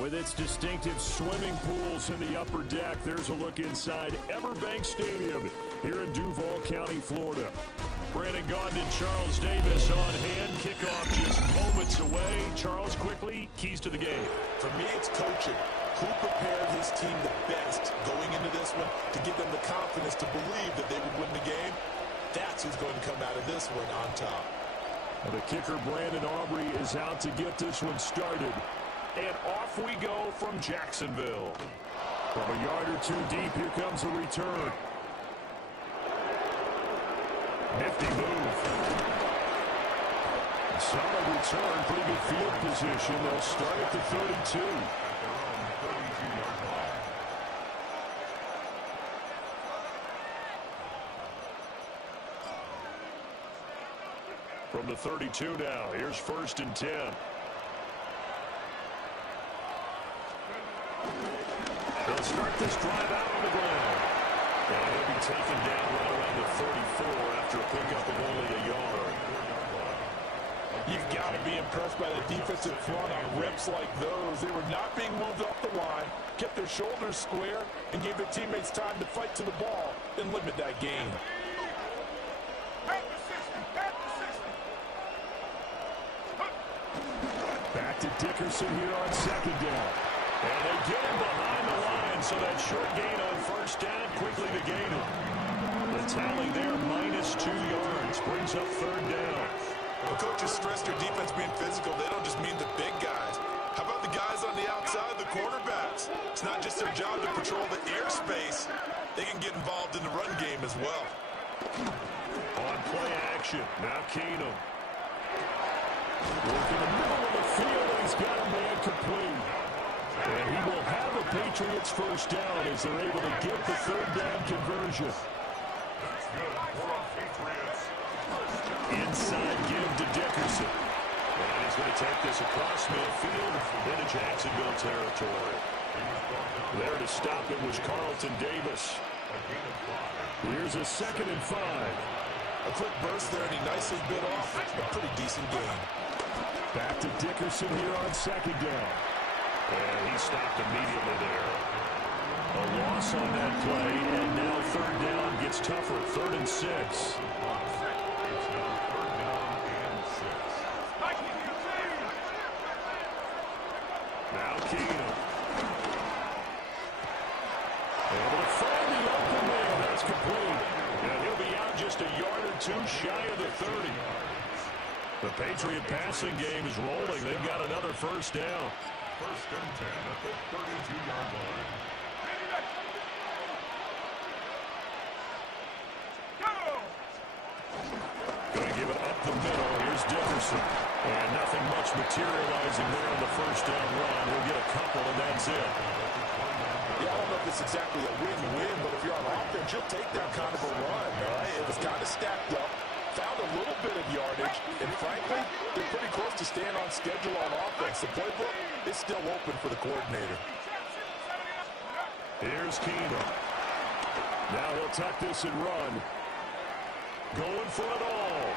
With its distinctive swimming pools in the upper deck, there's a look inside Everbank Stadium here in Duval County, Florida. Brandon Gaudin and Charles Davis on hand. Kickoff just moments away. Charles, quickly, keys to the game. For me, it's coaching. Who prepared his team the best going into this one to give them the confidence to believe that they would win the game? That's who's going to come out of this one on top. And the kicker, Brandon Aubrey, is out to get this one started. And off we go from Jacksonville. From a yard or two deep, here comes the return. Nifty move. Solid return, pretty good field position. They'll start at the 32. From the 32 now, here's 1st and 10. They'll start this drive out on the ground. And he'll be taken down right around the 34 after a pickup of only a yard. You've got to be impressed by the defensive front on rips like those. They were not being moved off the line, kept their shoulders square, and gave their teammates time to fight to the ball and limit that gain. Back to Dickerson here on 2nd down. And they get him behind the line, so that short gain on 1st down quickly to gain him. The tally there, -2 yards, brings up 3rd down. Well, coaches stress their defense being physical. They don't just mean the big guys. How about the guys on the outside, the quarterbacks? It's not just their job to patrol the airspace. They can get involved in the run game as well. On play action, now Keenum. Working the middle of the field, and he's got a man complete. And he will have the Patriots 1st down as they're able to get the 3rd down conversion. Inside give to Dickerson. And he's going to take this across midfield into Jacksonville territory. There to stop it was Carlton Davis. Here's a 2nd and 5. A quick burst there, and he nicely bit off a pretty decent gain. Back to Dickerson here on 2nd down. And he stopped immediately there. A loss on that play, and now 3rd down gets tougher. 3rd and 6. Now Keenum. Able to find the open man. That's complete. And he'll be out just a yard or two shy of the 30. The Patriot passing game is rolling. They've got another 1st down. 1st and 10 at the 32-yard line. Going to give it up the middle. Here's Dickerson. And nothing much materializing there on the 1st down run. He'll get a couple, and that's it. Yeah, I don't know if it's exactly a win-win, but if you're on offense, you'll take that kind of a run, all right? It was kind of stacked up. Found a little bit of yardage, and frankly, they're pretty close to staying on schedule on offense. The playbook is still open for the coordinator. Here's Keenum. Now he'll tuck this and run. Going for it all.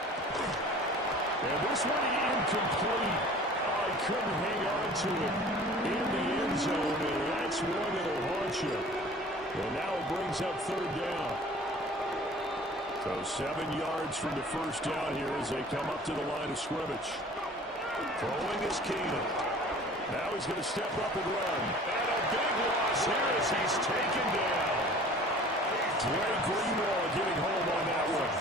And this one incomplete. I couldn't hang on to it in the end zone, and that's one that'll haunt you. And now it brings up 3rd down. So 7 yards from the 1st down here as they come up to the line of scrimmage. Throwing is Keenum. Now he's going to step up and run. And a big loss here as he's taken down. Dre Greenlaw getting home on that one.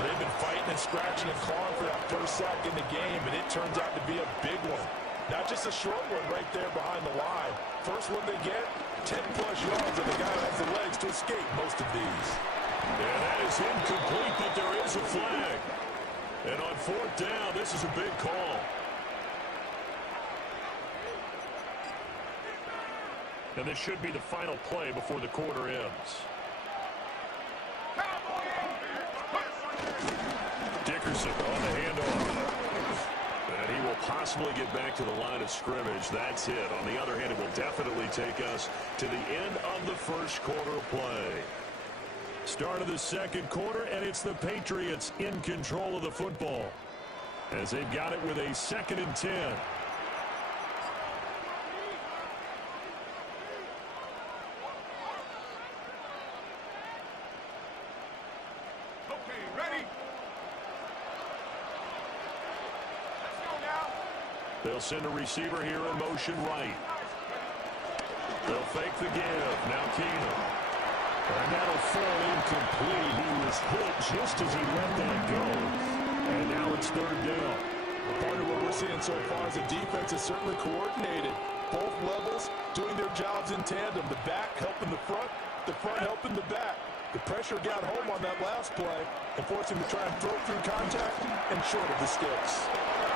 They've been fighting and scratching and clawing for that 1st sack in the game, and it turns out to be a big one. Not just a short one right there behind the line. First one they get, 10-plus yards, and the guy has the legs to escape most of these. Yeah, that is incomplete, but there is a flag. And on 4th down, this is a big call. And this should be the final play before the quarter ends. Dickerson on the handoff. And he will possibly get back to the line of scrimmage. That's it. On the other hand, it will definitely take us to the end of the 1st quarter play. Start of the 2nd quarter, and it's the Patriots in control of the football as they've got it with a 2nd and 10. They'll send a receiver here in motion right. They'll fake the give. Now Keenum. And that'll fall incomplete. He was hit just as he let that go. And now it's third down. Part of what we're seeing so far is the defense is certainly coordinated. Both levels doing their jobs in tandem. The back helping the front helping the back. The pressure got home on that last play and forced him to try and throw through contact and short of the sticks.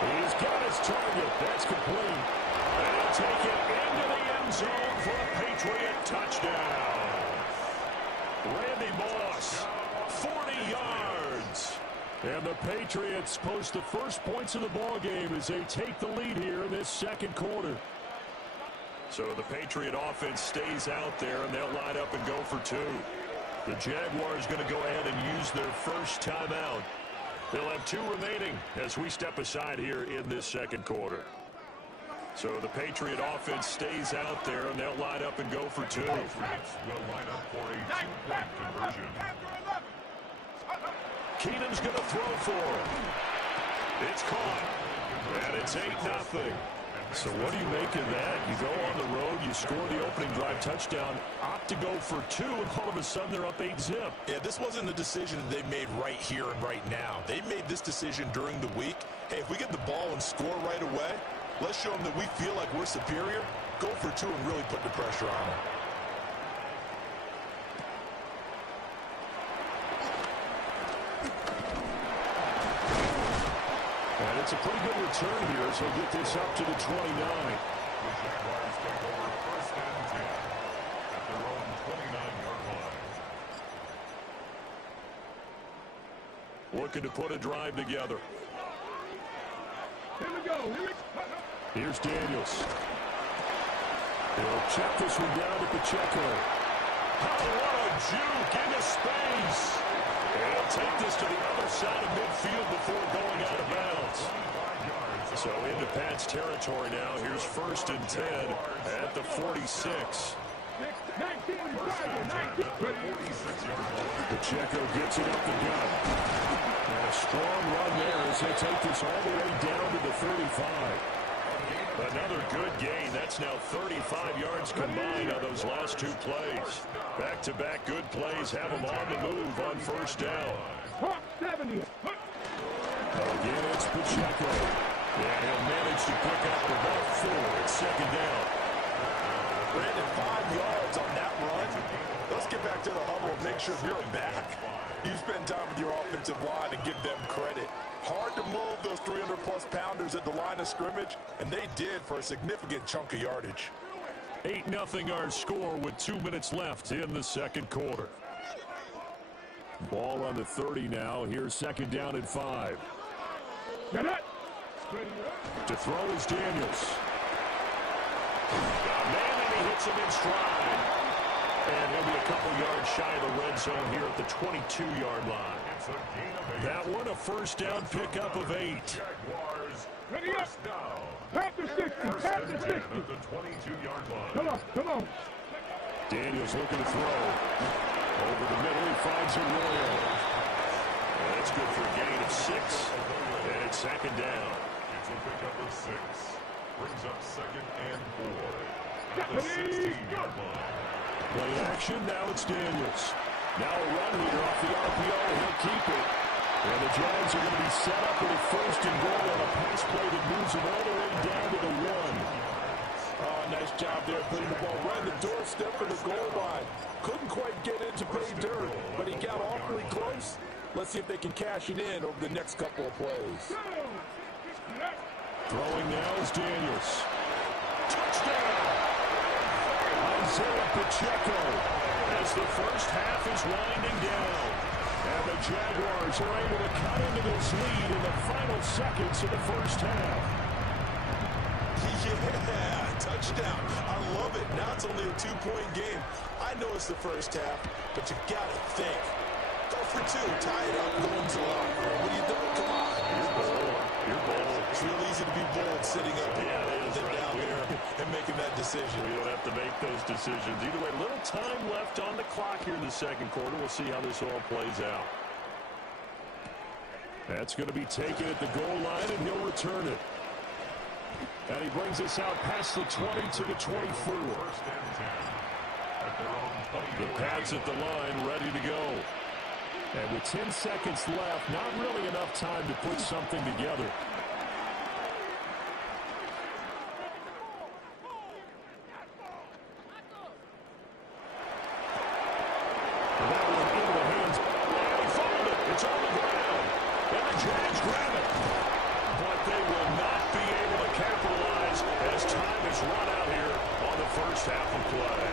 He's got his target. That's complete. And he'll take it into the end zone for a Patriot touchdown. Randy Moss, 40 yards. And the Patriots post the first points of the ball game as they take the lead here in this second quarter. So the Patriot offense stays out there, and they'll line up and go for two. The Jaguars going to go ahead and use their first timeout. They'll have two remaining as we step aside here in this second quarter. So the Patriot offense stays out there, and they'll line up and go for two. Patriots will line up for a two-point conversion. Keenum's going to throw for him. It's caught. And it's 8-0. So what do you make of that? You go on the road, you score the opening drive touchdown, opt to go for two, and all of a sudden they're up 8-0. Yeah, this wasn't a decision they made right here and right now. They made this decision during the week. Hey, if we get the ball and score right away, let's show them that we feel like we're superior. Go for two and really put the pressure on them. And it's a pretty good return here, so get this up to the 29. The Jaguars take over first and 10 at their own 29-yard line. Looking to put a drive together. Here we go. Here's Daniels. He'll check this one down to Pacheco. Oh, what a juke into space. And he'll take this to the other side of midfield before going out of bounds. So into Pat's territory now. Here's first and 10 at the 46. Pacheco gets it up the gut. And a strong run there as they take this all the way down to the 35. Another good gain. That's now 35 yards combined on those last two plays. Back-to-back good plays have them on the move on first down. Again, it's Pacheco. And he'll manage to pick up about 4 at second down. Brandon, 5 yards on that run. Let's get back to the huddle and make sure you're back. You spend time with your offensive line and give them credit. Hard to move those 300-plus pounders at the line of scrimmage, and they did for a significant chunk of yardage. 8-0 our score with 2 minutes left in the second quarter. Ball on the 30 now. Here's second down and 5. To throw is Daniels. Man, and he hits him in stride. And he'll be a couple yards shy of the red zone here at the 22-yard line. That one a first down pickup of 8. Jaguars, Ready up. first down. Half the 60, First half and the 10 60. at the 22-yard line. Come on. Daniels looking to throw. Over the middle, he finds Arroyo. And that's good for a gain of 6. And it's second down. It's a pickup of 6. Brings up second and 4 at the 16-yard line. Play action, now it's Daniels. Now a run here off the RPO, he'll keep it. And the Giants are going to be set up with a first and goal on a pass play that moves them all the way down to the 1. Oh, nice job there putting the ball right in the doorstep of the goal line. Couldn't quite get it to pay dirt, but he got awfully close. Let's see if they can cash it in over the next couple of plays. Throwing now is Daniels. Touchdown! Isaiah Pacheco as the first half is winding down. And the Jaguars are able to cut into this lead in the final seconds of the first half. Yeah, touchdown. I love it. Now it's only a 2-point game. I know it's the first half, but you got to think. Go for 2, tie it up, go into the locker room. What are you doing? Come on. You're bold. It's real easy to be bold sitting up here and then down there and making that decision. We don't have to make those decisions. Either way, little time left on the clock here in the second quarter. We'll see how this all plays out. That's going to be taken at the goal line, and he'll return it. And he brings us out past the 20 to the 24. The Pats at the line, ready to go. And with 10 seconds left, not really enough time to put something together. That one into the hands. And he fouled it. It's on the ground. And the Jags grab it. But they will not be able to capitalize as time has run out here on the first half of play.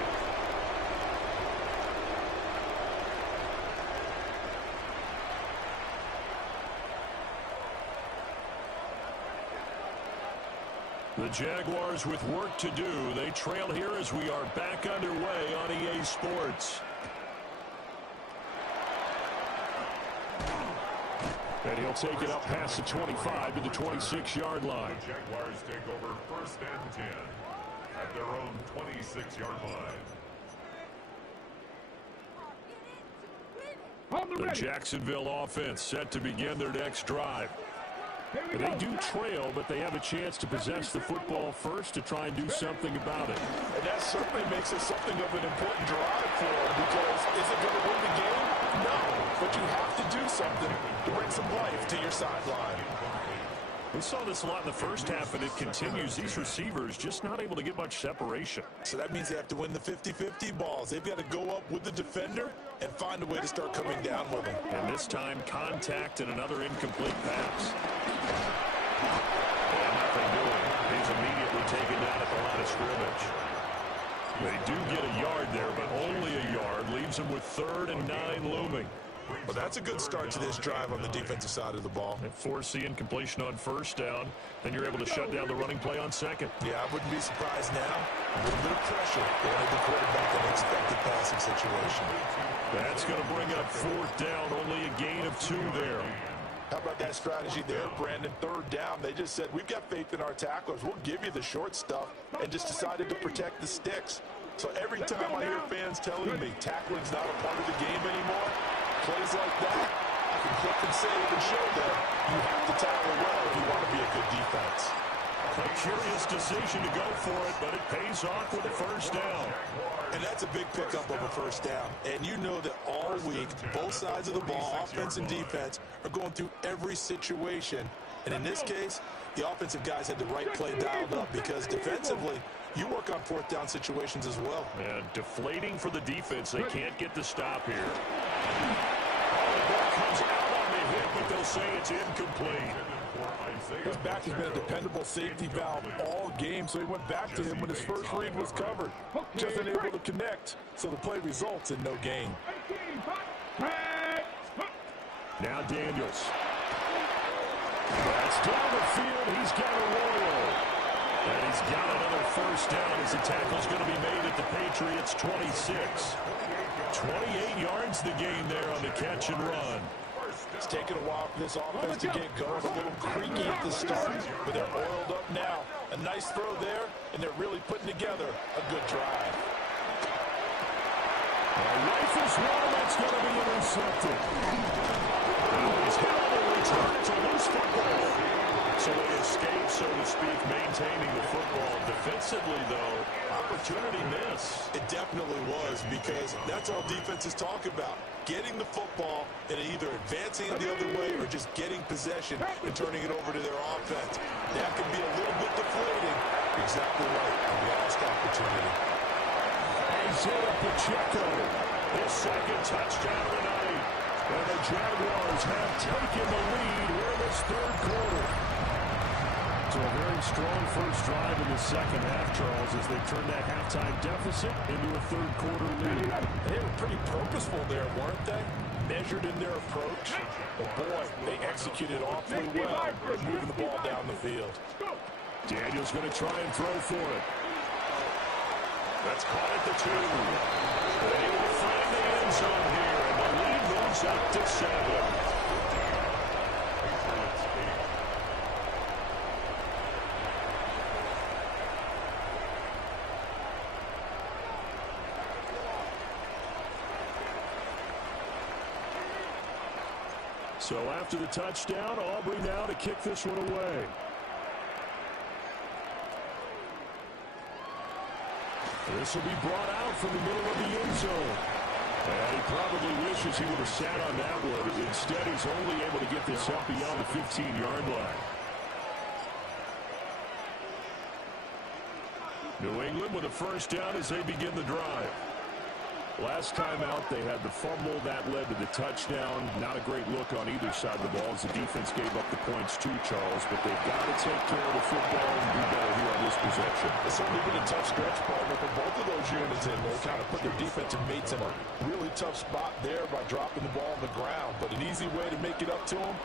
The Jaguars with work to do. They trail here as we are back underway on EA Sports. And he'll take it up past the 25 to the 26-yard line. The Jaguars take over first and 10 at their own 26-yard line. The Jacksonville offense set to begin their next drive. They do trail, but they have a chance to possess the football first to try and do something about it. And that certainly makes it something of an important drive for them, because is it going to win the game? No, but you have to do something to bring some life to your sideline. We saw this a lot in the first half, and it continues. These receivers just not able to get much separation. So that means they have to win the 50-50 balls. They've got to go up with the defender and find a way to start coming down with them. And this time, contact and another incomplete pass. And nothing doing. He's immediately taken down at the line of scrimmage. They do get a yard there, but only a yard. Leaves them with 3rd and 9 looming. Well, that's a good start to this drive on the defensive side of the ball. And force the incompletion on first down. Then you're able to shut down the running play on second. Yeah, I wouldn't be surprised now. A little bit of pressure. They had the quarterback in an expected passing situation. That's going to bring up 4th down. Only a gain of 2 there. How about that strategy there, Brandon? 3rd down. They just said, we've got faith in our tacklers. We'll give you the short stuff, and just decided to protect the sticks. So every time I hear fans telling me tackling's not a part of the game anymore, plays like that, I can click and save and show them you have to tackle well if you want to be a good defense. A curious decision to go for it, but it pays off with a 1st down. And that's a big pickup of a 1st down. And you know that all week, both sides of the ball, offense and defense, are going through every situation. And in this case, the offensive guys had the right play dialed up, because defensively, you work on 4th down situations as well. And deflating for the defense. They can't get the stop here. The ball comes out on the hit, but they'll say it's incomplete. His back has been a dependable safety valve all game, so he went back to him when his first read was covered. Just unable to connect, so the play results in no gain. Now Daniels. That's down the field. He's got a roll. And he's got another 1st down as the tackle's going to be made at the Patriots' 26. 28 yards the gain there on the catch and run. It's taken a while for this offense to get going. A little creaky at the start, but they're oiled up now. A nice throw there, and they're really putting together a good drive. Rifles one, that's going to be intercepted. He's hit on the return. It's a loose football. So they escape, so to speak, maintaining the football. Defensively, though, opportunity miss. It definitely was, because that's all defenses talk about. Getting the football and either advancing it the other way or just getting possession and turning it over to their offense. That can be a little bit deflating. Exactly right. A lost opportunity. Isaiah Pacheco, his 2nd touchdown tonight. And the Jaguars have taken the lead here in this 3rd quarter. So a very strong first drive in the second half, Charles, as they turn that halftime deficit into a 3rd quarter lead. They were pretty purposeful there, weren't they? Measured in their approach. But boy, they executed awfully well, moving the ball down the field. Daniels going to try and throw for it. That's caught at the 2. They will find the end zone here, and the lead moves up to 7. So after the touchdown, Aubrey now to kick this one away. This will be brought out from the middle of the end zone. And he probably wishes he would have sat on that one. Instead, he's only able to get this up beyond the 15-yard line. New England with a first down as they begin the drive. Last time out, they had the fumble that led to the touchdown. Not a great look on either side of the ball as the defense gave up the points too, Charles. But they've got to take care of the football and do better here on this possession. It's certainly been a tough stretch, partner, for both of those units. And they kind of put their defensive mates in a really tough spot there by dropping the ball on the ground. But an easy way to make it up to them,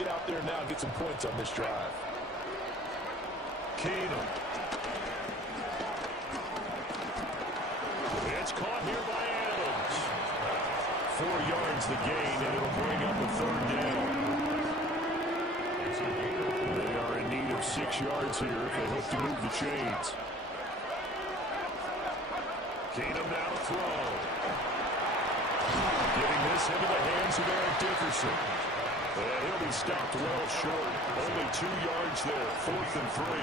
get out there now and get some points on this drive. Keenum. It's caught here by Adams. 4 yards the gain, and it'll bring up a third down. They are in need of 6 yards here if they hope to move the chains. Keenum now to throw. Getting this into the hands of Eric Dickerson. And he'll be stopped well short. Only 2 yards there, 4th and 3.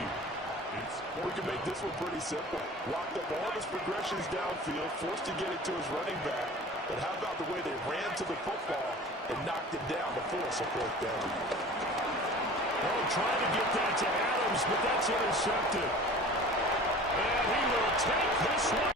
We can make this one pretty simple. Locked up all of his progressions downfield, forced to get it to his running back. But how about the way they ran to the football and knocked it down to force a fourth down? Oh, trying to get that to Adams, but that's intercepted. And he will take this one.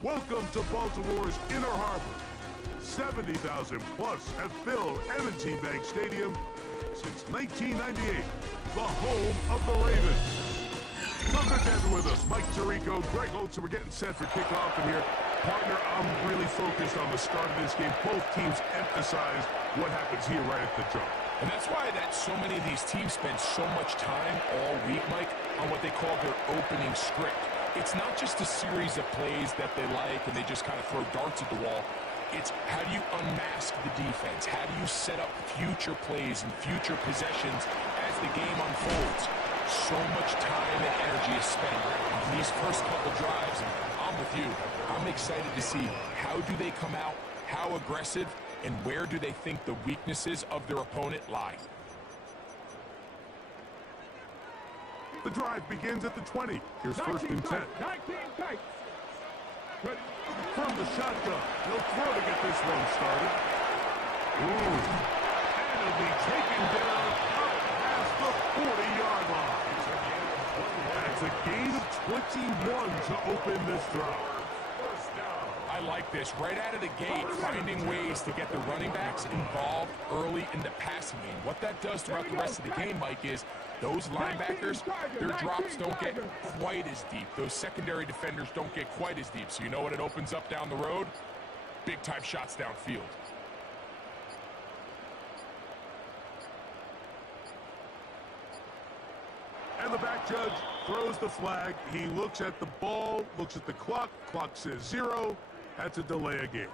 Welcome to Baltimore's Inner Harbor. 70,000 plus have filled M&T Bank Stadium since 1998, the home of the Ravens. Come together with us, Mike Tirico, Greg Holtz, and we're getting set for kickoff in here. Partner, I'm really focused on the start of this game. Both teams emphasize what happens here right at the jump. And that's why so many of these teams spend so much time all week, Mike, on what they call their opening script. It's not just a series of plays that they like and they just kind of throw darts at the wall. It's how do you unmask the defense? How do you set up future plays and future possessions as the game unfolds? So much time and energy is spent on these first couple drives. And I'm with you. I'm excited to see how do they come out, how aggressive, and where do they think the weaknesses of their opponent lie. The drive begins at the 20. Here's first and 10. 19 tight. From the shotgun, he'll throw to get this one started. Ooh. And it'll be taken down up past the 40-yard line. That's a gain of 21 to open this drive. I like this. Right out of the gate, finding ways to get the running backs involved early in the passing game. What that does throughout the rest of the game, Mike, is those linebackers, their drops don't get quite as deep. Those secondary defenders don't get quite as deep. So you know what it opens up down the road? Big-time shots downfield. And the back judge throws the flag. He looks at the ball, looks at the clock. Clock says 0. That's a delay of game.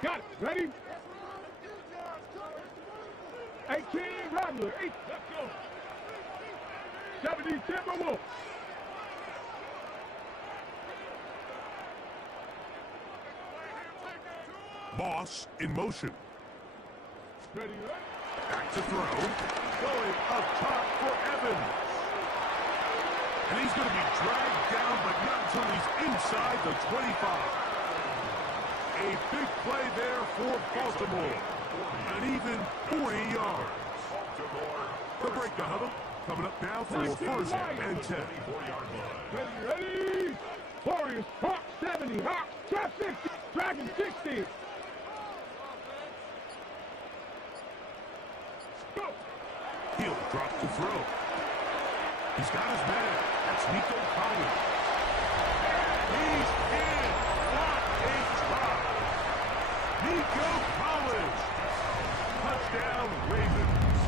Got it. Ready? 18 Rattler. 8. Let's go. 70 Timberwolves. Moss in motion. Ready? Back to throw. Going up top for Evans. And he's going to be dragged down, but not until he's inside the 25. A big play there for Baltimore. An even 40 yards. The break the huddle. Coming up now for first and 10. Ready? Warriors, Hawk 70, Hawk, trap 60, Dragon 60. Go. Hill drops to throw. He's got his man. That's Nico Collins. He's in. What a try. Nico Collins. Touchdown, Ravens.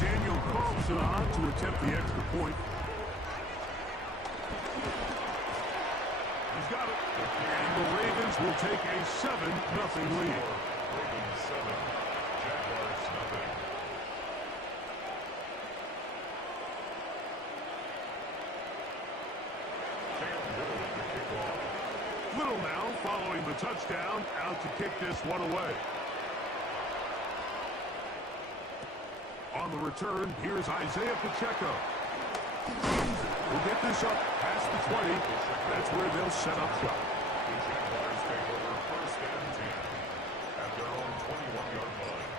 Daniel Carlson on to attempt the extra point. He's got it. And the Ravens will take a 7-0 lead. Ravens 7, Jaguars nothing. Little now following the touchdown, out to kick this one away. On the return, here's Isaiah Pacheco. We'll get this up past the 20. That's where they'll set up shop. The Jaguars take over first and 10 at their own 21-yard line.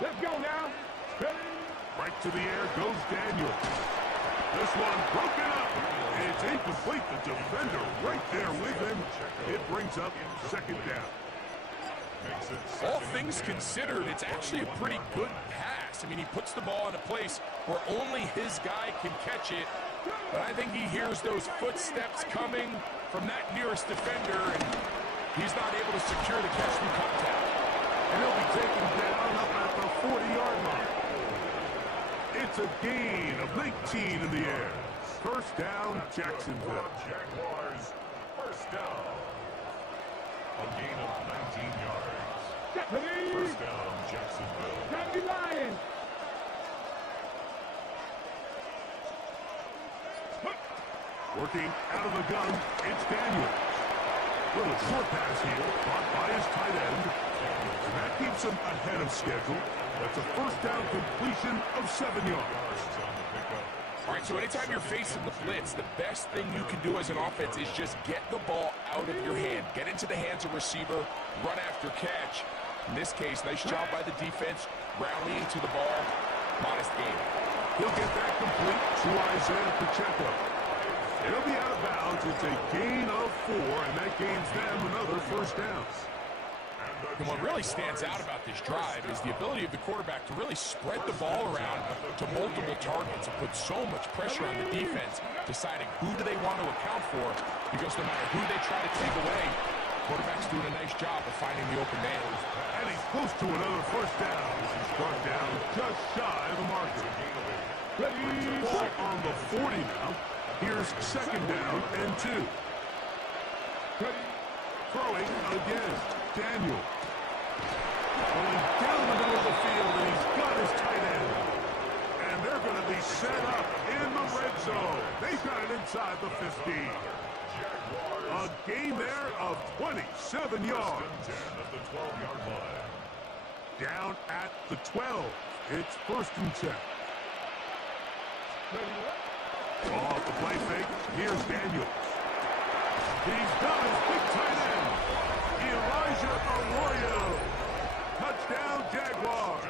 Let's go now. Ready? Right to the air goes Daniel. This one broken up. It's incomplete. The defender right there with him. It brings up second down. All things considered, it's actually a pretty good pass. I mean, he puts the ball in a place where only his guy can catch it. But I think he hears those footsteps coming from that nearest defender, and he's not able to secure the catch through contact. And he'll be taken down up at the 40-yard line. It's a gain of 19 in the air. First down, Jacksonville. Jaguars, first down. A gain of 19 yards. First down, Jacksonville. Happy Lions! Working out of the gun, it's Daniel. Little short pass here, caught by his tight end. And that keeps him ahead of schedule. That's a first down completion of 7 yards. All right, so anytime you're facing the blitz, the best thing you can do as an offense is just get the ball out of your hand. Get into the hands of receiver, run after catch. In this case, nice job by the defense, rallying to the ball. modest gain. He'll get that complete to Isaiah Pacheco. It'll be out of bounds. It's a gain of 4, and that gains them another first down. And what really stands out about this drive is the ability of the quarterback to really spread the ball around to multiple targets and put so much pressure on the defense, deciding who do they want to account for, because no matter who they try to take away, quarterback's doing a nice job of finding the open man. And he's close to another first down. He's brought down just shy of the marker. Ball on the 40 now. Here's second down and 2. Throwing again. Daniel. Going down the middle of the field, and he's got his tight end. And they're going to be set up in the red zone. They've got it inside the 15. A gain there of 27 yards. Down at the 12. It's first and 10. Off the play fake. Here's Daniels. He's got his big tight end, Elijah Arroyo. Touchdown, Jaguars.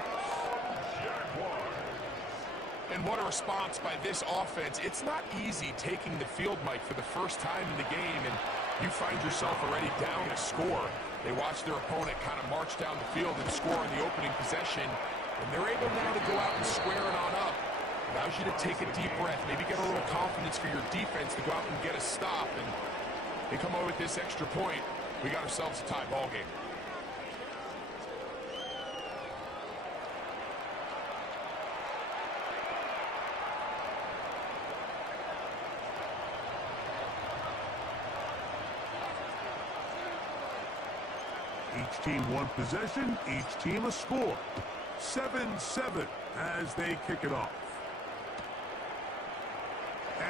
And what a response by this offense. It's not easy taking the field, Mike, for the first time in the game, and you find yourself already down a score. They watch their opponent kind of march down the field and score in the opening possession, and they're able now to go out and square it on up. Allows you to take a deep breath, maybe get a little confidence for your defense to go out and get a stop, and they come over with this extra point. We got ourselves a tie ball game. Each team one possession, each team a score. 7-7 as they kick it off.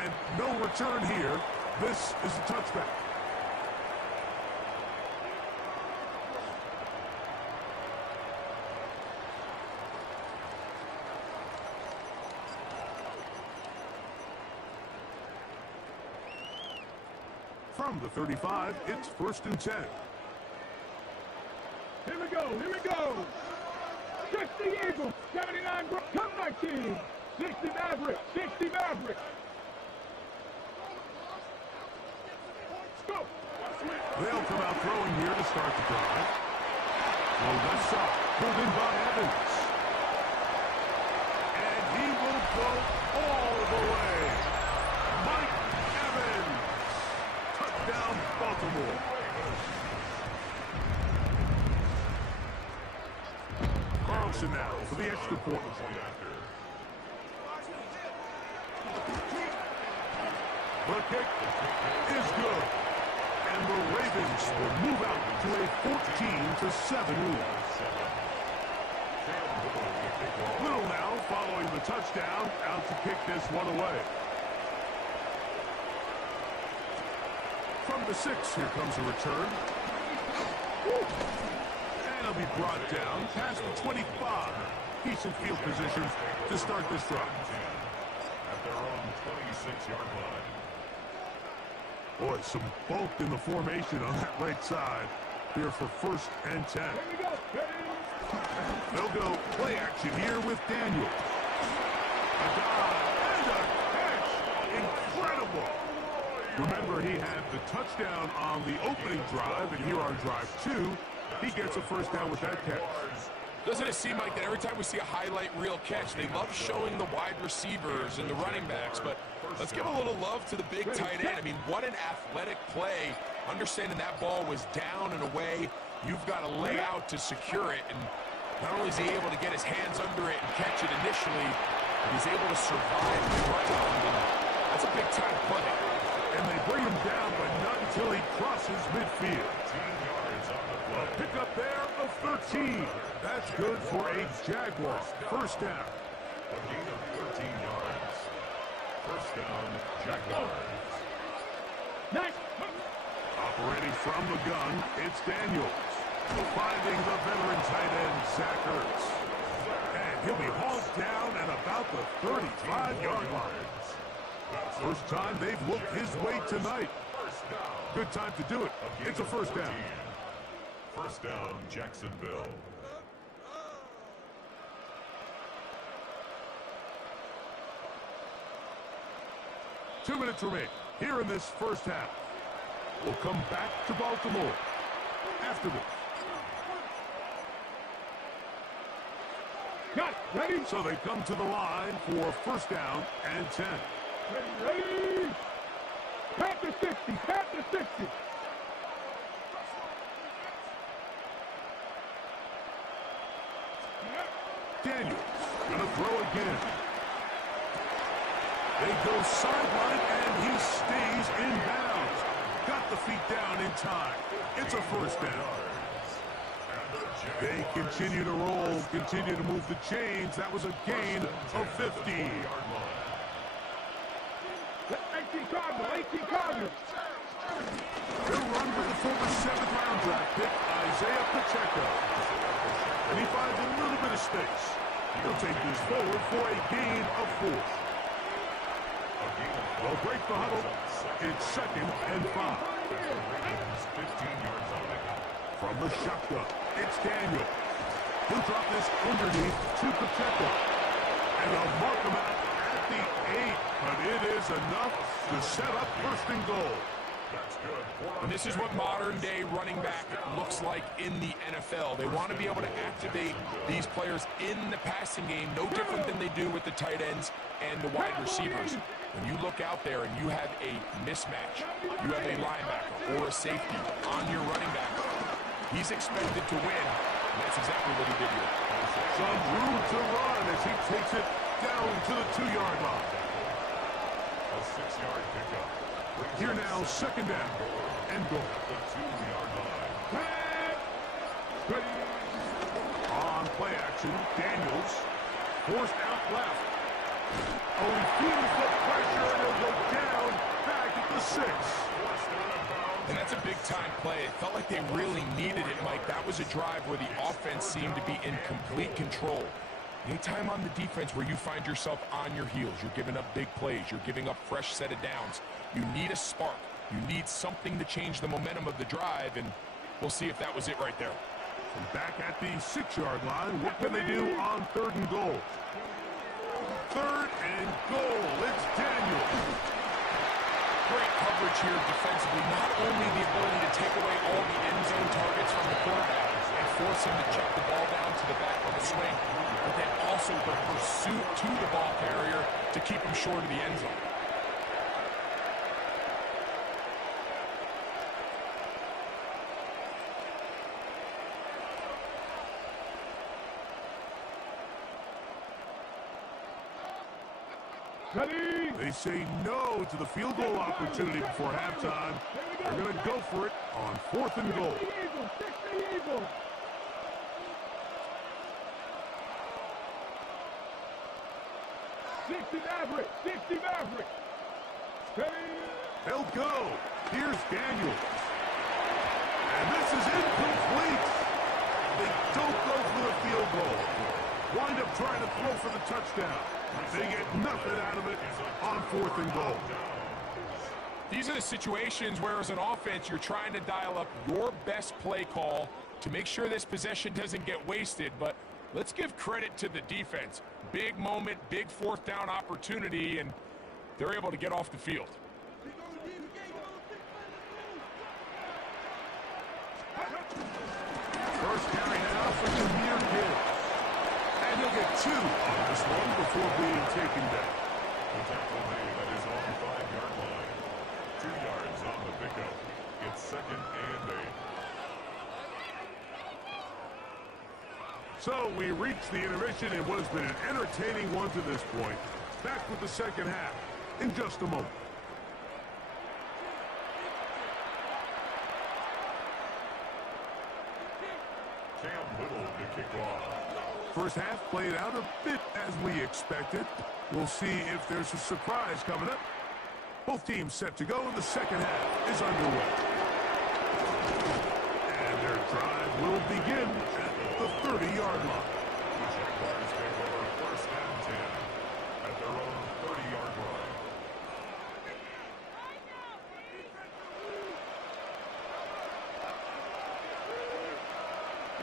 And no return here. This is a touchback. From the 35, it's first and 10. Here we go, here we go. 60 Eagles, 79 come my team. 60 Mavericks, 60 Mavericks. Let's go. They'll come out throwing here to start the drive. Well, left side, pulled in by Evans. And he will go all the way. Mike Evans. Touchdown, Baltimore. Carlson now for the extra point. The kick is good. And the Ravens will move out to a 14-7 lead. Little now following the touchdown, out to kick this one away. From the 6, here comes a return. And he'll be brought down past the 25. Decent field position to start this drive. At their own 26-yard line. Boy, some bulk in the formation on that right side here for first and 10. They'll go play action here with Daniels. A dive and a catch. Incredible. Remember, he had the touchdown on the opening drive, and here on drive 2, he gets a first down with that catch. Doesn't it seem like that every time we see a highlight reel catch, they love showing the wide receivers and the running backs, but let's give a little love to the big tight end. I mean, what an athletic play. Understanding that ball was down and away, you've got to lay out to secure it, and not only is he able to get his hands under it and catch it initially, but he's able to survive the ground, and that's a big-time play. And they bring him down, but not until he crosses midfield. A pickup there of 13. That's good for a Jaguar. First down. A gain of 13 yards. First down, Jaguars. Nice. Operating from the gun, it's Daniels. Finding the veteran tight end, Zach Ertz. And he'll be hauled down at about the 35-yard line. First time they've looked his way tonight. Good time to do it. It's a first down. First down, Jacksonville. 2 minutes remain here in this first half. We'll come back to Baltimore after this. Got it. Ready? So they come to the line for first down and 10. Ready? Tap the 60. Tap the 60. Daniels gonna throw again. They go sideline, and he stays in bounds. Got the feet down in time. It's a first down. They continue to roll, continue to move the chains. That was a gain of 50. 18 Cardinals. 18 Cardinals. They'll run with the former 7th-round draft pick, Isaiah Pacheco. And he finds a little bit of space. He'll take this forward for a gain of 4. They'll break the huddle. It's 2nd and 5. From the shotgun, it's Daniel. He'll drop this underneath to Pacheco. And they'll mark him out at the 8. But it is enough to set up 1st and goal. And this is what modern-day running back looks like in the NFL. They want to be able to activate these players in the passing game, no different than they do with the tight ends and the wide receivers. When you look out there and you have a mismatch, you have a linebacker or a safety on your running back, he's expected to win, and that's exactly what he did here. Some room to run as he takes it down to the 2-yard line. A 6-yard pickup. Here now, 2nd down and goal. The 2-yard line. On play action, Daniels forced out left. Oh, he feels the pressure, and he'll go down back at the 6. And that's a big-time play. It felt like they really needed it, Mike. That was a drive where the offense seemed to be in complete control. Anytime on the defense where you find yourself on your heels, you're giving up big plays, you're giving up fresh set of downs, you need a spark. You need something to change the momentum of the drive, and we'll see if that was it right there. And back at the 6-yard line, what can they do on 3rd and goal? 3rd and goal, it's Daniel. Great coverage here defensively. Not only the ability to take away all the end zone targets from the quarterback and force him to check the ball down to the back of the swing, but then also the pursuit to the ball carrier to keep him short of the end zone. Ready? They say no to the field goal opportunity before halftime. They're going to go for it on 4th and goal. 60 Eagles. 60 Maverick. 60 Maverick. They'll go. Here's Daniels. And this is incomplete. They don't go for the field goal. Wind up trying to throw for the touchdown. They get nothing out of it on 4th and goal. These are the situations where, as an offense, you're trying to dial up your best play call to make sure this possession doesn't get wasted. But let's give credit to the defense. Big moment, big 4th down opportunity, and they're able to get off the field. First carry now for Jameer Gibbs. And he'll get 2 on this one before being taken down. The tackle made at his own 5-yard line. 2 yards on the pickup. It's 2nd and 8. So we reached the intermission. It has been an entertaining one to this point. Back with the second half in just a moment. Cam Little to kick off. First half played out a bit as we expected. We'll see if there's a surprise coming up. Both teams set to go, and the second half is underway. And their drive will begin at the 30-yard line. The Jaguars take over 1st and 10 at their own 30-yard line.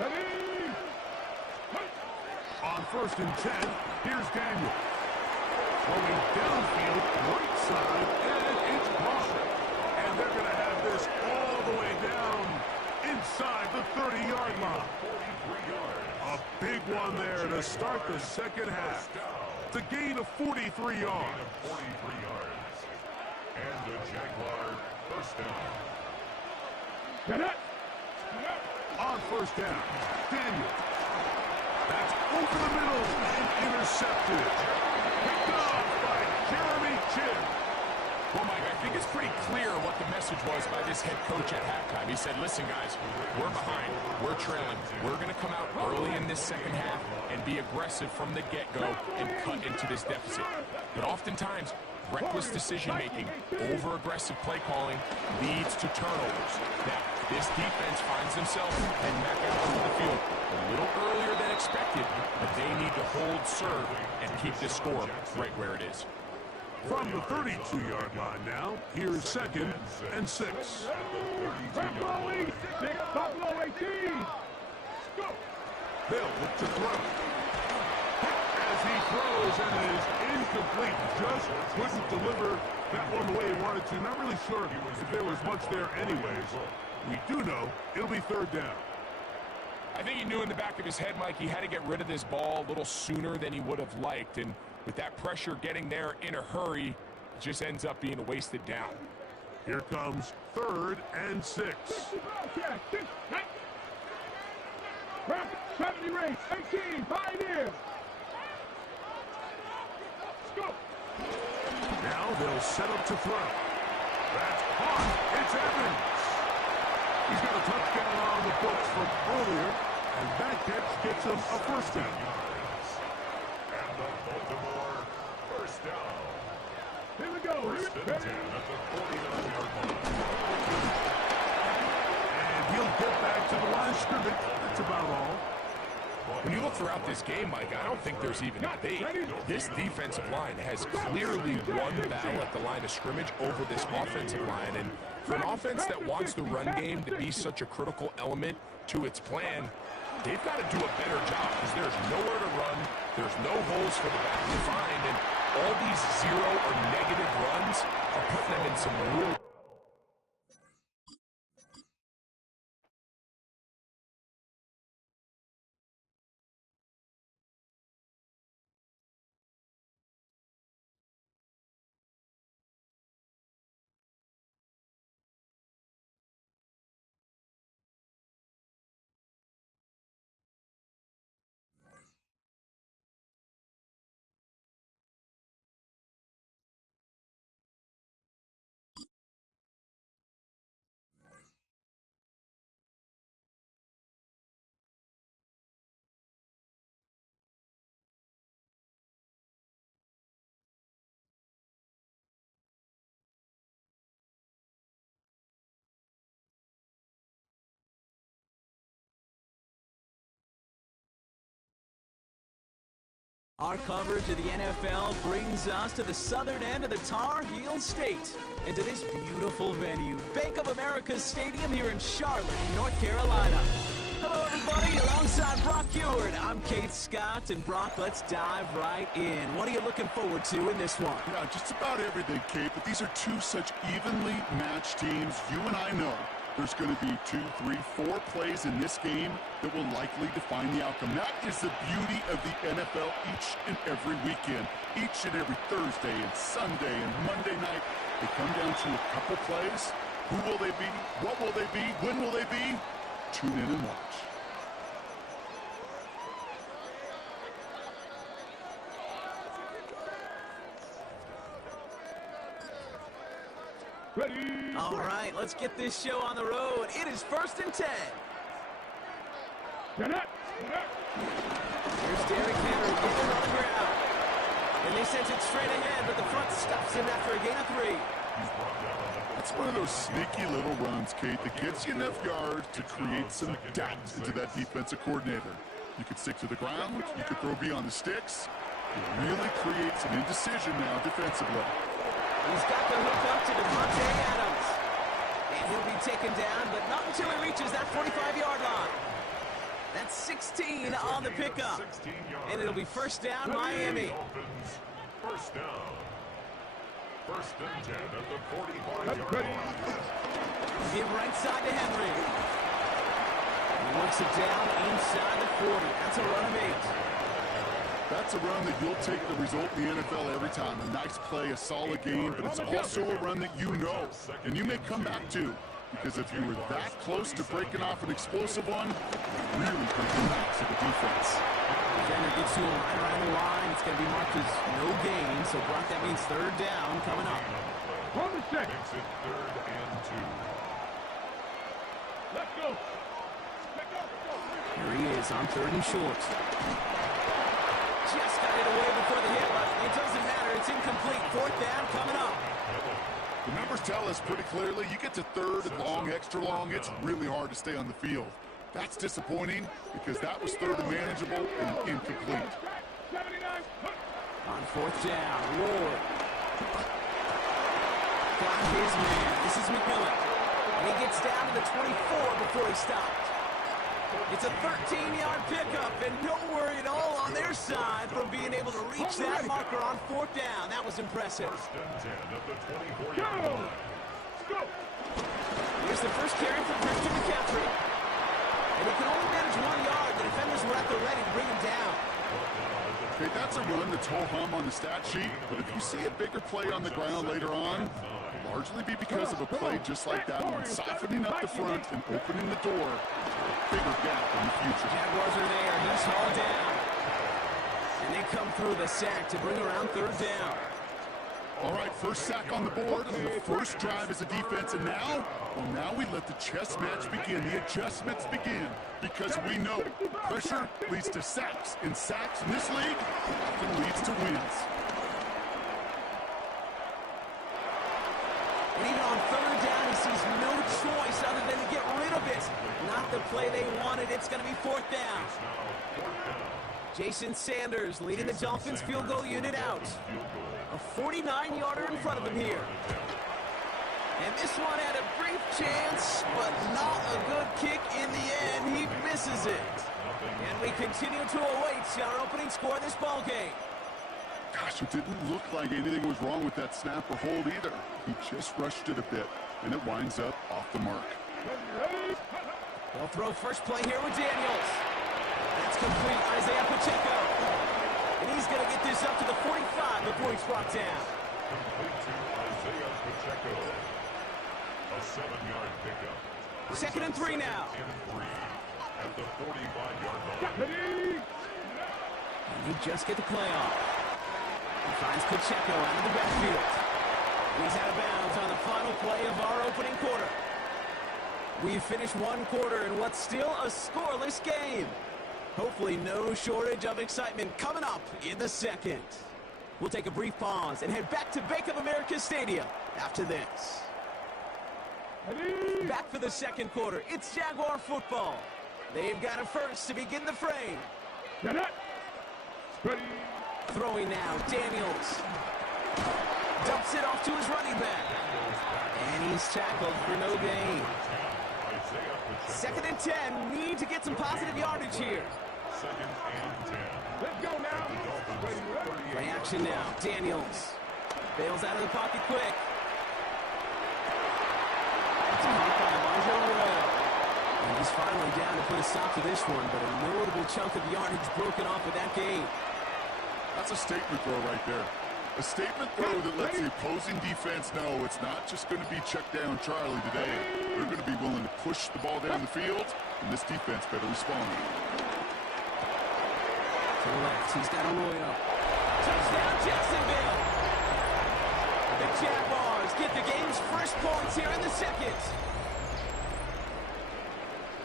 Ready? On 1st and 10, here's Daniel. Throwing downfield, right side, and the second half. It's a gain of 43 yards. And the Jaguar first down. Get it. On first down, Daniel. That's over the middle and intercepted. Picked off by Jeremy Chinn. Well, Mike, I think it's pretty clear what the message was by this head coach at halftime. He said, listen, guys, we're behind. We're trailing. We're going to come out early in this second half and be aggressive from the get-go and cut into this deficit. But oftentimes, reckless decision-making, over-aggressive play calling leads to turnovers. Now, this defense finds themselves heading back out onto the field a little earlier than expected, but they need to hold serve and keep this score right where it is. From the 32-yard line now, here's 2nd and 6. Buffalo 86, Buffalo 18. Go. They'll look to throw. As he throws, and it is incomplete. Just couldn't deliver that one the way he wanted to. Not really sure if there was much there anyways. We do know it'll be 3rd down. I think he knew in the back of his head, Mike, he had to get rid of this ball a little sooner than he would have liked. And with that pressure getting there in a hurry, it just ends up being a wasted down. Here comes 3rd and 6. 70 race, 18, Pioneer. Let's go. Now they'll set up to throw. That's caught. It's Evans. He's got a touchdown on the books from earlier, and that catch gets him a first down. And the Baltimore first down. Here we go. First and 10 at the 49-yard line. And he'll get back to the line of scrimmage. That's about all. When you look throughout this game, Mike, I don't think there's even a debate. This defensive line has clearly won the battle at the line of scrimmage over this offensive line. And for an offense that wants the run game to be such a critical element to its plan, they've got to do a better job because there's nowhere to run. There's no holes for the back to find. And all these zero or negative runs are putting them in some real... Our coverage of the NFL brings us to the southern end of the Tar Heel State and to this beautiful venue, Bank of America's Stadium here in Charlotte, North Carolina. Hello, everybody. Alongside Brock Heward, I'm Kate Scott, and Brock, let's dive right in. What are you looking forward to in this one? Yeah, just about everything, Kate, but these are two such evenly matched teams. You and I know there's going to be 2, 3, 4 plays in this game that will likely define the outcome. That is the beauty of the NFL each and every weekend. Each and every Thursday and Sunday and Monday night, they come down to a couple plays. Who will they be? What will they be? When will they be? Tune in and watch. Ready. All right, let's get this show on the road. It is 1st and 10. Get it. Here's Derrick Henry getting on the ground. And they send it straight ahead, but the front stops him after a gain of 3. It's one of those sneaky little runs, Kate, that gets you enough yards to create some doubt into that defensive coordinator. You could stick to the ground, you could throw beyond the sticks. It really creates an indecision now defensively. He's got the hook up to Devontae Adams. And he'll be taken down, but not until he reaches that 45-yard line. That's 16 on the pickup. And it'll be first down, Miami. First down. First and 10 at the 45-yard line. Give right side to Henry. He works it down inside the 40. That's a run of 8. That's a run that you'll take the result in the NFL every time. A nice play, a solid game, but it's also a run that you know. And you may come back too, because if you were that close to breaking off an explosive one, really breaking back to the defense. Defender gets you right around the line. It's going to be marked as no gain. So, Brock, that means third down coming up. On the check. Makes it 3rd and 2. Let's go. Here he is on 3rd and short. Just got it away before the hit, but it doesn't matter. It's incomplete. 4th down coming up. The numbers tell us pretty clearly, you get to 3rd and long, extra long, it's really hard to stay on the field. That's disappointing because that was 3rd and manageable and incomplete. 79. On 4th down, Ward. Got his man. This is McMillan. And he gets down to the 24 before he stopped. It's a 13-yard pickup, and no worry at all on their side from being able to reach that marker on 4th down. That was impressive. 1st and 10 at the 24-yard line. Go. Here's the first carry for Christian McCaffrey. And he can only manage 1 yard. The defenders were at the ready to bring him down. Okay, that's a run that's ho-hum on the stat sheet, but if you see a bigger play on the ground later on, it'll largely be because of a play just like that one, softening up the front and opening the door for a bigger gap in the future. Jaguars are there. He's hauled down. And they come through the sack to bring around 3rd down. All right, first sack on the board, on the first drive as a defense, and now, well, now we let the chess match begin, the adjustments begin, because we know pressure leads to sacks, and sacks in this league often leads to wins. And even on 3rd down, he sees no choice other than to get rid of it. Not the play they wanted. It's going to be 4th down. Jason Sanders leading the Dolphins field goal unit out. A 49-yarder in front of him here. And this one had a brief chance, but not a good kick in the end. He misses it. And we continue to await our opening score of this ball game. Gosh, it didn't look like anything was wrong with that snap or hold either. He just rushed it a bit, and it winds up off the mark. They'll throw first play here with Daniels. That's complete. Isaiah Pacheco. And he's going to get this up to the 45 before he's brought down. Complete to Isaiah Pacheco. A 7-yard pickup. 2nd and 3 now. And 3 at the 45-yard line. And he just get the play off. He finds Pacheco out of the backfield. He's out of bounds on the final play of our opening quarter. We've finished 1 quarter in what's still a scoreless game. Hopefully no shortage of excitement coming up in the 2nd. We'll take a brief pause and head back to Bank of America Stadium after this. Back for the 2nd quarter. It's Jaguar football. They've got a first to begin the frame. Ready. Throwing now, Daniels. Dumps it off to his running back. And he's tackled for no gain. 2nd and 10. Need to get some positive yardage here. 2nd and 10. Let's go now. Play action now. Daniels bails out of the pocket quick. It's a hit by Elijah Royal. And he's finally down to put a stop to this one, but a notable chunk of yardage broken off with that gain. That's a statement throw right there. A statement throw that lets the opposing defense know it's not just going to be check down Charlie today. They're going to be willing to push the ball down the field, and this defense better respond. To the left, he's got Arroyo. Touchdown, Jacksonville! The Jaguars get the game's first points here in the 2nd.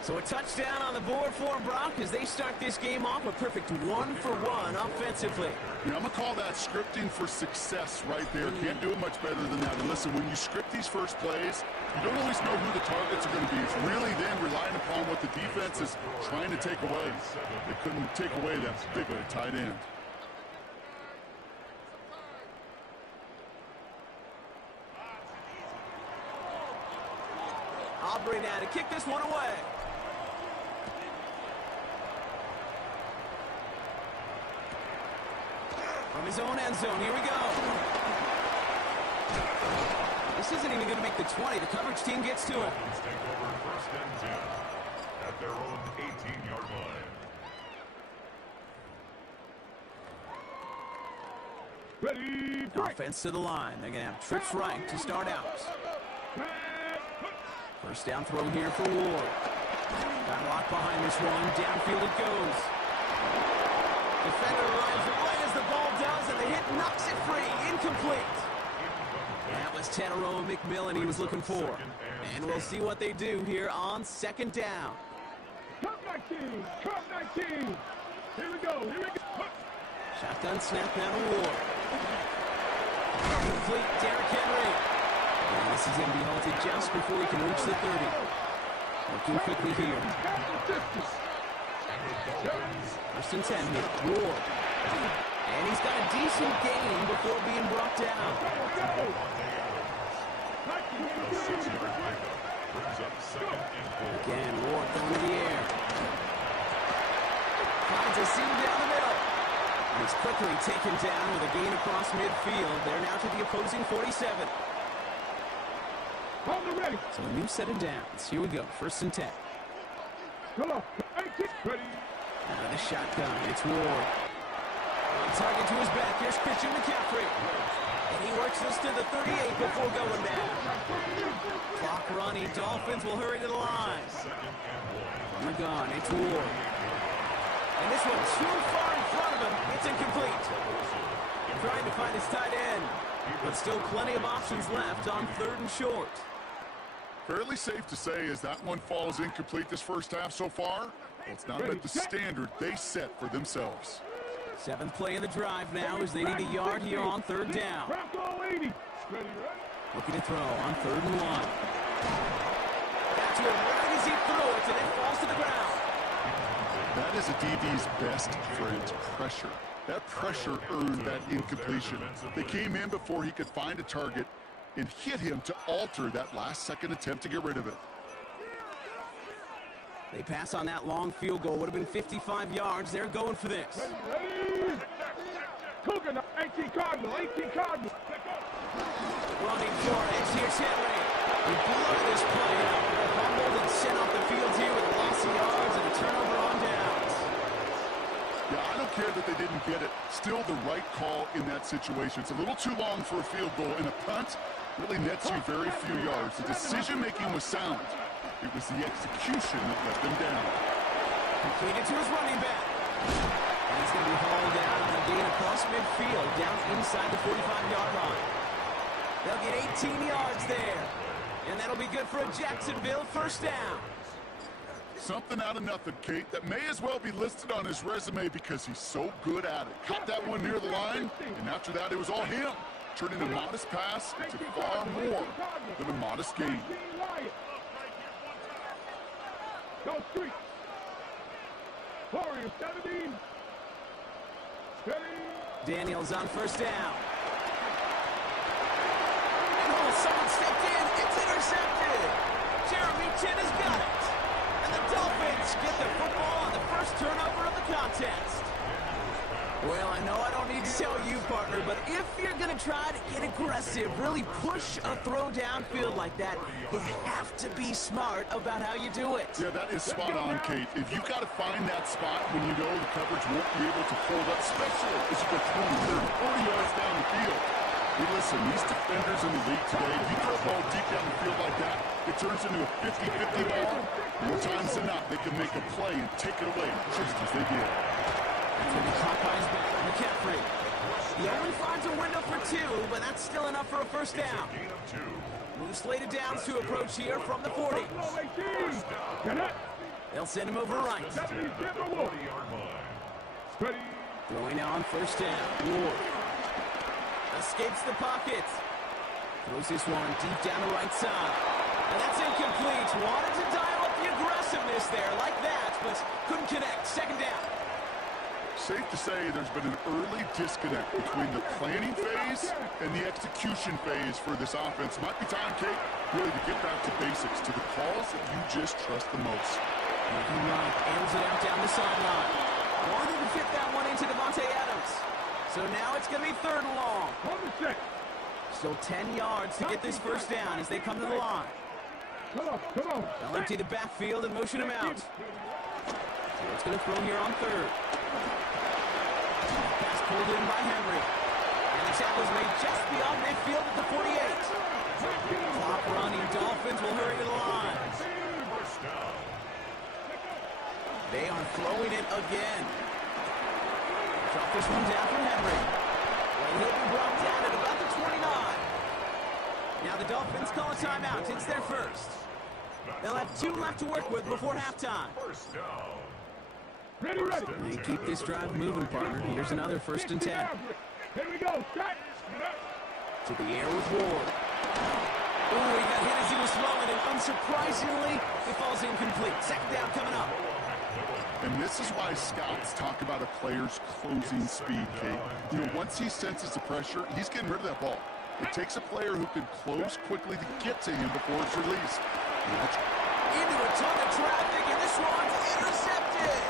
So a touchdown on the board for Brock as they start this game off a perfect 1-for-1 offensively. Yeah, I'm going to call that scripting for success right there. Can't do it much better than that. And listen, when you script these first plays, you don't always know who the targets are going to be. It's really then relying upon what the defense is trying to take away. They couldn't take away that big of a tight end. Aubrey now to kick this one away. From his own end zone, here we go. This isn't even going to make the 20. The coverage team gets to it. Dolphins take over 1st and 10 at their own 18-yard line. Ready, break. Offense to the line. They're going to have trips right to start out. First down throw here for Ward. Got locked behind this one. Downfield it goes. Defender runs right as the ball does, and the hit knocks it free. Incomplete. That was Tannero McMillan he was looking for. And we'll see what they do here on second down. Come 19. Come 19. Here we go. Here we go. Shotgun snap down to Ward. Complete Derrick Henry. And this is going to be halted just before he can reach the 30. Working quickly here. First and 10 here. Ward. And he's got a decent gain before being brought down. Again, Ward going to the air. Finds a seam down the middle. And he's quickly taken down with a gain across midfield. They're now to the opposing 47. So a new set of downs. Here we go. First and 10. Come on. Ready. Out of the shotgun. It's Ward. On target to his back. Here's Christian McCaffrey. And he works this to the 38 before going down. Clock running. Dolphins will hurry to the line. From the gun. It's Ward. And this one too far in front of him. It's incomplete. Trying to find his tight end. But still plenty of options left on third and short. Fairly safe to say as that one falls incomplete this first half so far, well, it's not at the standard they set for themselves. Seventh play of the drive now as they need a yard here on third down. Looking to throw on third and 1. Got to him right as he threw it, and it falls to the ground. That is a DB's best friend, pressure. That pressure earned that incompletion. They came in before he could find a target and hit him to alter that last-second attempt to get rid of it. They pass on that long field goal. Would have been 55 yards. They're going for this. Cougar, 18 Cardinal, 18 Cardinal. Running for it. Here's Henry. He blew this play out. Fumbled and sent off the field here with a loss of yards and a turnover on downs. Yeah, I don't care that they didn't get it. Still the right call in that situation. It's a little too long for a field goal, and a punt really nets you very few yards. The decision-making was sound. It was the execution that let them down. Completed to his running back. And he's going to be hauled down on a gain across midfield, down inside the 45-yard line. They'll get 18 yards there. And that'll be good for a Jacksonville first down. Something out of nothing, Kate, that may as well be listed on his resume because he's so good at it. Caught that one near the line, and after that it was all him. Turning a modest pass into far more than a modest gain. Go street. Warriors 17. Ready. Daniels on first down. And oh, someone stepped in. It's intercepted. Jeremy Chin has got it. And the Dolphins get the football on the first turnover of the contest. Well, I know I don't need to tell you, partner, but if you're going to try to get aggressive, really push a throw downfield like that, you have to be smart about how you do it. Yeah, that is spot on, Kate. If you got to find that spot when you know the coverage won't be able to hold up, especially as you go 20, 30, 40 yards down the field. Hey, listen, these defenders in the league today, you throw a ball deep down the field like that, it turns into a 50-50 ball. More times than not, they can make a play and take it away just as they did. That's going to be caught by his back, McCaffrey. He only finds a window for 2, but that's still enough for a first down. Move slated downs to approach here from the 40. They'll send him over right. Throwing now on first down. Ward escapes the pocket. Throws this one deep down the right side. And that's incomplete. Wanted to dial up the aggressiveness there like that, but couldn't connect. Second down. Safe to say there's been an early disconnect between the planning phase and the execution phase for this offense. Might be time, Kate, really to get back to basics, to the calls that you just trust the most. Looking right, airs it out down the sideline. Wanted to fit that one into Devontae Adams. So now it's going to be third and long. Still 10 yards to get this first down as they come to the line. Come on. They'll empty the backfield and motion him out. So it's going to throw here on third. Pass pulled in by Henry. And tackle's made just beyond midfield at the 48. Clock running. Dolphins will hurry to the line. They are throwing it again. Drop this one down from Henry. And he'll be brought down at about the 29. Now the Dolphins call a timeout. It's their first. They'll have 2 left to work with before halftime. Ready, ready. They keep this drive moving, partner. Here's another 1st and 10. Here we go. Shot. To the air with Ward. Oh, he got hit as he was throwing it. Unsurprisingly, it falls incomplete. 2nd down coming up. And this is why scouts talk about a player's closing speed, Kate. You know, once he senses the pressure, he's getting rid of that ball. It takes a player who can close quickly to get to him before it's released. Into a ton of traffic, and this one's intercepted.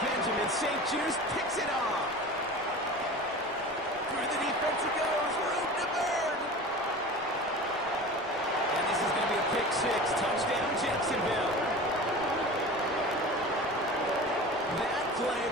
Benjamin St. Juice picks it off. Through the defense it goes. Room to burn. And this is going to be a pick 6. Touchdown, Jacksonville. That play.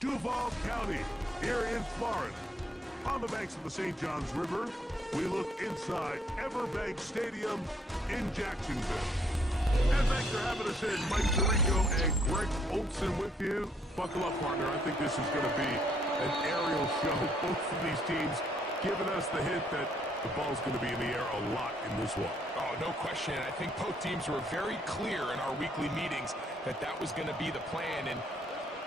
Duval County, here in Florida. On the banks of the St. Johns River, we look inside Everbank Stadium in Jacksonville. And thanks for having us in. Mike Tirico and Greg Olson with you. Buckle up, partner. I think this is going to be an aerial show. Both of these teams giving us the hint that the ball's going to be in the air a lot in this one. Oh, no question. I think both teams were very clear in our weekly meetings that that was going to be the plan. And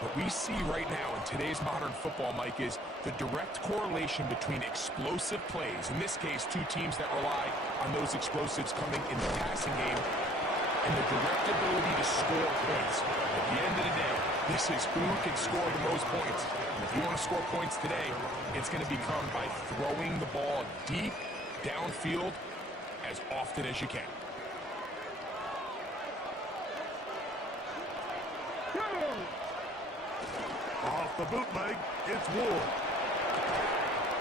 what we see right now in today's modern football, Mike, is the direct correlation between explosive plays, in this case, two teams that rely on those explosives coming in the passing game, and the direct ability to score points. At the end of the day, this is who can score the most points. And if you want to score points today, it's going to become by throwing the ball deep downfield as often as you can. Off the bootleg, it's Ward.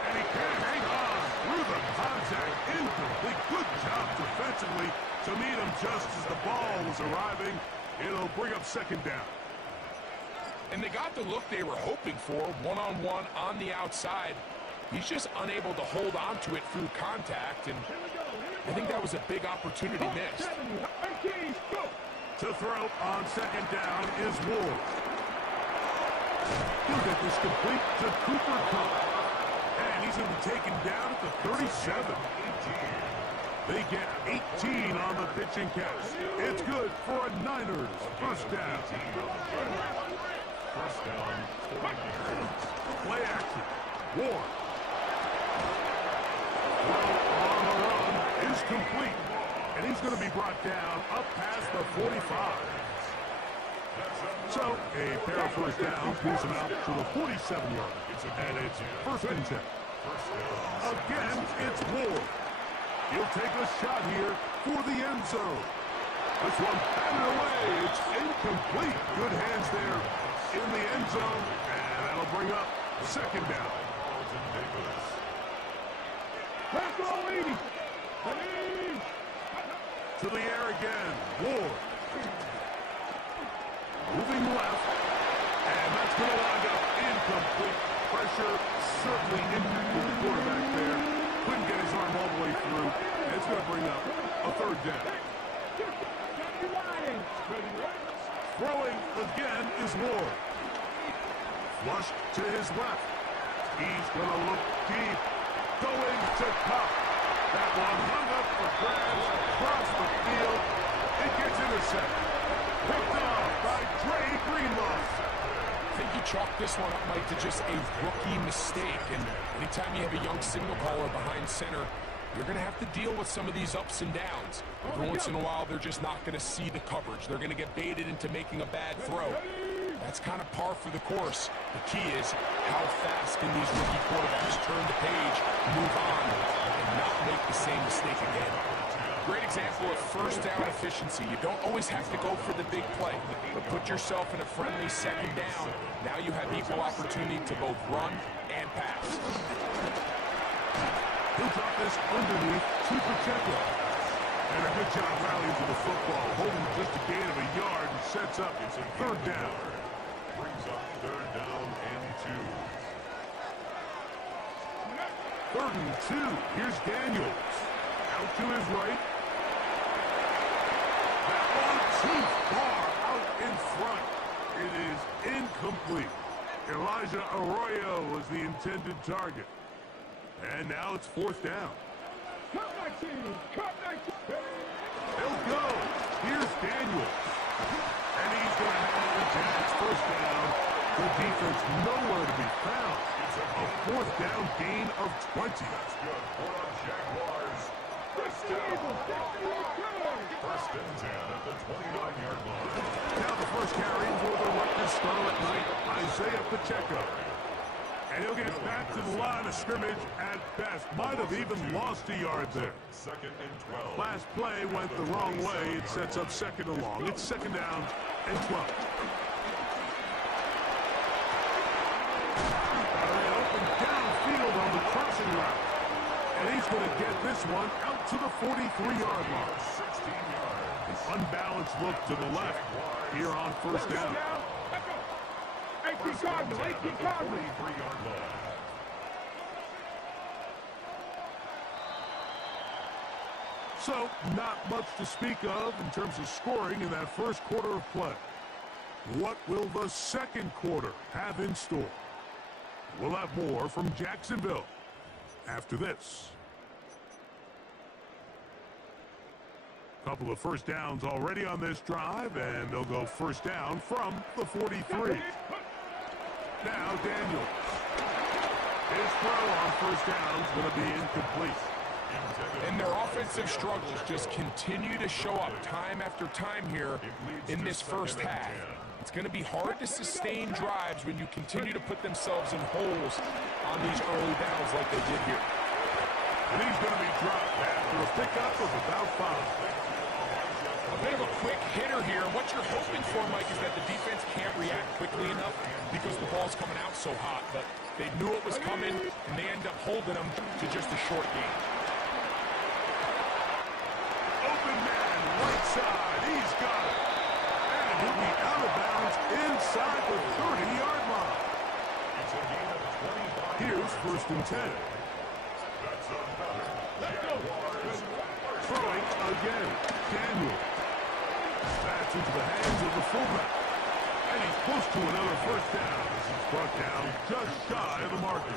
And he can't hang on through the contact. Incomplete. Good job defensively to meet him just as the ball was arriving. It'll bring up second down. And they got the look they were hoping for, one-on-one on the outside. He's just unable to hold on to it through contact, and I think that was a big opportunity missed. To throw on second down is Ward. He'll get this complete to Cooper Kupp. And he's going to be taken down at the 37. They get 18 on the pitch and catch. It's good for a Niners first down. First down. Play action. Ward. Throw on the run is complete. And he's going to be brought down up past the 45. So, a pair of first downs moves him out to the 47-yard. And it's first and 10. Again, it's Ward. He'll take a shot here for the end zone. This one batted away. It's incomplete. Good hands there in the end zone. And that'll bring up second down. To the air again. Ward. Moving left. And that's going to wind up incomplete. Pressure certainly impacted the quarterback there. Couldn't get his arm all the way through. And it's going to bring up a third down. Throwing again is Ward. Flush to his left. He's going to look deep. Going to Kupp. That one hung up for grabs across the field. It gets intercepted. Picked off by Dre Greenlaw. I think you chalk this one up, Mike, to just a rookie mistake. And anytime you have a young signal caller behind center, you're going to have to deal with some of these ups and downs. Every once in a while, they're just not going to see the coverage. They're going to get baited into making a bad throw. That's kind of par for the course. The key is how fast can these rookie quarterbacks turn the page, move on, and not make the same mistake again. Great example of first down efficiency. You don't always have to go for the big play, but put yourself in a friendly second down. Now you have equal opportunity to both run and pass. He'll drop this underneath to Pacheco. And a good job rallying to the football, holding just a gain of a yard and sets up third down. Brings up third down and 2. 3rd and 2. Here's Daniels. Out to his right. That one too far out in front. It is incomplete. Elijah Arroyo was the intended target. And now it's 4th down. He'll go. Here's Daniels. And he's going to have the Jags first down. The defense nowhere to be found. A 4th down gain of 20. That's good for the Jaguars. First and 10 at the 29-yard line. Now the first carry for the Rutgers Scarlet Knight, Isaiah Pacheco. And he'll get back to the line of scrimmage at best. Might have even lost a yard there. 2nd and 12. Last play went the wrong way. It sets up second and long. It's 2nd down and 12. Open downfield on the crossing route. And he's going to get this one out to the 43-yard line. 16 yards. Unbalanced look to the left here on first down. keep guarding, Mike, keep guarding. 43-yard line. So, not much to speak of in terms of scoring in that first quarter of play. What will the second quarter have in store? We'll have more from Jacksonville after this. Couple of first downs already on this drive, and they'll go first down from the 43. Now Daniels. His throw on first down is going to be incomplete. And their offensive struggles just continue to show up time after time here in this first half. It's going to be hard to sustain drives when you continue to put themselves in holes on these early downs like they did here. And he's going to be dropped after a pickup of about 5. A bit of a quick hitter here. What you're hoping for, Mike, is that the defense can't react quickly enough because the ball's coming out so hot. But they knew it was coming, and they end up holding them to just a short game. Open man, right side. He's got it. And he'll be out of bounds inside the 30-yard line. Here's first and 10. Throwing again. Daniels. That's into the hands of the fullback. And he's close to another first down. This is brought down just shy of the marker.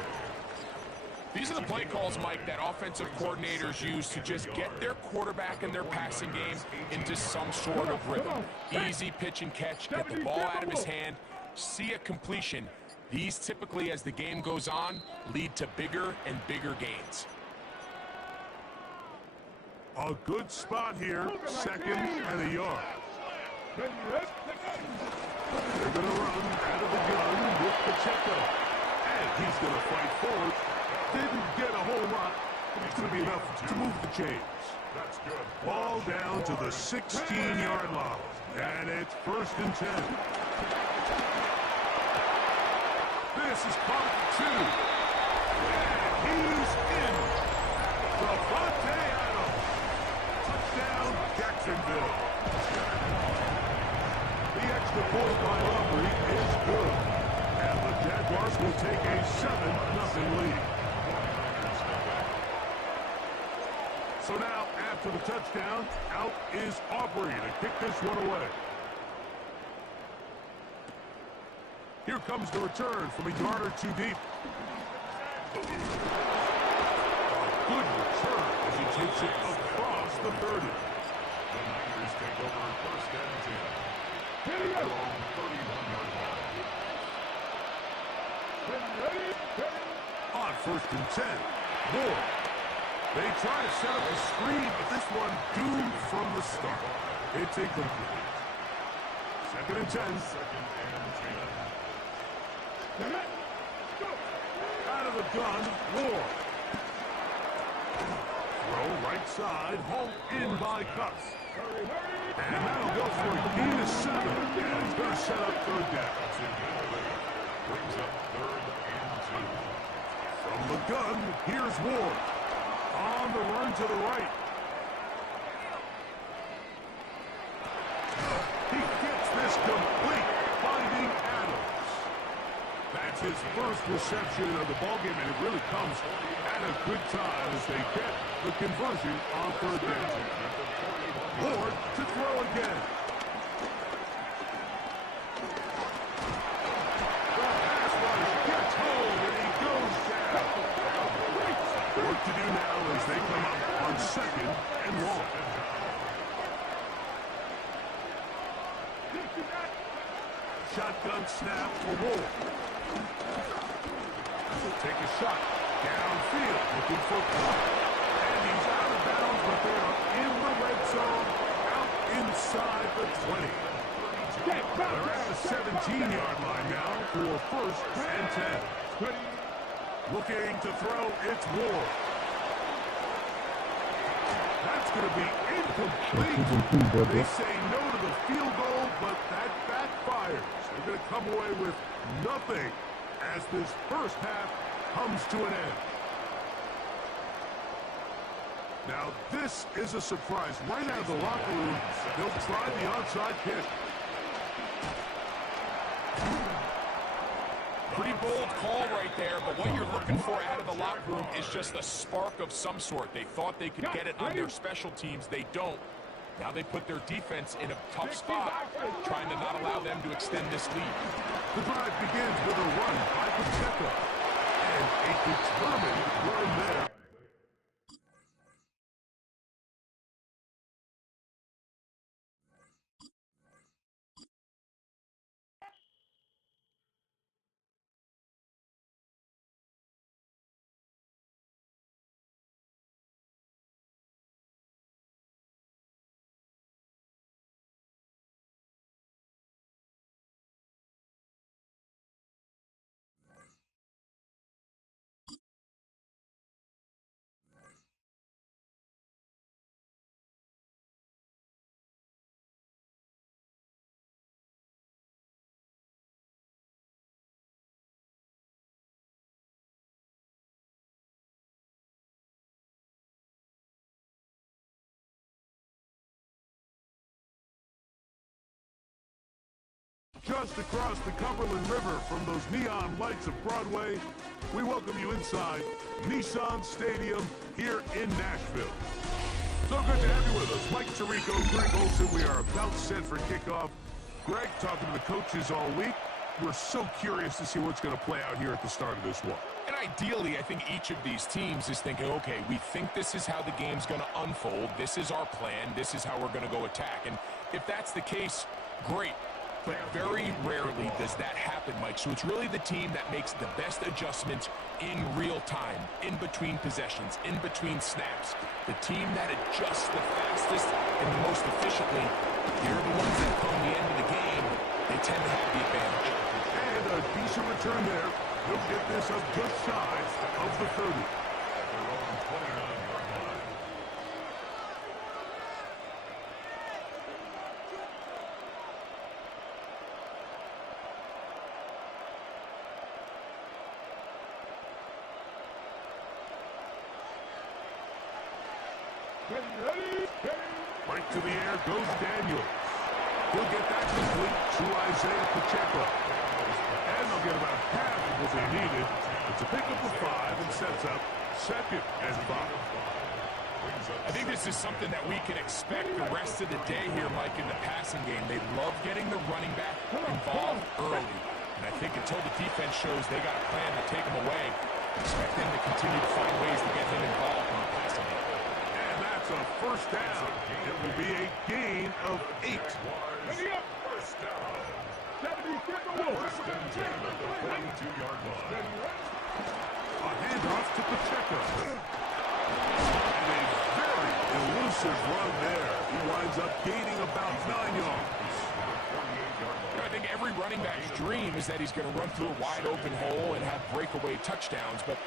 These are the play calls, Mike, that offensive coordinators use to just get their quarterback and their passing game into some sort of rhythm. Easy pitch and catch, get the ball out of his hand, see a completion. These typically, as the game goes on, lead to bigger and bigger gains. A good spot here, second and a yard. They're going to run out of the gun with Pacheco. And he's going to fight forward. Didn't get a whole lot, but it's going to be enough to move the chains. Ball down to the 16-yard line. And it's first and 10. This is part 2. And he's in. Davante Adams. Touchdown, Jacksonville. The extra point by Aubrey is good. And the Jaguars will take a 7-0 lead. So now, after the touchdown, out is Aubrey to kick this one away. Here comes the return from a yard or two deep. A good return as he takes it across the 30. The Niners take over first and 10. Here we go. Long 31-yard line. On first and 10, Moore. They try to set up a screen, but this one doomed from the start. It's incomplete. Second and 10. Out of the gun, Moore. Throw right side, home in by Cuss. And that'll go for a gain of 7. And he's going to set up third down. Brings up 3rd and 2. From the gun, here's Ward. On the run to the right. He gets this complete, finding Adams. That's his first reception of the ballgame, and it really comes at a good time as they get the conversion on third down. Ward to throw again. The pass rush gets home, and he goes down. Work to do now as they come up on second and long. Shotgun snap for Ward. Take a shot downfield, looking for Clark. And he's out of bounds, but they are in the red zone, out inside the 20. They're at the 17-yard line now for first and 10. Looking to throw, it's Ward. That's going to be incomplete. They say no to the field goal, but that backfires. They're going to come away with nothing as this first half comes to an end. Now, this is a surprise. Right out of the locker room, they'll try the onside kick. Pretty bold call right there, but what you're looking for out of the locker room is just a spark of some sort. They thought they could get it on their special teams. They don't. Now they put their defense in a tough spot, trying to not allow them to extend this lead. The drive begins with a run by Pacheco. And a determined run there. Just across the Cumberland River from those neon lights of Broadway, we welcome you inside Nissan Stadium here in Nashville. So good to have you with us. Mike Tirico, Greg Olson, we are about set for kickoff. Greg, talking to the coaches all week. We're so curious to see what's going to play out here at the start of this one. And ideally, I think each of these teams is thinking, okay, we think this is how the game's going to unfold. This is our plan. This is how we're going to go attack. And if that's the case, great. But very rarely does that happen, Mike. So it's really the team that makes the best adjustments in real time, in between possessions, in between snaps. The team that adjusts the fastest and the most efficiently, they're the ones that come the end of the game. They tend to have the advantage. And a decent return there. He'll get this up just shy of the 30. Right to the air goes Daniel. He'll get that complete to Isaiah Pacheco. And they'll get about half of what they needed. It's a pickup of 5 and sets up second and 5. I think this is something that we can expect the rest of the day here, Mike, in the passing game. They love getting the running back involved early. And I think until the defense shows they got a plan to take him away, expect them to continue to find ways to get him involved in the passing game. And that's a first down. It will be a gain of 8. First down. 70-second rule. First and 10 at the 42-yard line. A handoff to Pacheco. And a very elusive run there. He winds up gaining about 9 yards. I think every running back's dream is that he's going to run through a wide open hole and have breakaway touchdowns, but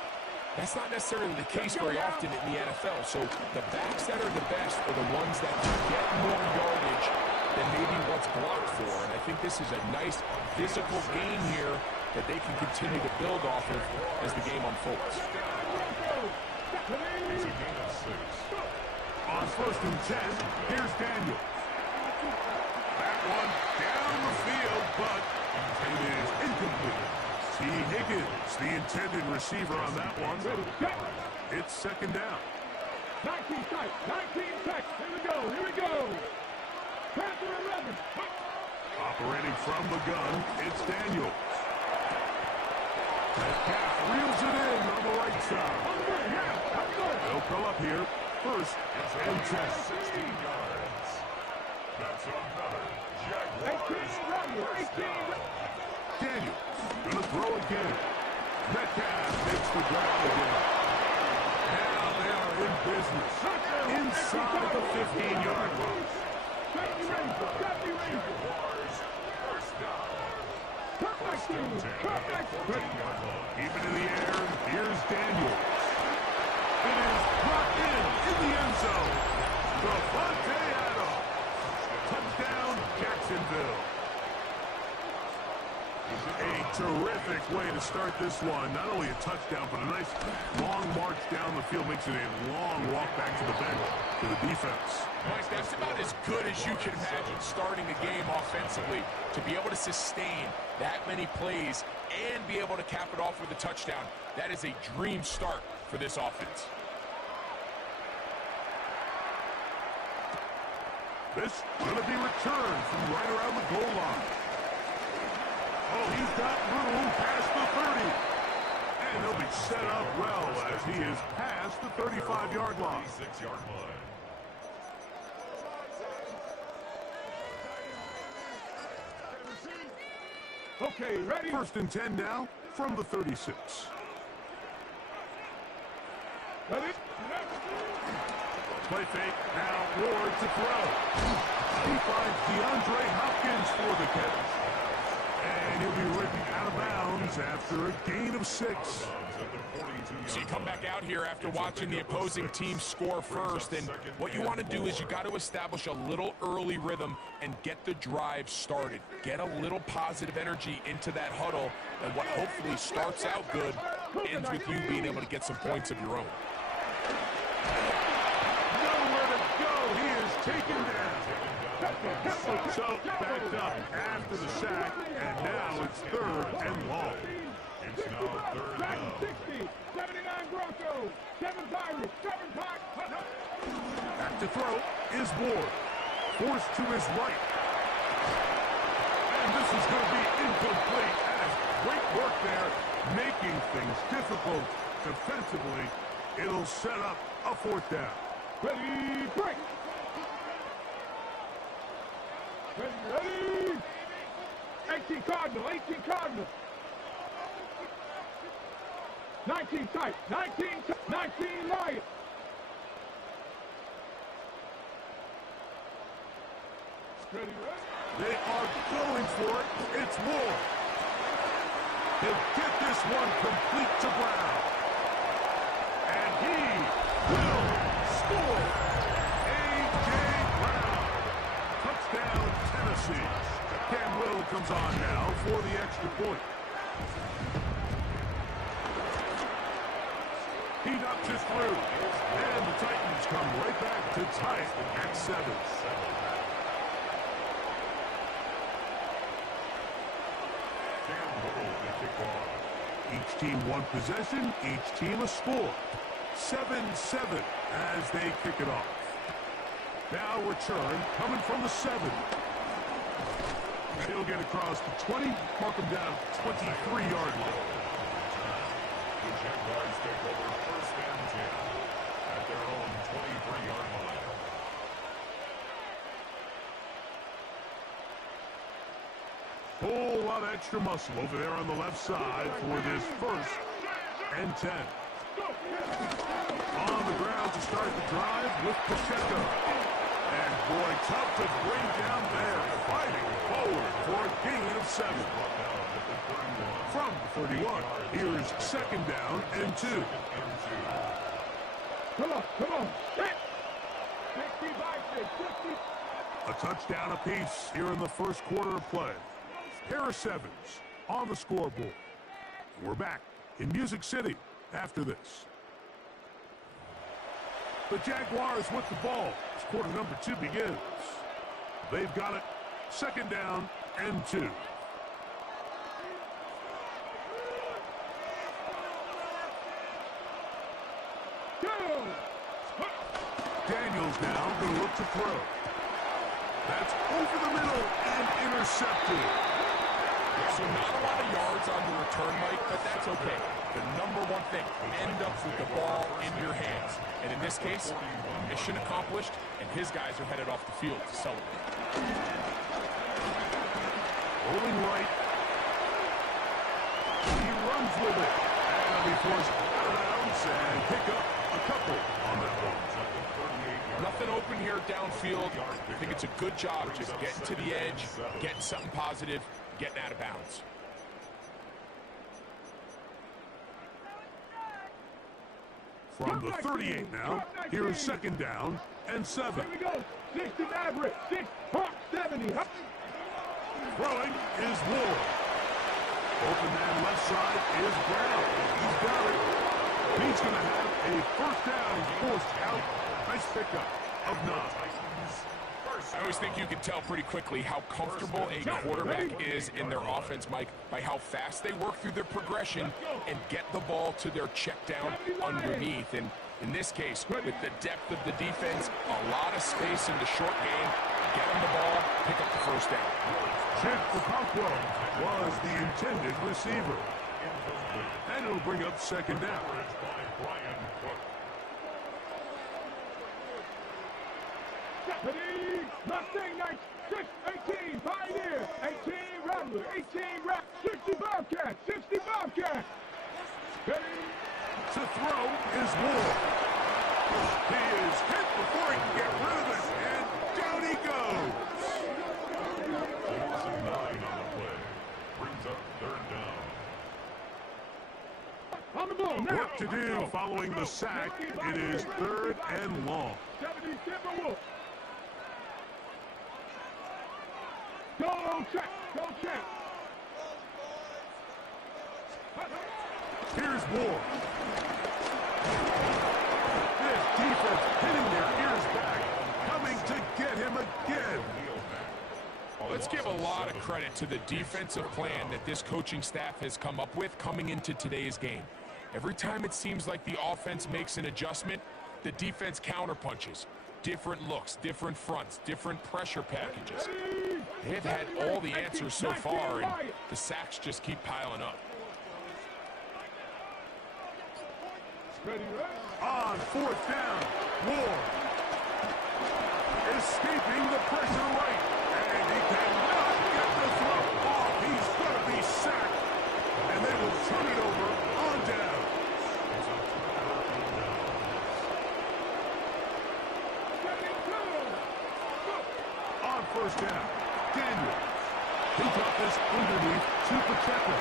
that's not necessarily the case very often in the NFL. So the backs that are the best are the ones that get more yardage than maybe what's blocked for. And I think this is a nice physical gain here that they can continue to build off of as the game unfolds. On first and 10, here's Daniel. That one down the field, but it is incomplete. T. Higgins, the intended receiver on that one. It's second down. 19 seconds. 19 seconds. Here we go. Panther 11. Operating from the gun, it's Daniel. Metcalf reels it in on the right side. They'll come up here. First and 10. 16 yards. That's another Jaguars. 18. Daniel gonna throw again. Metcalf makes the grab again. Now they are in business. Inside the 15-yard line. Jaguars. First down. First and 10 at the 14-yard line. Keep it in the air. Here's Daniel. It is brought in the end zone. Devontae Adams. Touchdown, Jacksonville. A terrific way to start this one. Not only a touchdown, but a nice long march down the field. Makes it a long walk back to the bench for the defense. Mike, that's about as good as you can imagine starting a game offensively. To be able to sustain that many plays and be able to cap it off with a touchdown, that is a dream start for this offense. This going to be returned from right around the goal line. Oh, he's got room past the 30. And he'll be set up well as he is past the 35-yard line. 36-yard line. Okay, ready? First and 10 now from the 36. Ready? Play fake. Now Ward to throw. He finds DeAndre Hopkins for the catch. And he'll be written out of bounds after a gain of 6. So you come back out here after watching the opposing team score first, and what you want to do is you got to establish a little early rhythm and get the drive started. Get a little positive energy into that huddle, and what hopefully starts out good ends with you being able to get some points of your own. Nowhere to go. He is taken down. So backed up after the sack, and now it's 3rd and long. It's now 3rd down. 60, 79 Broncos, 7 Pirates, 7 Pirates. Back to throw is Ward. Forced to his right. And this is going to be incomplete. As great work there, making things difficult defensively. It'll set up a 4th down. Ready, break. Ready. 18 Cardinal, 18 Cardinal. 19 tight, 19 Lion. Ready. They are going for it. It's Ward. He'll get this one complete to Brown. And he will score. A.J. Brown. Touchdown, Tennessee. Cam Little comes on now for the extra point. He knocks it through. And the Titans come right back to tie it at 7. Each team one possession, each team a score. 7-7 as they kick it off. Now return coming from the 7. He'll get across the 20, mark him down 23-yard line. The Jaguars take over 1st and 10 at their own 23-yard line. Whole lot of extra muscle over there on the left side for this 1st and 10. On the ground to start the drive with Pacheco. And boy, tough to bring down there. Fighting forward for a gain of 7. From the 31, here's 2nd down and 2. Come on. 60 by 6, 60. A touchdown apiece here in the 1st quarter of play. Pair of 7s on the scoreboard. We're back in Music City after this. The Jaguars with the ball as quarter number 2 begins. They've got it. 2nd down and 2. Daniels now going to look to throw. That's over the middle and intercepted. So not a lot of yards on the return, Mike, but that's okay. The number one thing, end up with the ball in your hands. And in this case, mission accomplished, and his guys are headed off the field to celebrate. Rolling right. He runs with it. And he'll be forced out of bounds and pick up a couple on that one. Nothing open here downfield. I think it's a good job just getting to the edge, getting something positive, getting out of bounds. From the 38 now, here's 2nd down and 7. Here we go. 60 Maverick, 6, 70. Throwing is Ward. Open man left side is Brown. He's got it. He's going to have a first down forced out. Nice pickup of 9. I always think you can tell pretty quickly how comfortable a quarterback is in their offense, Mike, by how fast they work through their progression and get the ball to their check down underneath. And in this case, with the depth of the defense, a lot of space in the short game, get them the ball, pick up the first down. Chip Okonkwo was the intended receiver. And it'll bring up second down. Mustang 18, Pioneer, 18, Rambler, 18, Rap, 60 Bobcat, 60 Bobcat. To throw is Ward. He is hit before he can get rid of it, and down he goes. Loss of 9 on the play. Brings up third down. On the ball now. Work to do following the sack. It is third and long. 70 Timberwolves. Go check, go check. Here's Ward. This defense hitting their ears back, coming to get him again. Let's give a lot of credit to the defensive plan that this coaching staff has come up with coming into today's game. Every time it seems like the offense makes an adjustment, the defense counterpunches. Different looks, different fronts, different pressure packages. They've had all the answers so far, and the sacks just keep piling up. On fourth down, Ward escaping the pressure right, and he cannot get the throw off. He's going to be sacked, and they will turn it over on down. On first down, Daniel. He got this underneath to Pacheco.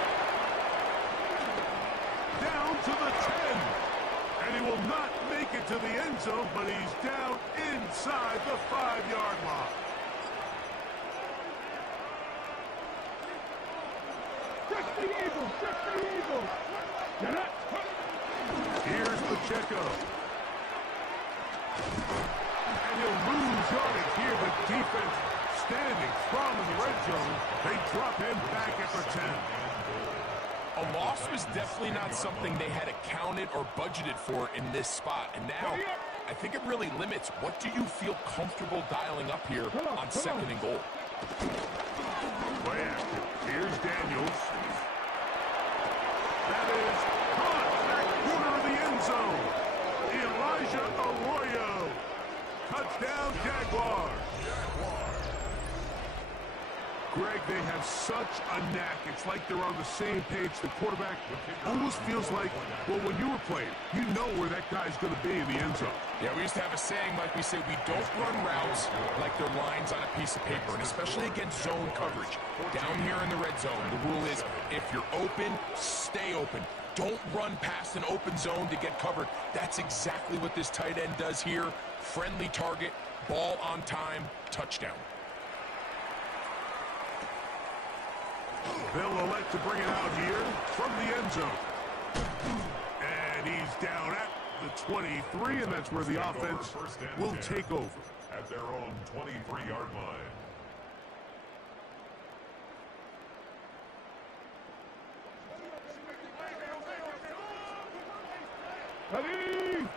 Down to the 10. And he will not make it to the end zone, but he's down inside the 5-yard line. Check the Eagles, check the Eagles. Here's Pacheco. And he'll lose yardage here, but defense standing strong in the red zone. They drop him back at the 10. A loss was definitely not something they had accounted or budgeted for in this spot. And now, I think it really limits what do you feel comfortable dialing up here on second and goal. Play action. Here's Daniels. That is caught back corner of the end zone. Elijah Arroyo. Touchdown, Jaguars. Greg, they have such a knack. It's like they're on the same page. The quarterback almost feels like, well, when you were playing, you know where that guy's going to be in the end zone. Yeah, we used to have a saying, like we say, we don't run routes like they're lines on a piece of paper, and especially against zone coverage. Down here in the red zone, the rule is if you're open, stay open. Don't run past an open zone to get covered. That's exactly what this tight end does here. Friendly target, ball on time, touchdown. They'll elect to bring it out here from the end zone. And he's down at the 23, and that's where the offense will take over. At their own 23-yard line. Ready?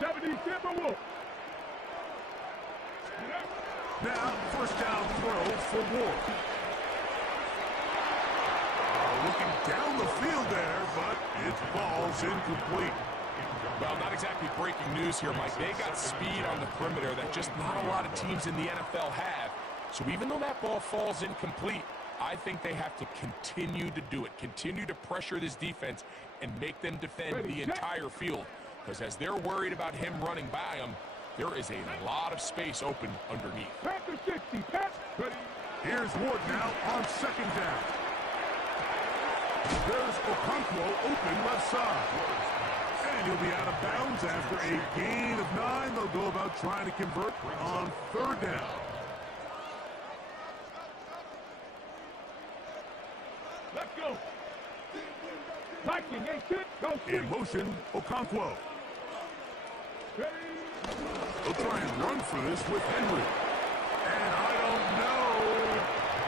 70 Timberwolves. Now, first down throw for Ward. Looking down the field there, but it falls incomplete. Well, not exactly breaking news here, Mike. They got speed on the perimeter that just not a lot of teams in the NFL have. So even though that ball falls incomplete, I think they have to continue to do it. Continue to pressure this defense and make them defend the entire field. Because as they're worried about him running by them, there is a lot of space open underneath. Panther 60, Here's Ward now on second down. There's Okonkwo open left side. And he'll be out of bounds after a gain of 9. They'll go about trying to convert on third down. In motion, Okonkwo. They'll try and run for this with Henry. And I don't know.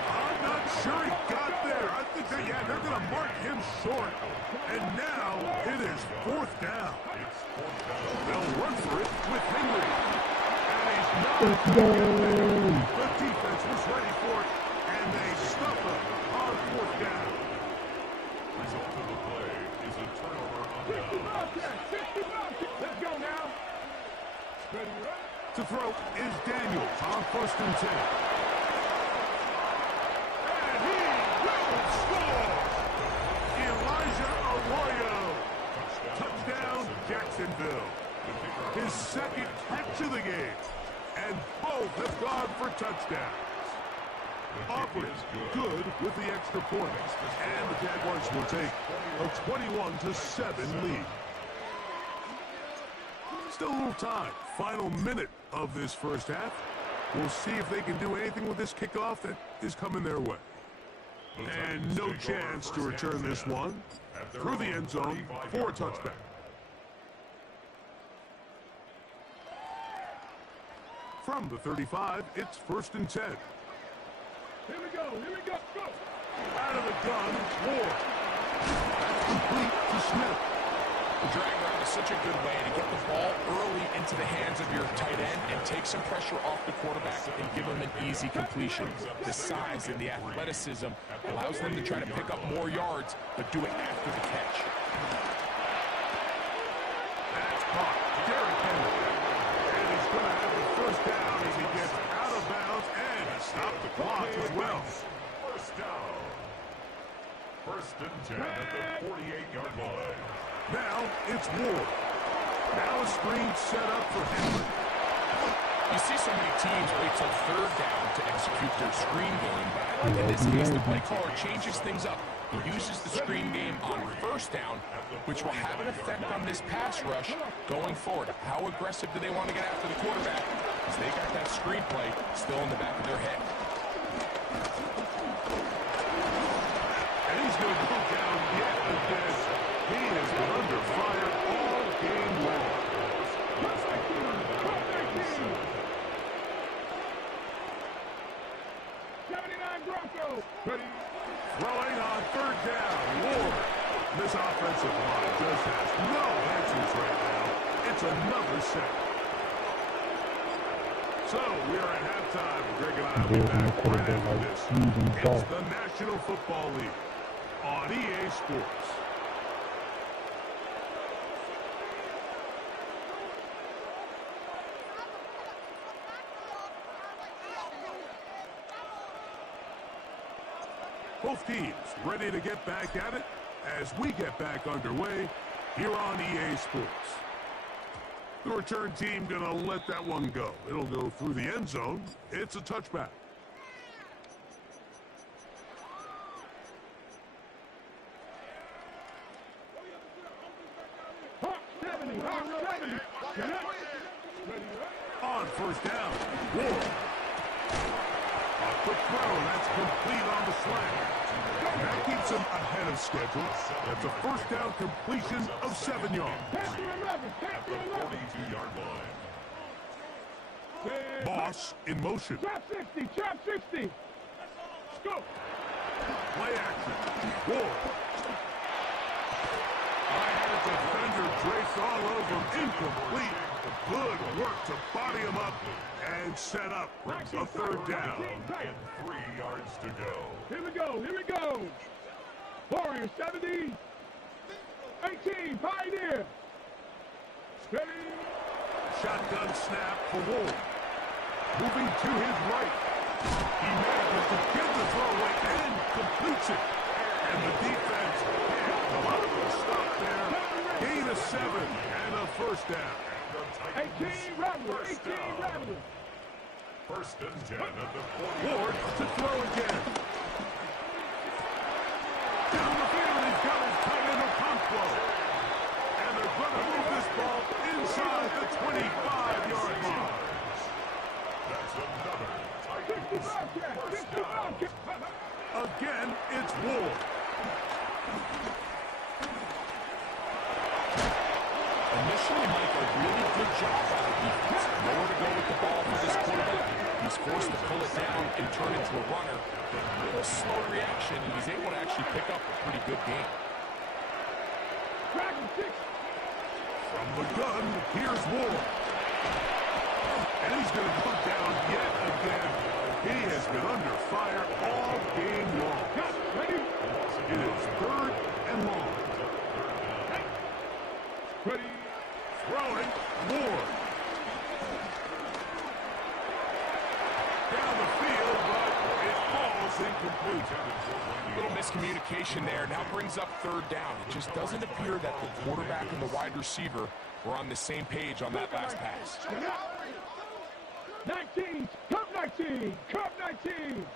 I'm not sure he got there. I think they're going to mark him short. And now it is 4th down. They'll run for it with Henry. And he's not. The defense was ready for it, and they stuff him on 4th down. Result of the play is a turnover on down. Let's go now. To throw is Daniels on 1st and 10. And he will score! Elijah Arroyo. Touchdown, Jacksonville. His 2nd catch of the game. And both have gone for touchdowns. Aubrey good with the extra point. And the Jaguars will take a 21-7 lead. Still a little time. Final minute of this first half. We'll see if they can do anything with this kickoff that is coming their way. And no chance to return this one through the end zone for a touchback. From the 35, it's 1st and 10. Here we go. Go. Out of the gun, Ward. That's complete to Smith. The drag route is such a good way to get the ball early into the hands of your tight end and take some pressure off the quarterback and give him an easy completion. The size and the athleticism allows them to try to pick up more yards, but do it after the catch. That's caught. Derrick Henry. And he's going to have the 1st down as he gets out of bounds and stop the clock as well. 1st down. 1st and 10 at the 48-yard line. Now it's Ward. Now a screen set up for Henry. You see so many teams wait till 3rd down to execute their screen game, but I like in this case the play caller changes things up. He uses the screen game on 1st down, which will have an effect on this pass rush going forward. How aggressive do they want to get after the quarterback? Because they got that screen play still in the back of their head. And he's going to go down yet again. He has been under fire all game long. Throwing on 3rd down. Ward. This offensive line just has no answers right now. It's another set. So we are at halftime. Greg and I will be back right after this. It's the National Football League on EA Sports. Both teams ready to get back at it as we get back underway here on EA Sports. The return team gonna let that one go. It'll go through the end zone. It's a touchback. On 1st down, Ward. A quick throw, that's complete on the slant. That keeps him ahead of schedule. That's a 1st down completion of 7 yards. At the 42-yard line. Boss in motion. Trap 60. Let's go. Play action. Ward. I had a defender draped all over him. Incomplete. Good work to body him up and set up a 3rd down. And 3 yards to go. Here we go. Warriors 70. 18, Pioneer. Steady. Shotgun snap for Ward. Moving to his right. He manages to get the throw away and completes it. And the defense can't come out of the stop there. Gain of 7 and a 1st down. 18, Rattler. 18, Rattler. 1st and 10 at the 40. Ward to throw again. Down the field, he's got his tight end Okonkwo. And they're going to move this ball inside the 25-yard line. That's another Titans 1st down. Again, it's Ward. Initially, Mike, a really good job by the defense. Nowhere to go with the ball for this quarterback. He's forced to pull it down and turn into a runner. A little slow reaction, and he's able to actually pick up a pretty good game. From the gun, here's Ward. And he's going to come down yet again. He has been under fire all game long. Ready? It is 3rd and long. Ready? Throwing. Ward. Down the field, but it falls incomplete. A little miscommunication there. Now brings up 3rd down. It just doesn't appear that the quarterback and the wide receiver were on the same page on that last pass. 19, come 19, come 19.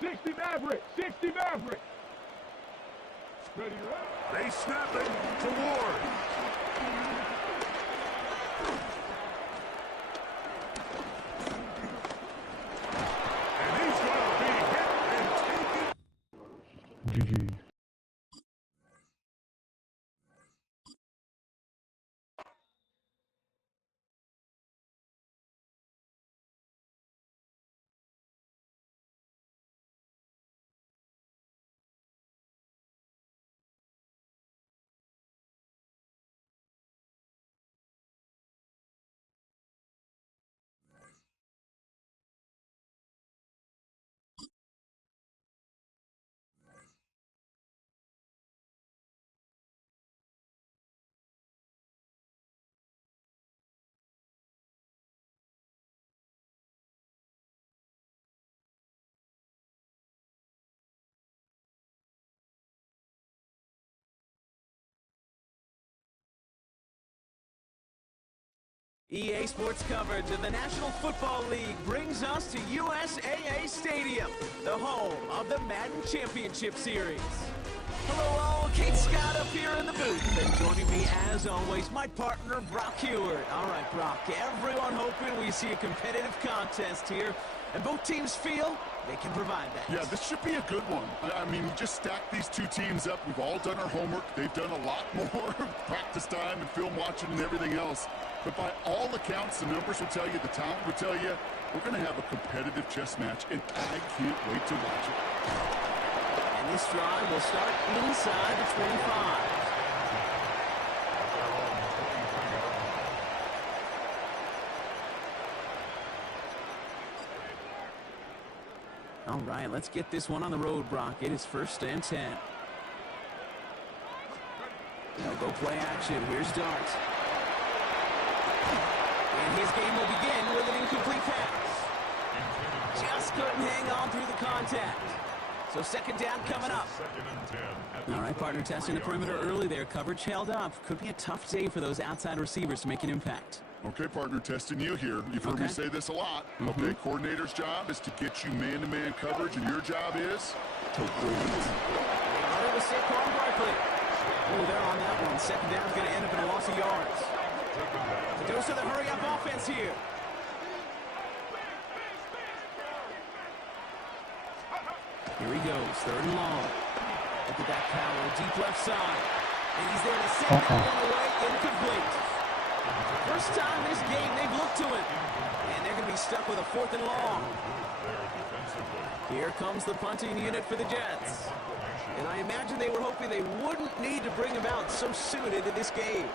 60 Maverick, 60 Maverick. Ready, They snap it to Ward. And he's going to be hit and taken. GG. EA Sports coverage of the National Football League brings us to USAA Stadium, the home of the Madden Championship Series. Hello all, Kate Scott up here in the booth, and joining me as always, my partner Brock Heward. All right, Brock, everyone hoping we see a competitive contest here, and both teams feel they can provide that. Yeah, this should be a good one. I mean, you just stack these two teams up. We've all done our homework. They've done a lot more practice time and film watching and everything else. But by all accounts, the numbers will tell you, the talent will tell you, we're going to have a competitive chess match, and I can't wait to watch it. And this drive will start inside the 25. All right, let's get this one on the road, Brock. It is 1st and 10. Now go play action. Here's Dart. And his game will begin with an incomplete pass. Just couldn't hang on through the contact. So 2nd down coming up. All right, partner, testing the perimeter early there. Coverage held up. Could be a tough day for those outside receivers to make an impact. Okay, partner, testing you here. You've heard me say this a lot. Okay, coordinator's job is to get you man-to-man coverage, and your job is to win. Out of the Saquon Barkley. Oh, they're on that one. 2nd down's going to end up in a loss of yards. The dose of the hurry-up offense here. Here he goes, 3rd and long. Look at that power, deep left side. And he's there to send that one away, incomplete. First time this game they've looked to it. And they're going to be stuck with a 4th and long. Here comes the punting unit for the Jets. And I imagine they were hoping they wouldn't need to bring him out so soon into this game.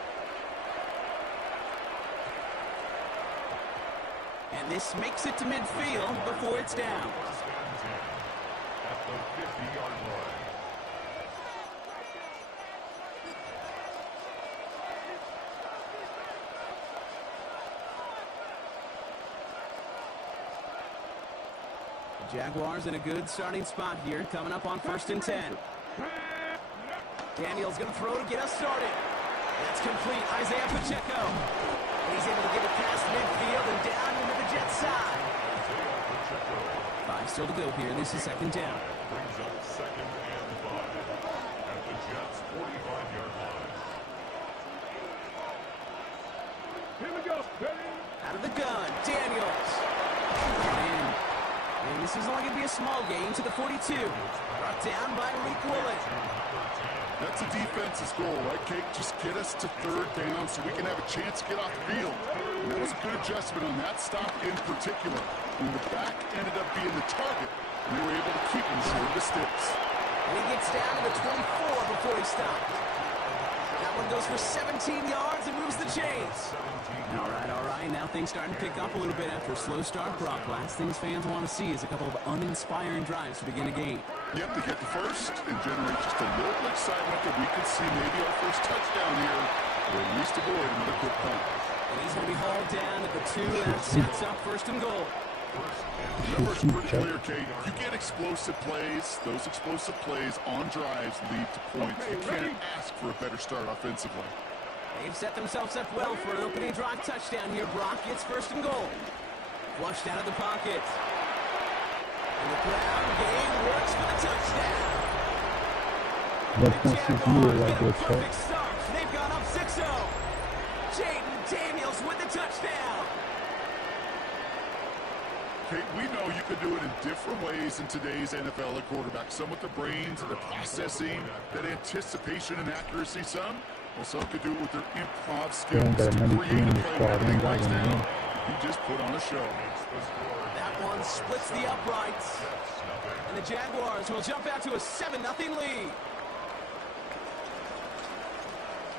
And this makes it to midfield before it's down. At the 50-yard line. The Jaguars in a good starting spot here, coming up on 1st and 10. Daniel's going to throw to get us started. That's complete. Isaiah Pacheco. And he's able to get it past midfield and down into the Jets side. 5 still to go here. This is 2nd down. Brings up 2nd and 5 at the Jets' 45-yard line. Here we go. Out of the gun, Daniels. And This is only going to be a small gain to the 42. Brought down by Rick Woolen. That's a defense's goal, right, Kate? Just get us to third down so we can have a chance to get off the field. And that was a good adjustment on that stop in particular. When the back ended up being the target, we were able to keep him short of the sticks. And he gets down to the 24 before he stopped. That one goes for 17 yards and moves the chains. All right. Now things starting to pick up a little bit after a slow start, Brock. Last things fans want to see is a couple of uninspiring drives to begin a game. Yep, to get the first and generate just a little excitement that we could see maybe our first touchdown here, or at least avoid another quick punt. And he's going to be hauled down at the 2. That sets up first and goal. Numbers pretty clear, Kate. You get explosive plays. Those explosive plays on drives lead to points. You can't ask for a better start offensively. They've set themselves up well for an opening drive touchdown here. Brock gets first and goal. Flushed out of the pocket. And the ground game works for the touchdown. The Jaguars get a perfect start. They've gone up 6-0. Jaden Daniels with the touchdown. Kate, we know you can do it in different ways in today's NFL at quarterback. Some with the brains and the processing, that anticipation and accuracy. Some could do it with their improv skills to create a play. Everything right now, he just put on a show. That one splits the uprights. And the Jaguars will jump out to a 7-0 lead.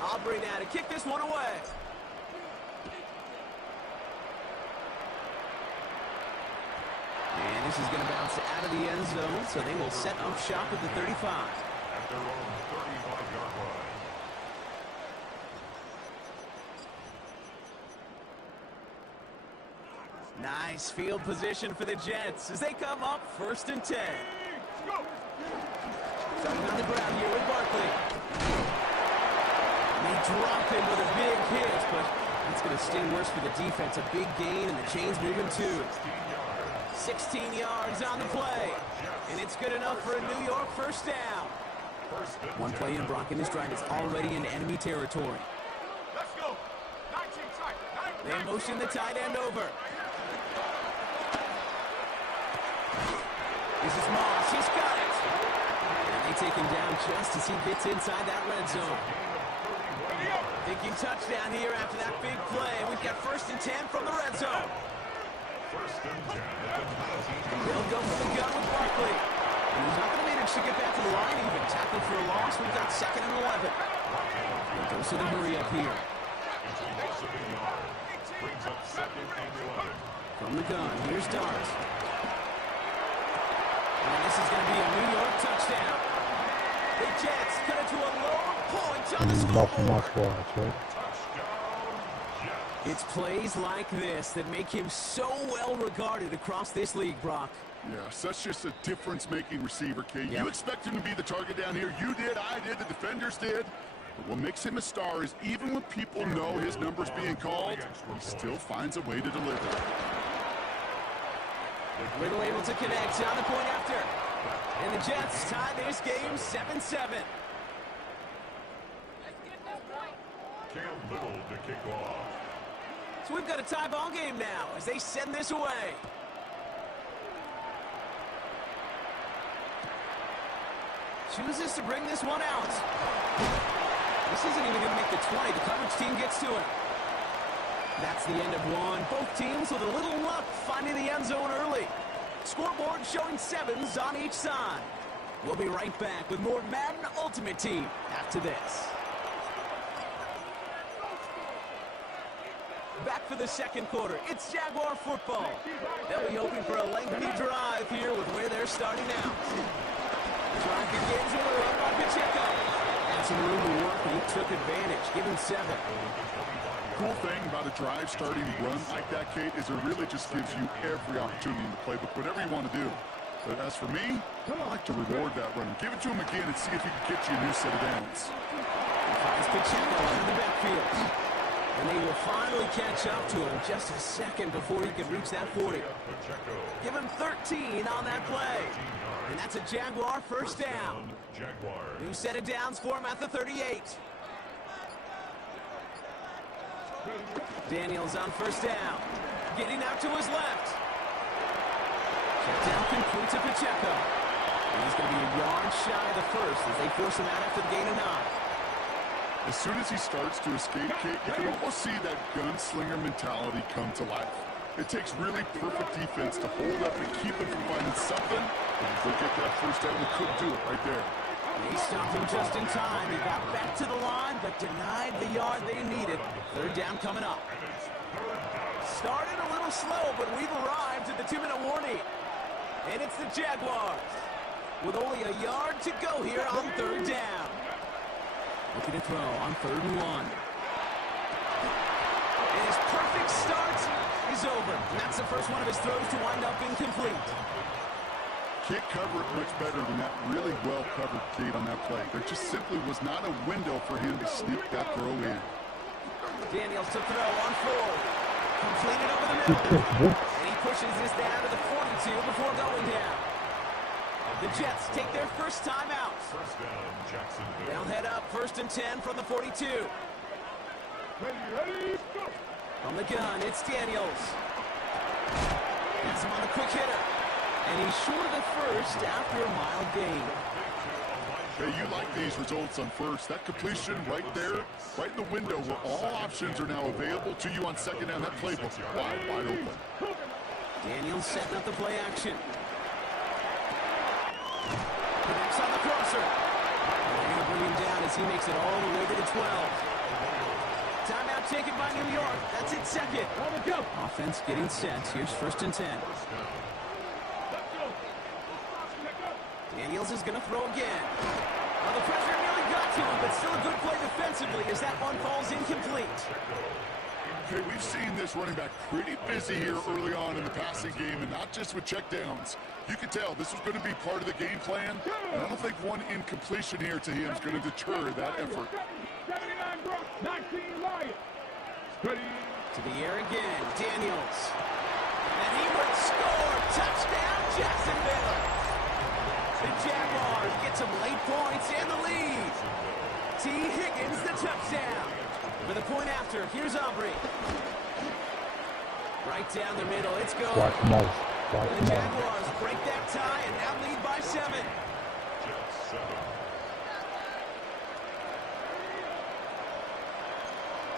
Aubrey now to kick this one away. And this is going to bounce out of the end zone, so they will set up shop at the 35. At their own 35-yard line. Nice field position for the Jets as they come up 1st and 10. Starting on the ground here with Barkley. They drop him with a big hit, but it's going to sting worse for the defense. A big gain, and the chains moving too. 16 yards on the play, and it's good enough for a New York first down. One play in, Brock, and this drive is already in enemy territory. Let's go. They motion the tight end over. This is Moss. He's got it. And they take him down just as he gets inside that red zone. Thinking touchdown here after that big play. We've got 1st and 10 from the red zone. They'll go for the gun with Barkley. And he's not going to manage to get back to the line even. Tackled for a loss. We've got 2nd and 11. And goes to the hurry up here. From the gun, here's Dart. And this is going to be a New York touchdown. The Jets cut it to a low point on the scoreboard. It's plays like this that make him so well regarded across this league, Brock. Yeah, such just a difference-making receiver, Kate. You expect him to be the target down here. You did, I did, the defenders did. But what makes him a star is even when people know his number's being called, he still finds a way to deliver. Little able to connect on the point after. And the Jets tie this game 7-7. Cam Little to kick off. So we've got a tie ball game now as they send this away. Chooses to bring this one out. This isn't even going to make the 20. The coverage team gets to it. That's the end of one. Both teams with a little luck finding the end zone early. Scoreboard showing 7s on each side. We'll be right back with more Madden Ultimate Team after this. Back for the second quarter. It's Jaguar football. They'll be hoping for a lengthy drive here with where they're starting out. Drive begins with a run by Pacheco. Had some room to work, and he took advantage. Give him 7. Cool thing about a drive starting run like that, Kate, is it really just gives you every opportunity in the playbook, whatever you want to do. But as for me, I like to reward that run. Give it to him again and see if he can get you a new set of downs. Finds Pacheco into the backfield. And they will finally catch up to him just a second before he can reach that 40. Give him 13 on that play. And that's a Jaguar first down. New set of downs for him at the 38. Daniels on first down. Getting out to his left. Check down complete to Pacheco. And he's going to be a yard shy of the first as they force him out after the gain of 9. As soon as he starts to escape, Kate, you can almost see that gunslinger mentality come to life. It takes really perfect defense to hold up and keep him from finding something. And if they get that first down, they could do it right there. They stopped him just in time. He got back to the line, but denied the yard they needed. Third down coming up. Started a little slow, but we've arrived at the 2-minute warning. And it's the Jaguars with only a yard to go here on third down. Looking to throw on 3rd and 1. And his perfect start is over. And that's the first one of his throws to wind up incomplete. Can't cover it much better than that really well-covered Kate on that play. There just simply was not a window for him to sneak that throw in. Daniels to throw on 4. Completed over the middle. And he pushes this down to the 42 before going down. The Jets take their first time out. First down, Jacksonville. They'll head up 1st and 10 from the 42. Ready, go. From the gun, it's Daniels. Gets him on the quick hitter. And he's short of the first after a mild gain. Hey, you like these results on first. That completion right there, right in the window where all options are now available to you on second down. That playbook wide open. Daniels setting up the play action. Connects on the crosser. They're going to bring him down as he makes it all the way to the 12. Timeout taken by New York. That's it, second. On the go. Offense getting set. Here's 1st and 10. Daniels is going to throw again. Well, the pressure nearly got to him, but still a good play defensively as that one falls incomplete. Okay, we've seen this running back pretty busy here early on in the passing game, and not just with checkdowns. You can tell this was going to be part of the game plan. And I don't think one incompletion here to him is going to deter that effort. 79 Brock, 19 Lions. Ready. To the air again, Daniels. And he would score. Touchdown, Jacksonville. The Jaguars get some late points and the lead. T. Higgins, the touchdown. For the point after, here's Aubrey. Right down the middle, it's going. The Jaguars break that tie and now lead by 7.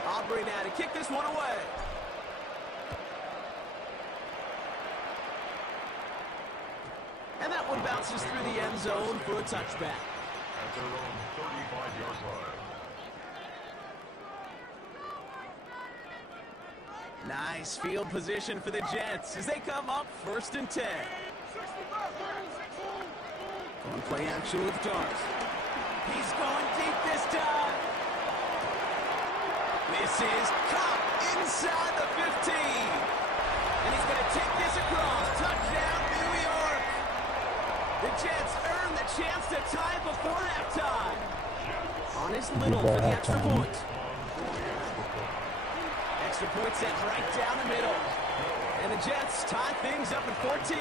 Aubrey now to kick this one away. And that one bounces through the end zone for a touchback. At their own 35-yard line. Nice field position for the Jets as they come up 1st and 10. On play action with Dart. He's going deep this time. This is caught inside the 15. And he's going to take this across. Touchdown, New York. The Jets earn the chance to tie before halftime. On his little for the extra point. Extra point set right down the middle. And the Jets tie things up at 14.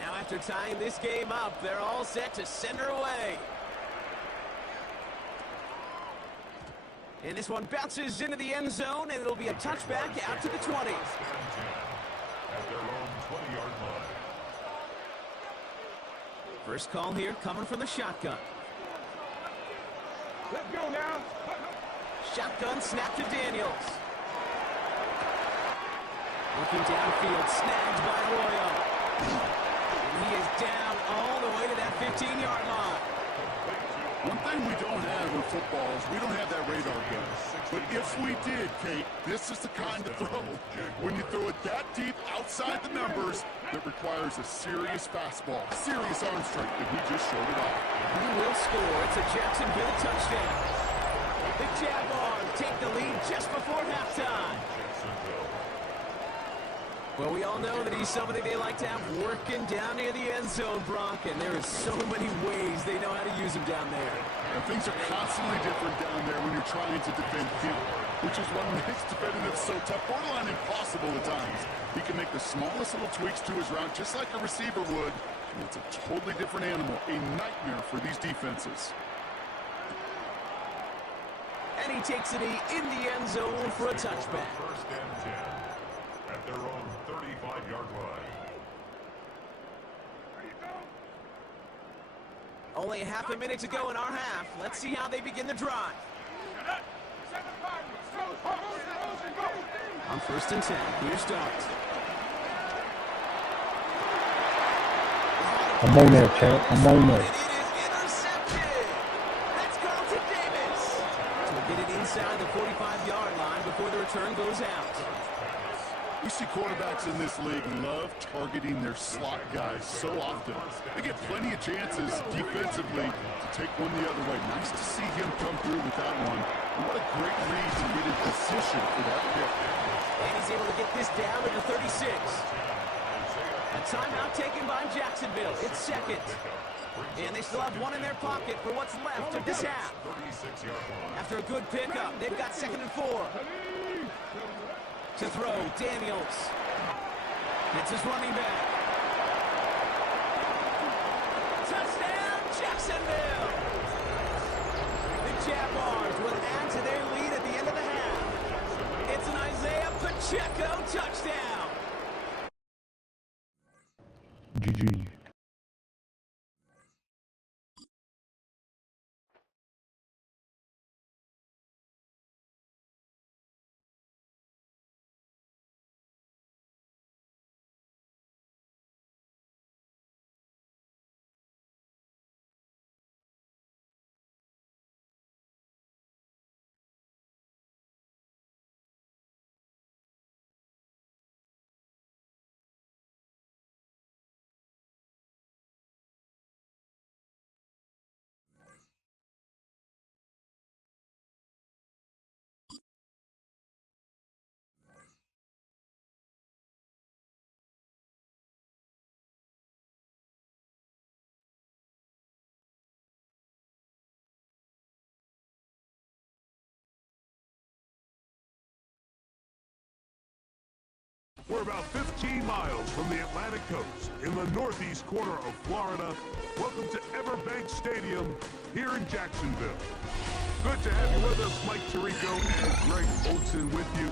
Now after tying this game up, they're all set to send her away. And this one bounces into the end zone, and it'll be a touchback out to the 20. At their own 20-yard line. First call here coming from the shotgun. Let's go now. Shotgun snap to Daniels. Looking downfield, snagged by Royal. And he is down all the way to that 15-yard line. One thing we don't have in football is we don't have that radar gun. But if we did, Kate, this is the kind of throw. When you throw it that deep outside the numbers, that requires a serious fastball, serious arm strength, and he just showed it off. Who will score? It's a Jacksonville touchdown. The Jaguars take the lead just before halftime. Well, we all know that he's somebody they like to have working down near the end zone, Brock, and there is so many ways they know how to use him down there. And things are constantly different down there when you're trying to defend him, which is what makes defending it so tough, borderline impossible at times. He can make the smallest little tweaks to his route, just like a receiver would, and it's a totally different animal, a nightmare for these defenses. And he takes it in the end zone for a touchback. First and 10 at their own 35-yard line. Only half a minute to go in our half. Let's see how they begin the drive. On first and 10, here's Dart. I'm on there, champ. I'm on there. It is intercepted. That's Carlton Davis. So we'll get it inside the 45-yard line before the return goes out. We see quarterbacks in this league love targeting their slot guys so often. They get plenty of chances defensively to take one the other way. Nice to see him come through with that one. And what a great read to get in position for that pick. And he's able to get this down to the 36. A timeout taken by Jacksonville. It's second. And they still have one in their pocket for what's left of this half. After a good pickup, they've got 2nd and 4. To throw, Daniels. It's his running back. Touchdown, Jacksonville! The Jaguars will add to their lead at the end of the half. It's an Isaiah Pacheco touchdown. GG. We're about 15 miles from the Atlantic coast in the northeast corner of Florida. Welcome to Everbank Stadium here in Jacksonville. Good to have you with us, Mike Tirico and Greg Olson with you.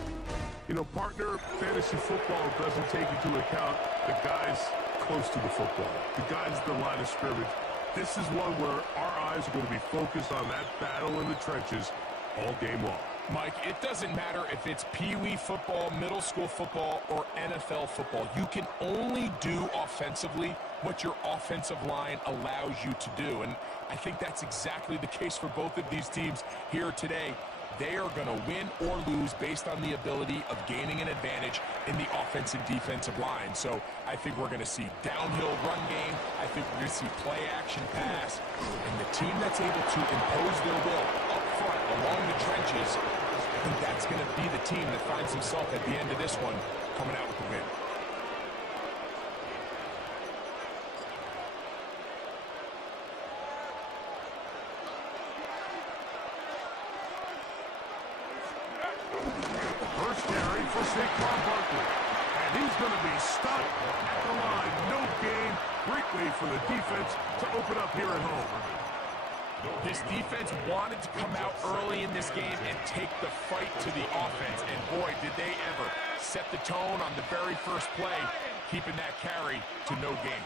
You know, partner, fantasy football doesn't take into account the guys close to the football, the guys at the line of scrimmage. This is one where our eyes are going to be focused on that battle in the trenches all game long. Mike, it doesn't matter if it's Pee-wee football, middle school football, or NFL football. You can only do offensively what your offensive line allows you to do. And I think that's exactly the case for both of these teams here today. They are going to win or lose based on the ability of gaining an advantage in the offensive defensive line. So I think we're going to see downhill run game. I think we're going to see play action pass. And the team that's able to impose their will up front along the trenches, I think that's going to be the team that finds himself at the end of this one coming out with the win. First carry for Saquon Barkley. And he's going to be stopped at the line. No gain. Great way for the defense to open up here at home. This defense wanted to come out early in this game and take the fight to the offense. And boy, did they ever set the tone on the very first play, keeping that carry to no gain.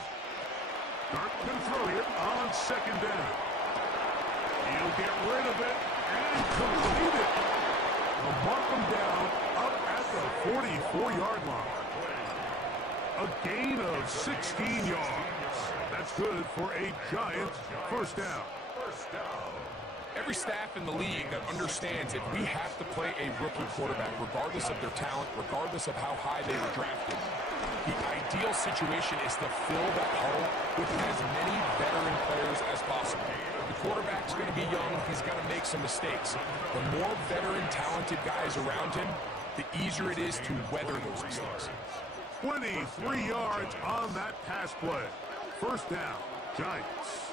Dart can throw it on 2nd down. He'll get rid of it and complete it. They'll mark him down up at the 44-yard line. A gain of 16 yards. That's good for a Giants first down. Every staff in the league that understands that we have to play a rookie quarterback, regardless of their talent, regardless of how high they were drafted. The ideal situation is to fill that huddle with as many veteran players as possible. The quarterback's going to be young. He's going to make some mistakes. The more veteran, talented guys around him, the easier it is to weather those mistakes. 23 yards on that pass play. First down, Giants.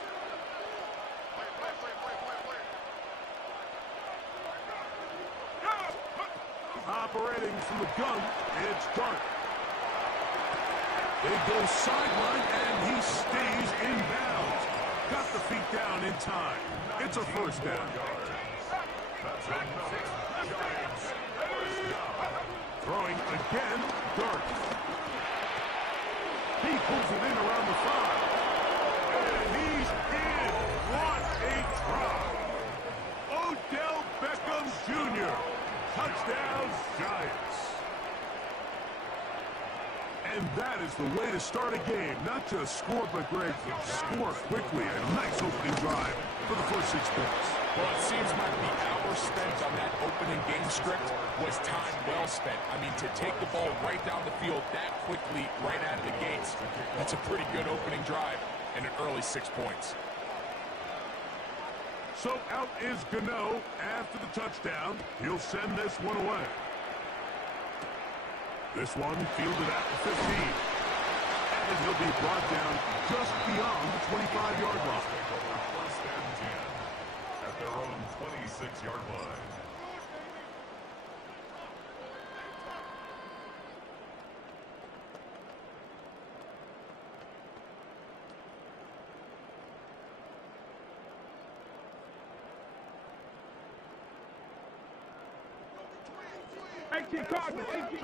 Operating from the gun, it's Dart. They go sideline, and he stays in bounds. Got the feet down in time. It's a first down. Throwing again, Dirk. He pulls it in around the 5. And he's in. What a drop. Odell Beckham Jr. Touchdown, Giants. And that is the way to start a game. Not just score, but Greg, score quickly. A nice opening drive for the first 6 points. Well, it seems like the hour spent on that opening game script was time well spent. I mean, to take the ball right down the field that quickly, right out of the gates, that's a pretty good opening drive and an early 6 points. So out is Gano after the touchdown. He'll send this one away. This one fielded at the 15. And he'll be brought down just beyond the 25-yard line. First and 10 at their own 26-yard line.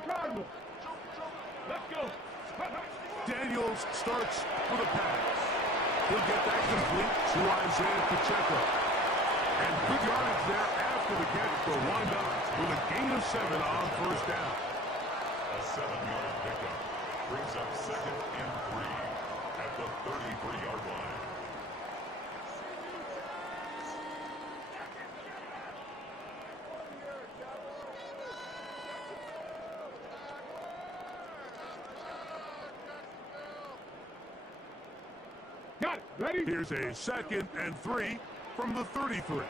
Cardinals. Let's go. Daniels starts with a pass. He'll get that complete to Isaiah Pacheco. And good yardage there after the catch. They'll wind up with a gain of 7 on first down. A 7-yard pickup brings up 2nd and 3 at the 33-yard line. Got it. Ready? Here's a 2nd and 3 from the 33.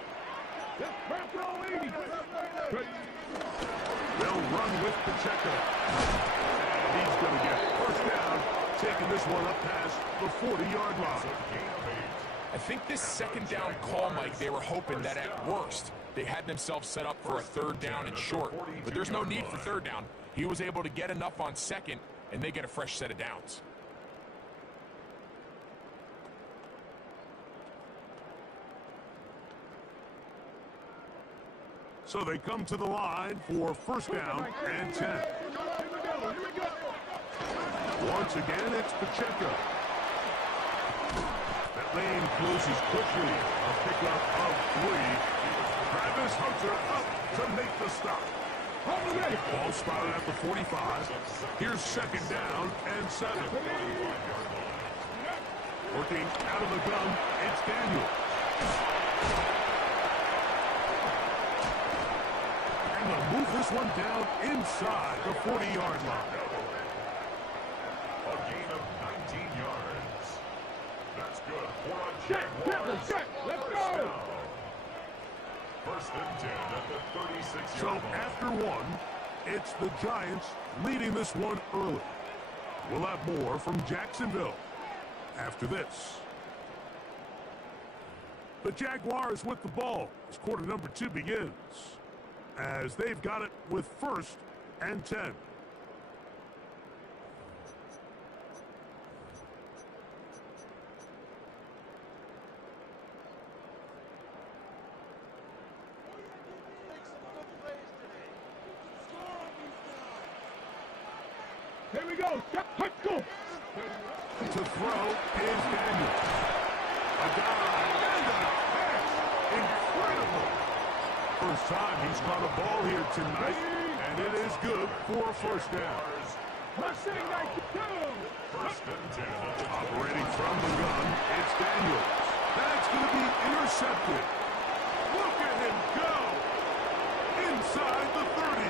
They'll run with Pacheco. And he's going to get first down, taking this one up past the 40-yard line. I think this 2nd down call, Mike, they were hoping that at worst they had themselves set up for a 3rd down and short. But there's no need for 3rd down. He was able to get enough on 2nd, and they get a fresh set of downs. So they come to the line for first down and 10. Once again, it's Pacheco. That lane closes quickly. A pickup of 3. Travis Hunter up to make the stop. Ball spotted at the 45. Here's 2nd down and 7. Working out of the gun, it's Daniel. And they'll move this one down inside the 40-yard line. A gain of 19 yards. That's good for a Jaguars. Let's go. 1st and 10 at the 36-yard So line. after 1, it's the Giants leading this one early. We'll have more from Jacksonville after this. The Jaguars with the ball as quarter number 2 begins, as they've got it with 1st and 10. Here we go. Let's go. To throw is Daniel. A dive and a catch. Incredible. First time he's caught a ball here tonight, and it is good for a first down. Mustang 92. 1st and 10 at the Operating from the gun, it's Daniels. That's going to be intercepted. Look at him go. Inside the 30.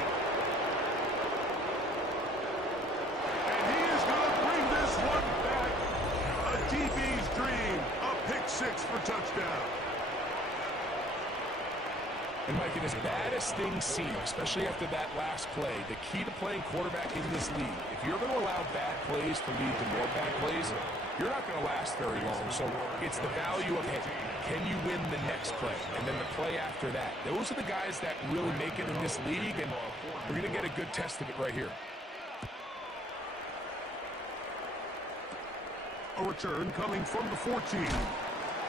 And he is going to bring this one back. A DB's dream. A pick 6 for touchdown. And Mike, and as bad as things seem, especially after that last play, the key to playing quarterback in this league, if you're going to allow bad plays to lead to more bad plays, you're not going to last very long. So it's the value of, hey, can you win the next play? And then the play after that. Those are the guys that really make it in this league, and we're going to get a good test of it right here. A return coming from the 14.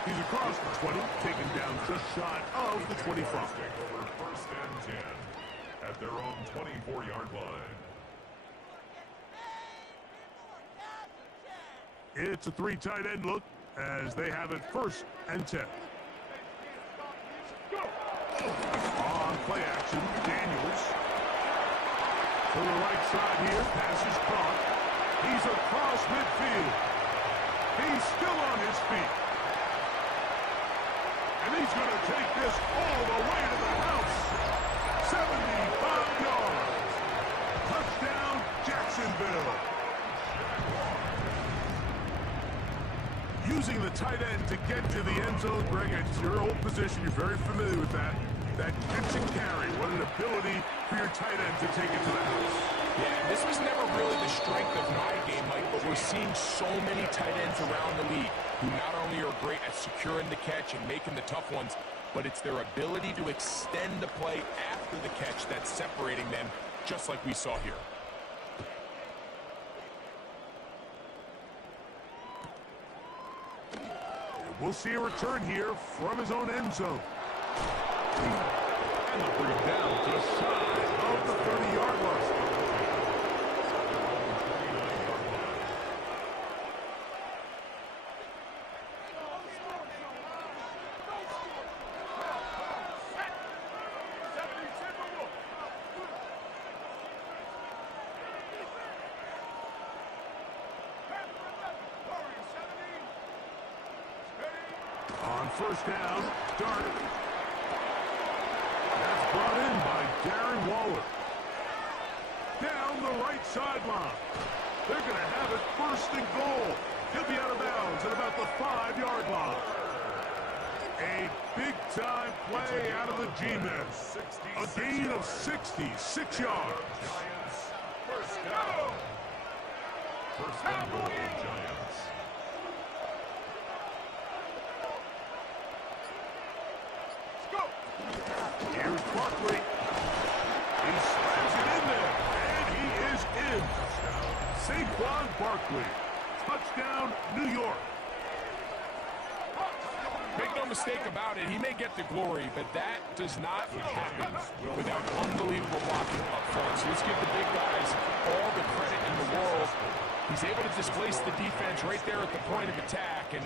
He's across the 20, taken down just shy of the 25. Over first and 10 at their own 24-yard line. It's a three tight end look as they have it first and 10. On play action, Daniels. To the right side here, pass is caught. He's across midfield. He's still on his feet. And he's going to take this all the way to the house. 75 yards. Touchdown, Jacksonville. Using the tight end to get to the end zone, Greg, it's your old position. You're very familiar with that. That catch and carry. What an ability for your tight end to take it to the house. Yeah, this was never really the strength of my game, Mike, but we're seeing so many tight ends around the league who not only are great at securing the catch and making the tough ones, but it's their ability to extend the play after the catch that's separating them, just like we saw here. We'll see a return here from his own end zone. And they'll bring him down just shy of the 30-yard line. On first down, Dart. That's brought in by Darren Waller. Down the right sideline. They're going to have it first and goal. He'll be out of bounds at about the 5-yard line. A big-time play out of the G-men. A gain of 66 yards. First down. First and goal, Giants. Here's Barkley. He slams it in there, and he is in. Saquon Barkley. Touchdown, New York. Make no mistake about it, he may get the glory, but that does not happen without unbelievable blocking up front. So let's give the big guys all the credit in the world. He's able to displace the defense right there at the point of attack, and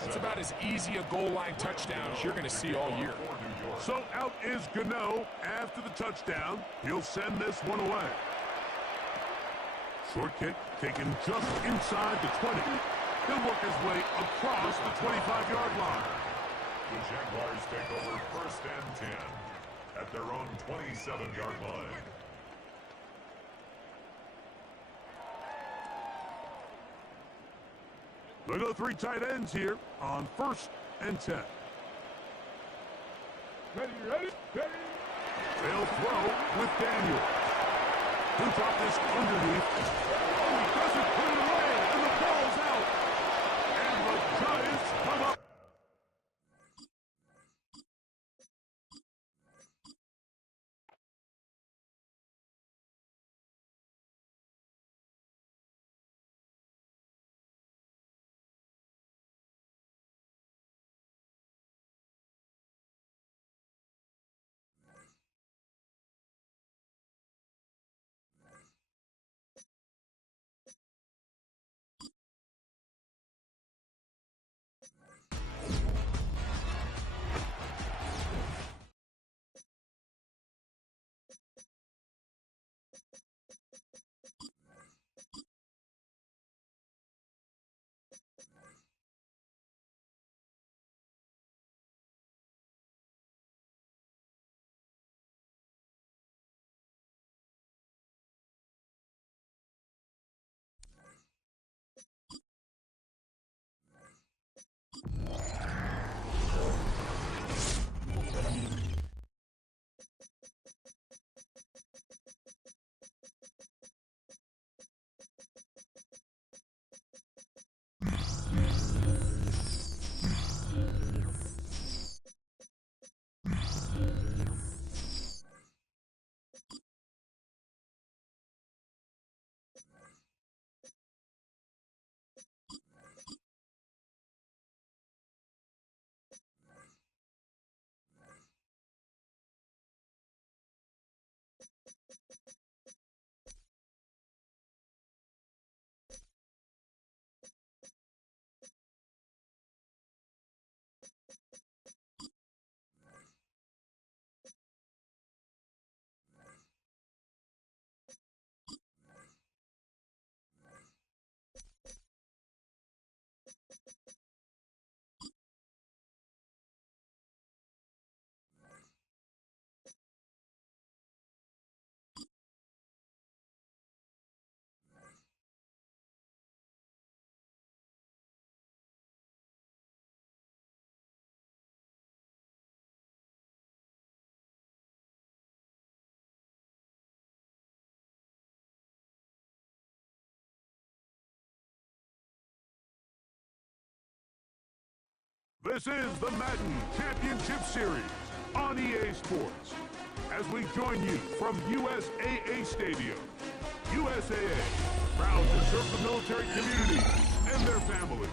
that's about as easy a goal line touchdown as you're going to see all year. So out is Gano after the touchdown. He'll send this one away. Short kick taken just inside the 20. He'll work his way across the 25-yard line. The Jaguars take over first and 10 at their own 27-yard line. They go three tight ends here on first and 10. Ready. They'll throw with Daniel. He'll drop this underneath. Oh, he doesn't put it away, and the ball's out. And the Giants come up. This is the Madden Championship Series on EA Sports. As we join you from USAA Stadium, USAA, proud to serve the military community and their families.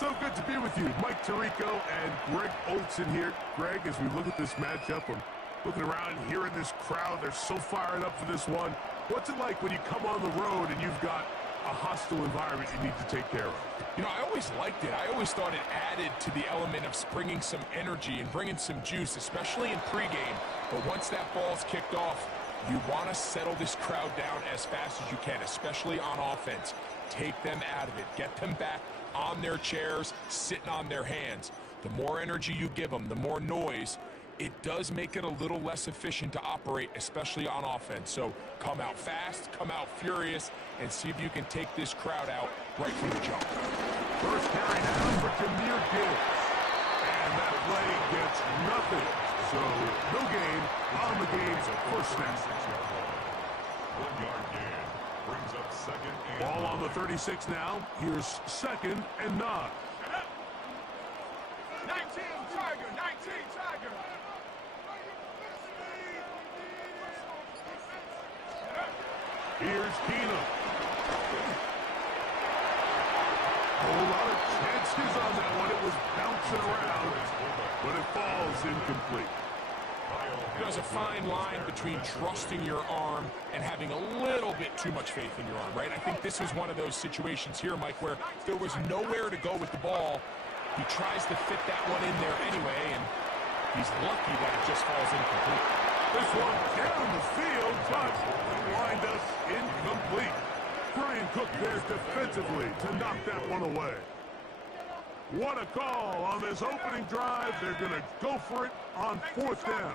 So good to be with you, Mike Tirico and Greg Olson here. Greg, as we look at this matchup, I'm looking around, hearing this crowd. They're so fired up for this one. What's it like when you come on the road and you've got a hostile environment you need to take care of? You know, I always liked it. I always thought it added to the element of bringing some energy and bringing some juice, especially in pregame. But once that ball's kicked off, you want to settle this crowd down as fast as you can, especially on offense. Take them out of it. Get them back on their chairs, sitting on their hands. The more energy you give them, the more noise, it does make it a little less efficient to operate, especially on offense. So come out fast, come out furious, and see if you can take this crowd out right from the jump. First carry down for Jameer Gibbs. And that play gets nothing. So no gain on the game's first snap. 1 yard gain. Brings up second and Ball on the 36 now. Here's second and 9. 19 Tiger, 19 Tiger. Here's Keenum. Whole lot of chances on that one. It was bouncing around, but it falls incomplete. There's a fine line between trusting your arm and having a little bit too much faith in your arm, right? I think this was one of those situations here, Mike, where there was nowhere to go with the ball. He tries to fit that one in there anyway, and he's lucky that it just falls incomplete. This one down the field, but wind up incomplete. Brian Cook there defensively to knock that one away. What a call on this opening drive. They're going to go for it on 4th down.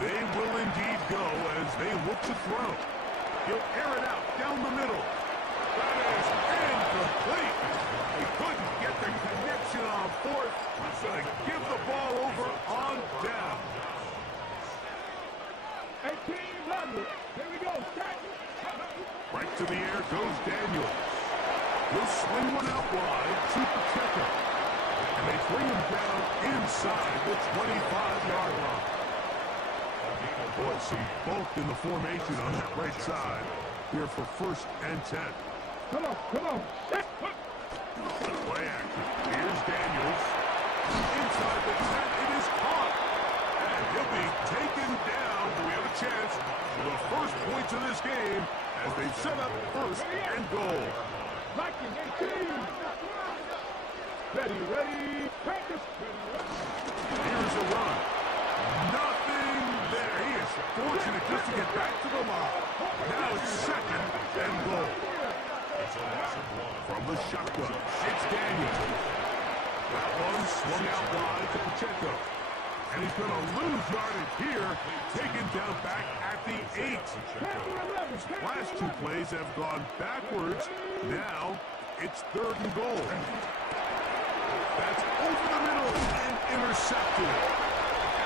They will indeed go as they look to throw. He'll air it out down the middle. That is incomplete. He couldn't get the connection on 4th. He's going to give the ball over on down. 1800. Here we go. Right to the air goes Daniels. He'll swing one out wide to Pacheco. And they bring him down inside the 25-yard line. Boy, see both in the formation on that right side here for 1st and 10. Come on, come on. Play action. Here's Daniels. Inside the 10, it is caught. And he'll be taken down. Do we have a chance for the first points of this game as they set up 1st and goal? Viking 18. Ready. Practice. Here's a run. Nothing there. He is fortunate just to get back to the line. Now it's 2nd and goal. From the shotgun, it's Daniels. That one swung out wide to Pacheco. And he's going to lose yardage here, taken down back at the 8. Last 2 plays have gone backwards. Now it's 3rd and goal. That's over the middle and intercepted.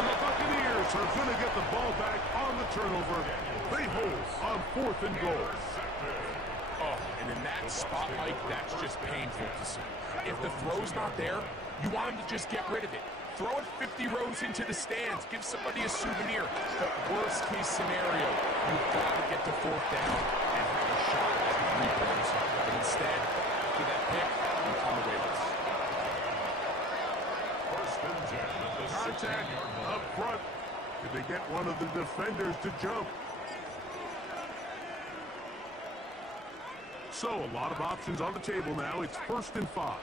And the Buccaneers are going to get the ball back on the turnover. They hold on 4th and goal. Oh, and in that spot, Mike, that's just painful to see. If the throw's not there, you want him to just get rid of it. Throw it 50 rows into the stands. Give somebody a souvenir. But worst case scenario, you've got to get to 4th down and have a shot at 3 points. But instead, after that pick, you come away with it. 1st and 10 at the Contact up front. Did they get one of the defenders to jump? So a lot of options on the table now. It's 1st and 5.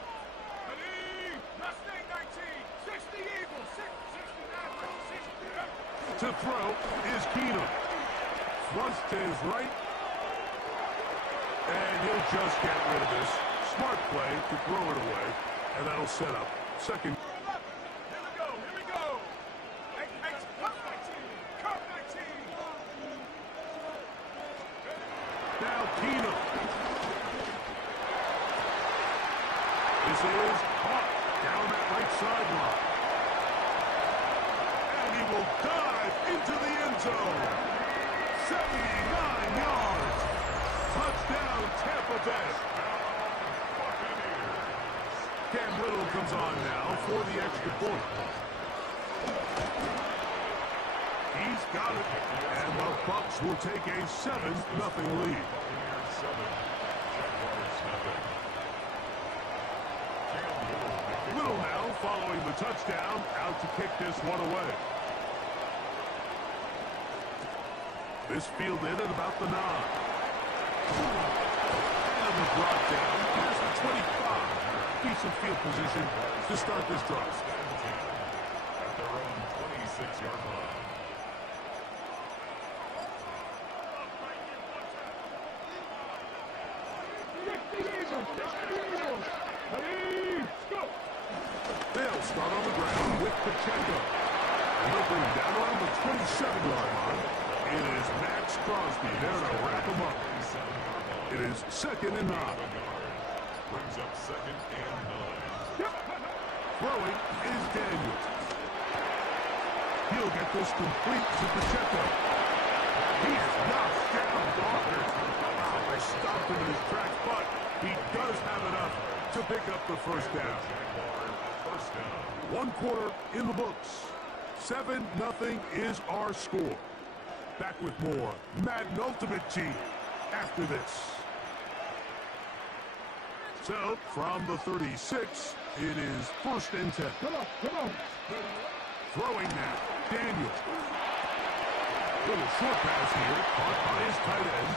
To throw is Keenum. Fronts to his right. And he'll just get rid of this. Smart play to throw it away. And that'll set up 2nd. Here we go. Now Keenum. This is caught down that right sideline. And he will dive into the end zone. 79 yards. Touchdown, Tampa Bay. Cam Little comes on now for the extra point. He's got it. And the Bucs will take a 7-0 lead. Little now following the touchdown, out to kick this one away. This fielded at about the 9. And was brought down past the 25. Decent field position to start this drive. At their own 26-yard line. They'll start on the ground with Pacheco. And they'll bring him down around the 27-yard line. It is Max Crosby there to wrap him up. It is 2nd and 9. Brings up 2nd and 9. Throwing is Daniels. He'll get this complete to Pacheco. He's knocked down Walker. They stopped him in his tracks, but he does have enough to pick up the first down. 1 quarter in the books. 7-0 is our score. Back with more Madden Ultimate Team after this. So, from the 36, it is 1st and 10. Come on. Throwing now, Daniels. Little short pass here, caught by his tight end.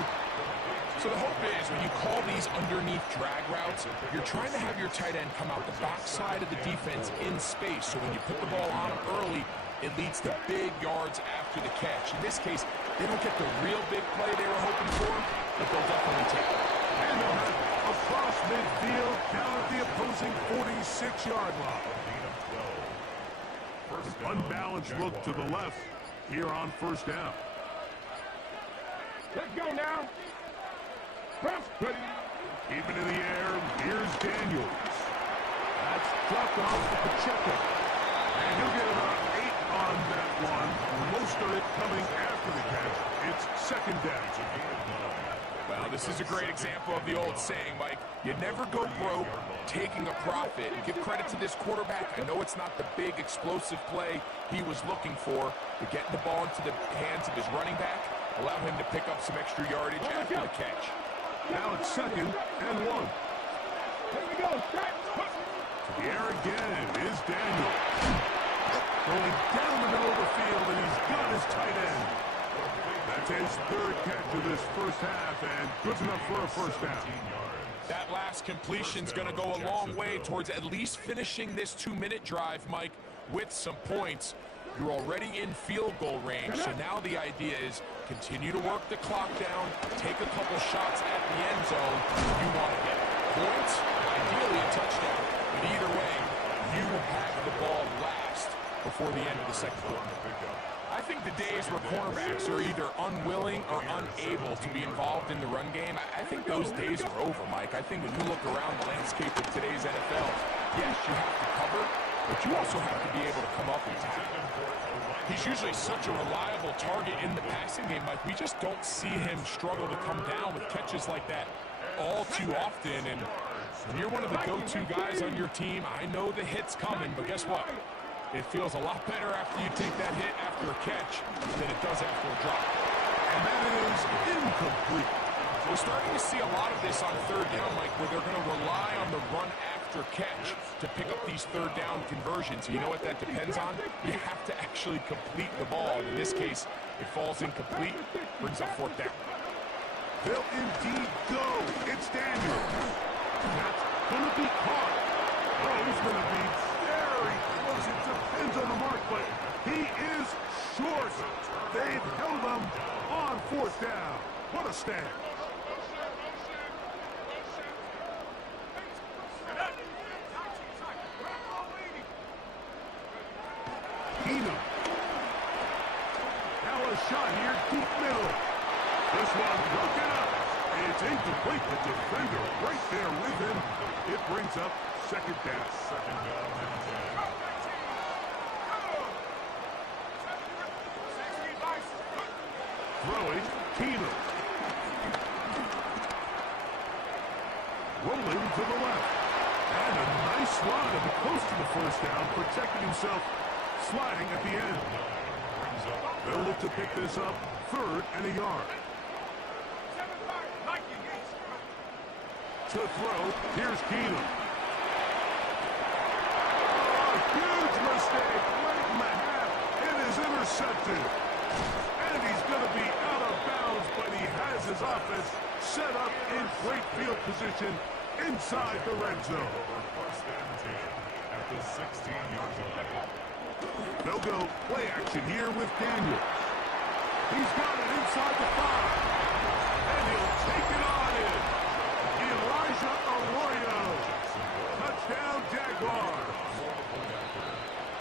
So the hope is when you call these underneath drag routes, you're trying to have your tight end come out the backside of the defense in space. So when you put the ball on him early, it leads to big yards after the catch. In this case, they don't get the real big play they were hoping for, but they'll definitely take it. And they'll have across midfield down at the opposing 46-yard line. Unbalanced look to the left here on 1st down. Let's go now. Keeping in the air, here's Daniels. That's dropped off to Pacheco. And he'll get about 8 on that one. Most of it coming after the catch. It's 2nd down. Well, this is a great example of the old saying, Mike. You never go broke taking a profit. And give credit to this quarterback. I know it's not the big explosive play he was looking for, but getting the ball into the hands of his running back allow him to pick up some extra yardage after the catch. Now it's 2nd and 1. Here we go. To the air again is Daniel. Going down the middle of the field, and he's got his tight end. That's his 3rd catch of this first half, and good enough for a 1st down. That last completion's going to go a long way towards at least finishing this 2-minute drive, Mike, with some points. You're already in field goal range, so now the idea is continue to work the clock down, take a couple shots at the end zone. You want to get points, ideally a touchdown, but either way, you have the ball last before the end of the 2nd quarter. I think the days where cornerbacks are either unwilling or unable to be involved in the run game, I think those days are over, Mike. I think when you look around the landscape of today's NFL, yes, you have to cover, but you also have to be able to come up and tackle. He's usually such a reliable target in the passing game, Mike. We just don't see him struggle to come down with catches like that all too often. And when you're one of the go-to guys on your team, I know the hit's coming, but guess what? It feels a lot better after you take that hit after a catch than it does after a drop. And that is incomplete. We're starting to see a lot of this on 3rd down, Mike, where they're going to rely on the run after catch to pick up these 3rd down conversions. You know what that depends on? You have to actually complete the ball. In this case, it falls incomplete, brings up 4th down. They'll indeed go. It's Daniel. That's going to be caught. Oh, he's going to be very close. It depends on the mark, but he is short. They've held him on 4th down. What a stand. Now a shot here, deep middle. This one broken up. It's incomplete. The defender right there with him. It brings up 2nd down. Throwing, Keenum. rolling to the left. And a nice run close to the first down, protecting himself, sliding at the end. They'll look to pick this up, 3rd and a yard. To throw, here's Keenum. Oh, huge mistake, late in the half. It is intercepted. And he's going to be out of bounds, but he has his offense set up in great field position inside the red zone. At the 16-yard line. They'll go play action here with Daniel. He's got it inside the 5. And he'll take it on in. Elijah Arroyo. Touchdown, Jaguars.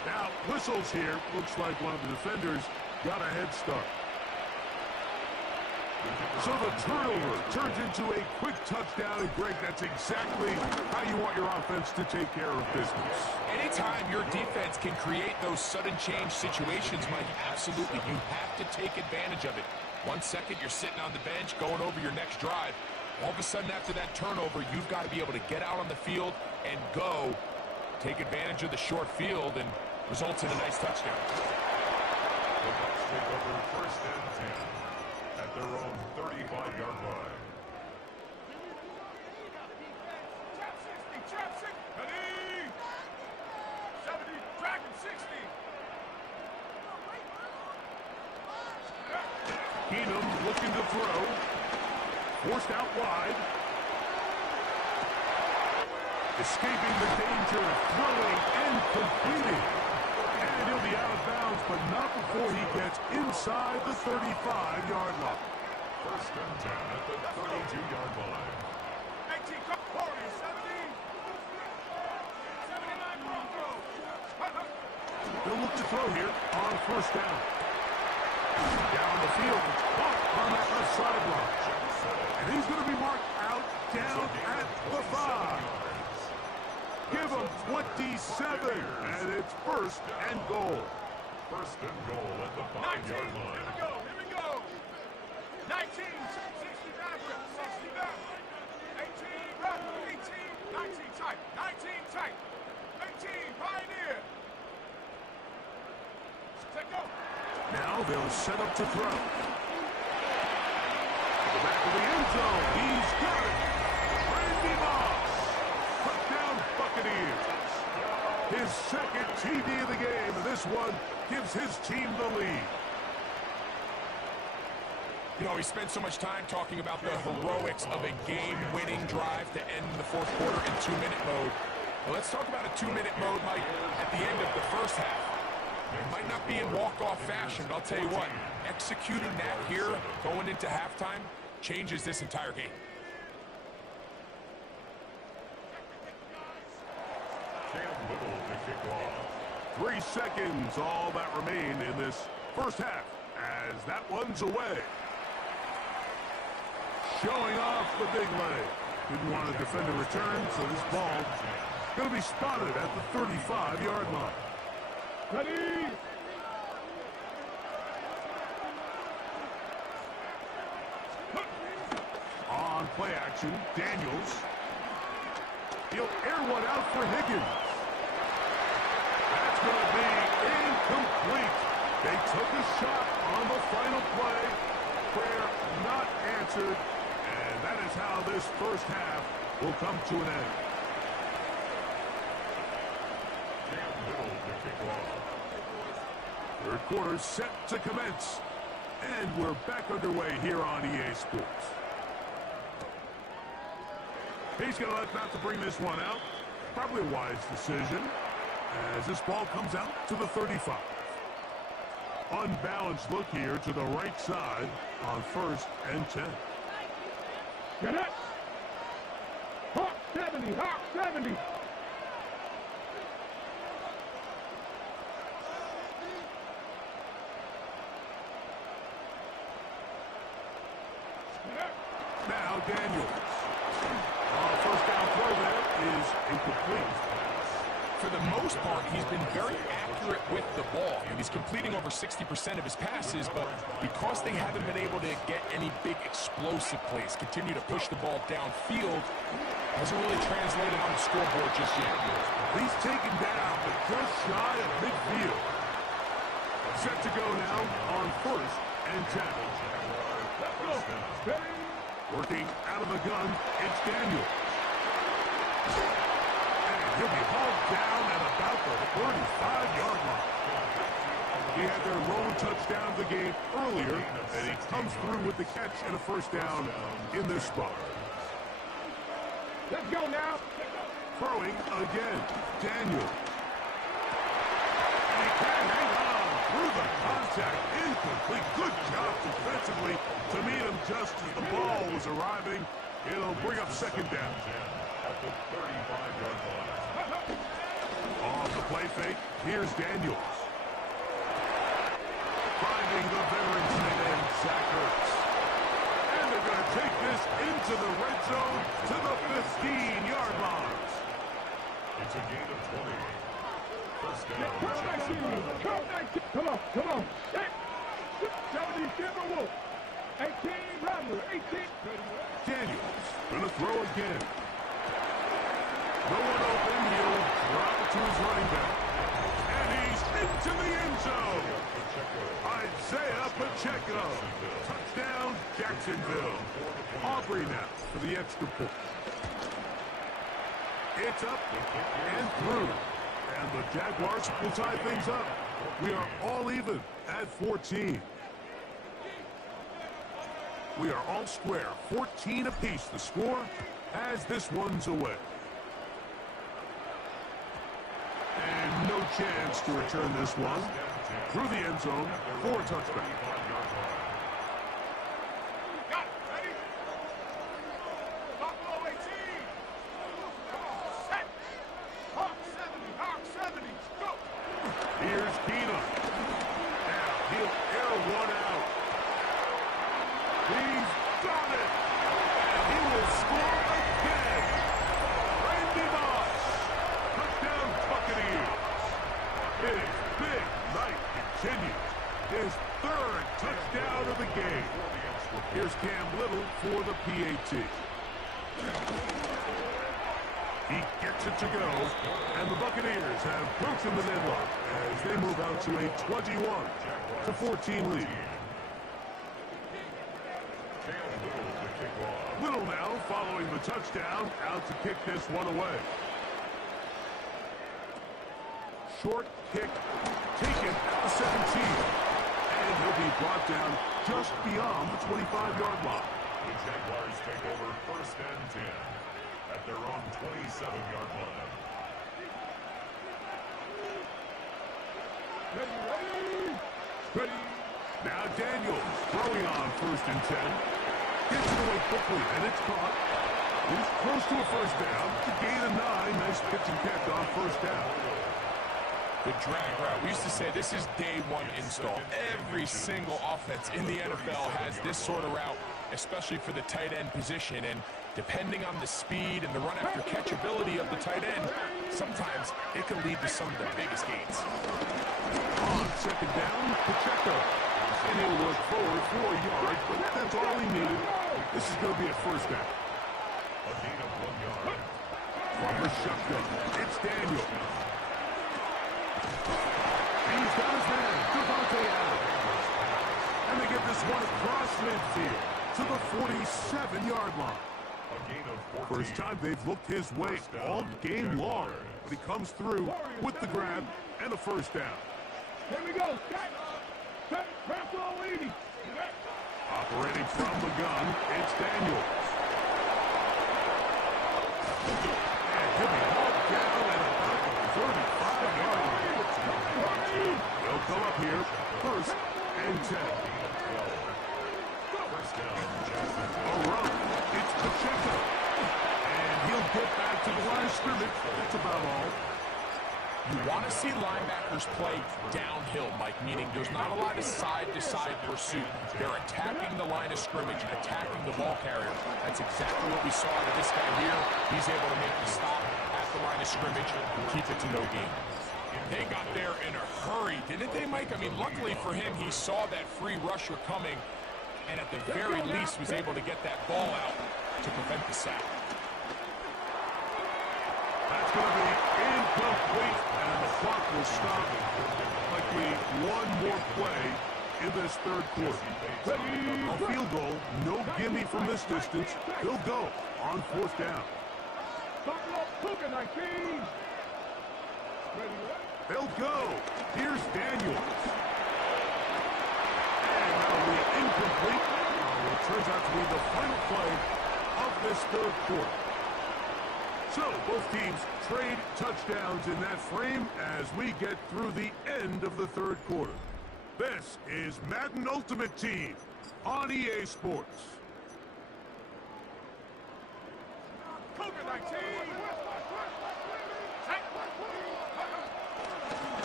Now, whistles here. Looks like one of the defenders got a head start. So the turnover turns into a quick touchdown. And Greg, that's exactly how you want your offense to take care of business. Anytime your defense can create those sudden change situations, Mike, absolutely, you have to take advantage of it. 1 second, you're sitting on the bench, going over your next drive. All of a sudden, after that turnover, you've got to be able to get out on the field and go. Take advantage of the short field and results in a nice touchdown. The Bucs take over 1st and 10 at their own 35-yard line. Trap 60. Ready? 70. Dragon 60. Keenum looking to throw. Forced out wide. Escaping the danger, throwing and completing. And he'll be out of bounds, but not before he gets inside the 35-yard line. 1st and 10 at the 32-yard line. 18, 40, 70. 79 Broncos. They'll look to throw here on 1st down. Down the field, caught on that left sideline. And he's going to be marked out down at the 5. Give him 27, and it's 1st and goal. 1st and goal at the 5-yard line. Here we go. 19, 60 back, 60 back. 18, back, 18, 19 tight, 19 tight. 18, Pioneer. Take go. Now they'll set up to throw. The back of the end zone. He's got it. Randy Moss. Touchdown Buccaneers. His 2nd TD of the game. This one gives his team the lead. You know, we spent so much time talking about the heroics of a game-winning drive to end the 4th quarter in 2-minute mode. Well, let's talk about a 2-minute mode, Mike, at the end of the 1st half. It might not be in walk-off fashion, but I'll tell you what, executing that here going into halftime changes this entire game. Cam Whittle to kick off. 3 seconds, all that remained in this 1st half, as that one's away. Showing off the big leg. Didn't want to defend a return, so this ball going to be spotted at the 35-yard line. Ready? On play action, Daniels. He'll air one out for Higgins. That's going to be incomplete. They took a shot on the final play. Prayer not answered. And that is how this 1st half will come to an end. Cam Whittle to kick off. 3rd quarter set to commence. And we're back underway here on EA Sports. He's going to let not to bring this one out. Probably a wise decision as this ball comes out to the 35. Unbalanced look here to the right side on 1st and 10. Get it. Hawk 70, Hawk 70. Now Daniels. 1st down throw there is incomplete. For the most part, he's been very accurate accurate with the ball. And he's completing over 60% of his passes, but because they haven't been able to get any big explosive plays, continue to push the ball downfield, hasn't really translated on the scoreboard just yet. He's taken down, but just shy of midfield. Set to go now on 1st and 10. Let's go. Working out of the gun, it's Daniel. And he'll be hauled down at about the 35-yard line. He had their lone touchdown of the game earlier, and he comes through with the catch and a first down in this spot. Let's go now. Throwing again, Daniel. And he can hang on through the contact, incomplete. Good job defensively to meet him just as the ball was arriving. It'll bring up second down. At the 35-yard line. On the play fake, here's Daniels. Finding the veteran tight end, Zach Ertz. And they're going to take this into the red zone to the 15-yard line. It's a gain of 20. First down. Come on. 70, give a wolf. 18, Rattler, 18. Daniels gonna throw again. No one open, he'll drop it to his running back. And he's into the end zone. Isaiah Pacheco. Touchdown, Jacksonville. Aubrey now for the extra point. It's up and through. And the Jaguars will tie things up. We are all even at 14. We are all square, 14 apiece. The score as this one's away. And no chance to return this one. Through the end zone for a touchback. Got it, ready? Buffalo 18. Come on, set. Hawk 70, go. Here's Keenum. Now he'll air one out. He's got it. And he will score again. Randy Moss. Touchdown Buccaneers. His big night continues. His 3rd touchdown of the game. Here's Cam Little for the PAT. He gets it to go, and the Buccaneers have broken the deadlock as they move out to a 21-14 lead. Little now following the touchdown, out to kick this one away. Short kick taken at the 17. And he'll be brought down just beyond the 25-yard line. The Jaguars take over 1st and 10 at their own 27-yard line. Ready. Now Daniels throwing on 1st and 10. Gets it away quickly, and it's caught. He's close to a first down. The gain of 9. Nice pitch and catch on first down. The drag route. We used to say this is day one install. Every single offense in the NFL has this sort of route, especially for the tight end position. And depending on the speed and the run after catch ability of the tight end, sometimes it can lead to some of the biggest gains. On second down, Pacheco. And he'll work forward 4 yards, but that's all he needed. This is going to be a first down. A gain of 1 yard. From the shotgun, it's Daniel. He's got his man, Devontae Adams. And they get this one across midfield to the 47-yard line. A gain of 14. First time they've looked his way all game long, but he comes through with the grab and a first down. Here we go. Set. Buffalo 80. Operating from the gun, it's Daniels. And he'll be hauled down at about the 35-yard line. They'll come up here, 1st and 10. First down, A run, it's Pacheco. And he'll get back to the line of scrimmage. That's about all. You want to see linebackers play downhill, Mike, meaning there's not a lot of side-to-side pursuit. They're attacking the line of scrimmage, attacking the ball carrier. That's exactly what we saw out of this guy here. He's able to make the stop at the line of scrimmage and keep it to no gain. They got there in a hurry, didn't they, Mike? I mean, luckily for him, he saw that free rusher coming, and at the very least was able to get that ball out to prevent the sack. That's going to be incomplete, and the clock will stop. Likely one more play in this third quarter. A field goal, no gimme from this distance. He'll go on fourth down. They'll go. Here's Daniels. And that'll be incomplete. It turns out to be the final play of this third quarter. So, both teams trade touchdowns in that frame as we get through the end of the third quarter. This is Madden Ultimate Team on EA Sports.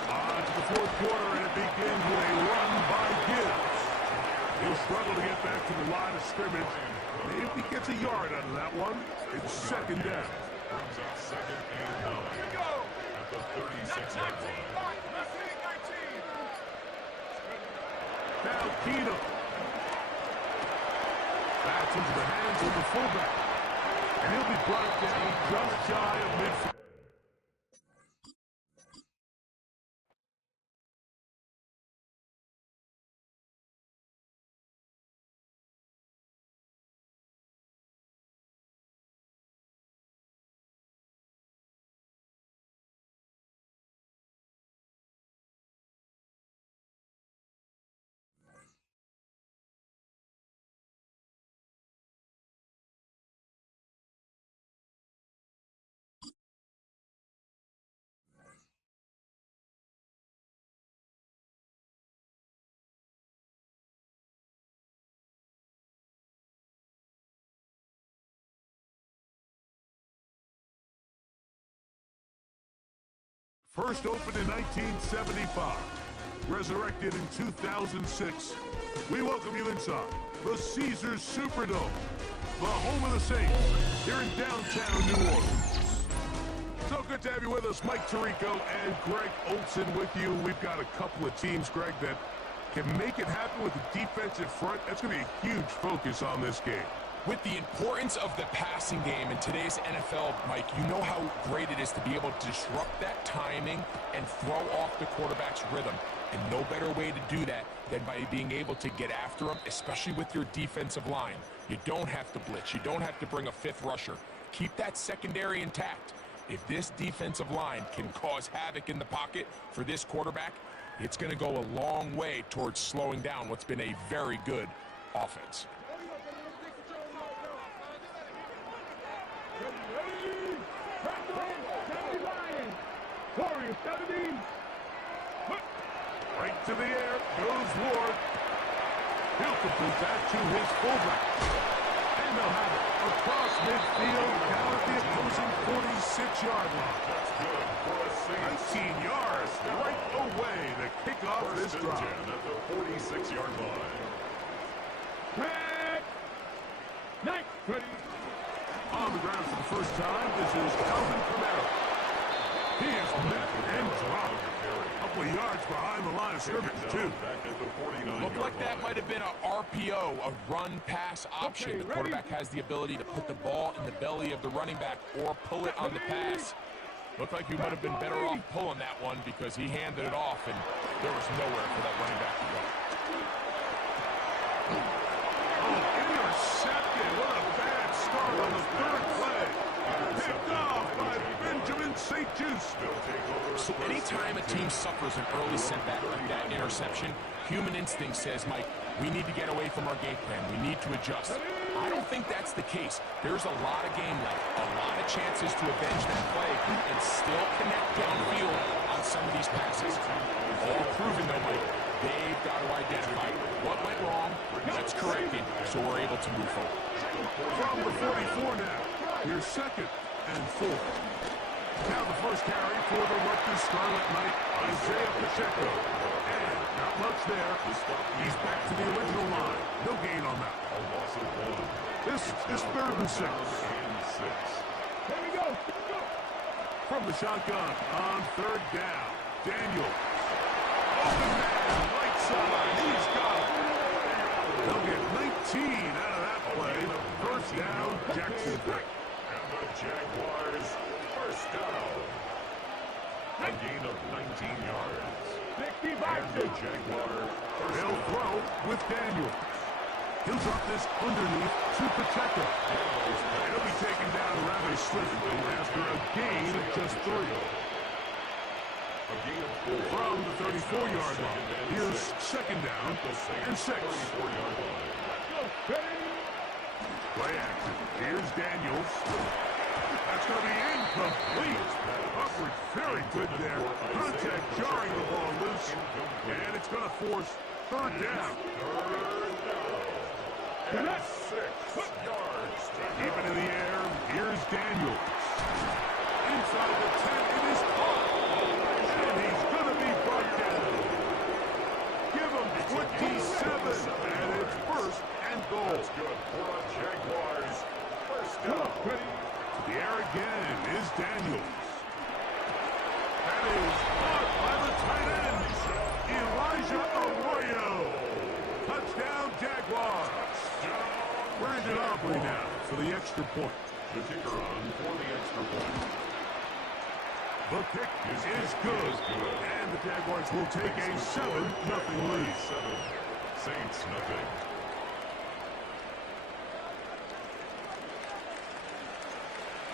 On to the fourth quarter, and it begins with a run by Gibbs. He'll struggle to get back to the line of scrimmage. Maybe he gets a yard out of that one. It's second down. Second and 9 at the 36-yard line. Now Keenum. That's into the hands of the fullback. And he'll be brought down just shy of midfield. First opened in 1975, resurrected in 2006. We welcome you inside the Caesars Superdome, the home of the Saints, here in downtown New Orleans. So good to have you with us, Mike Tirico and Greg Olson with you. We've got a couple of teams, Greg, that can make it happen with the defensive front. That's going to be a huge focus on this game. With the importance of the passing game in today's NFL, Mike, you know how great it is to be able to disrupt that timing and throw off the quarterback's rhythm. And no better way to do that than by being able to get after him, especially with your defensive line. You don't have to blitz. You don't have to bring a fifth rusher. Keep that secondary intact. If this defensive line can cause havoc in the pocket for this quarterback, it's going to go a long way towards slowing down what's been a very good offense. Right to the air goes Ward. He'll complete that to his fullback. And they'll have it across midfield down at the opposing 46-yard line. That's good for a 19 yards right away to kick off this drive. At the 46-yard line. On the ground for the first time, this is Alvin Kamara. He is met and dropped. A couple of yards behind the line of scrimmage, too. Looked like that might have been a RPO, a run-pass option. The quarterback has the ability to put the ball in the belly of the running back or pull it on the pass. Looked like he might have been better off pulling that one because he handed it off, and there was nowhere for that running back to go. Oh, intercepted. What a bad start on the third play. Picked off by Benjamin St. Just. So anytime a team suffers an early setback like that interception, human instinct says, Mike, we need to get away from our game plan. We need to adjust. I don't think that's the case. There's a lot of game left, a lot of chances to avenge that play and still connect downfield on some of these passes. All proven, though, Mike, they've got to identify what went wrong, let's correct it, so we're able to move forward. From the 44 now, here's second and 4. Now the first carry for the Rutgers Scarlet Knight, Isaiah Pacheco. And not much there. He's back to the original line. No gain on that. This is 3rd and 6. Here we go. From the shotgun on 3rd down. Daniels. Open man, right side. He's got it. They'll get 19 out of that play. First down, Jacksonville. And the Jaguars first down. A gain of 19 yards. And the Jaguar They'll throw with Daniels. He'll drop this underneath to Pacheco. He'll be taken down rather swiftly after a gain of just 3. From the 34-yard line, here's second down and 6. Play action. Here's Daniels. That's going to be incomplete. Upward, very good there. Contact jarring the ball loose. And it's going to force third down. And that's 6 yards. Even in the air, here's Daniels. Inside the 10, it is caught. And he's going to be brought down. Give him 27. And it's first and goal. That's good for the Jaguars. First down. To the air again is Daniels. That is caught by the tight end, Elijah Arroyo. Touchdown, Jaguars. Brandon Aubrey now for the extra point. The kicker on for the extra point. The kick is good. And the Jaguars will take a 7-0 lead. 7. Saints nothing.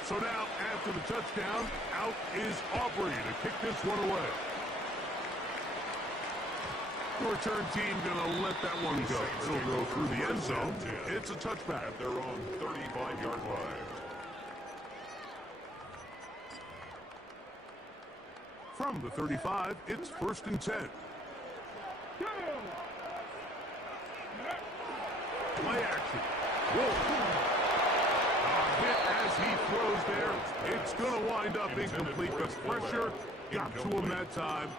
So now, after the touchdown, out is Aubrey to kick this one away. The return team going to let that one go. It'll go through the end zone. It's a touchback. At their own 35-yard line. From the 35, it's first and 10. Play action. Whoa. A hit as he throws there. It's going to wind up incomplete. The pressure got to him that time,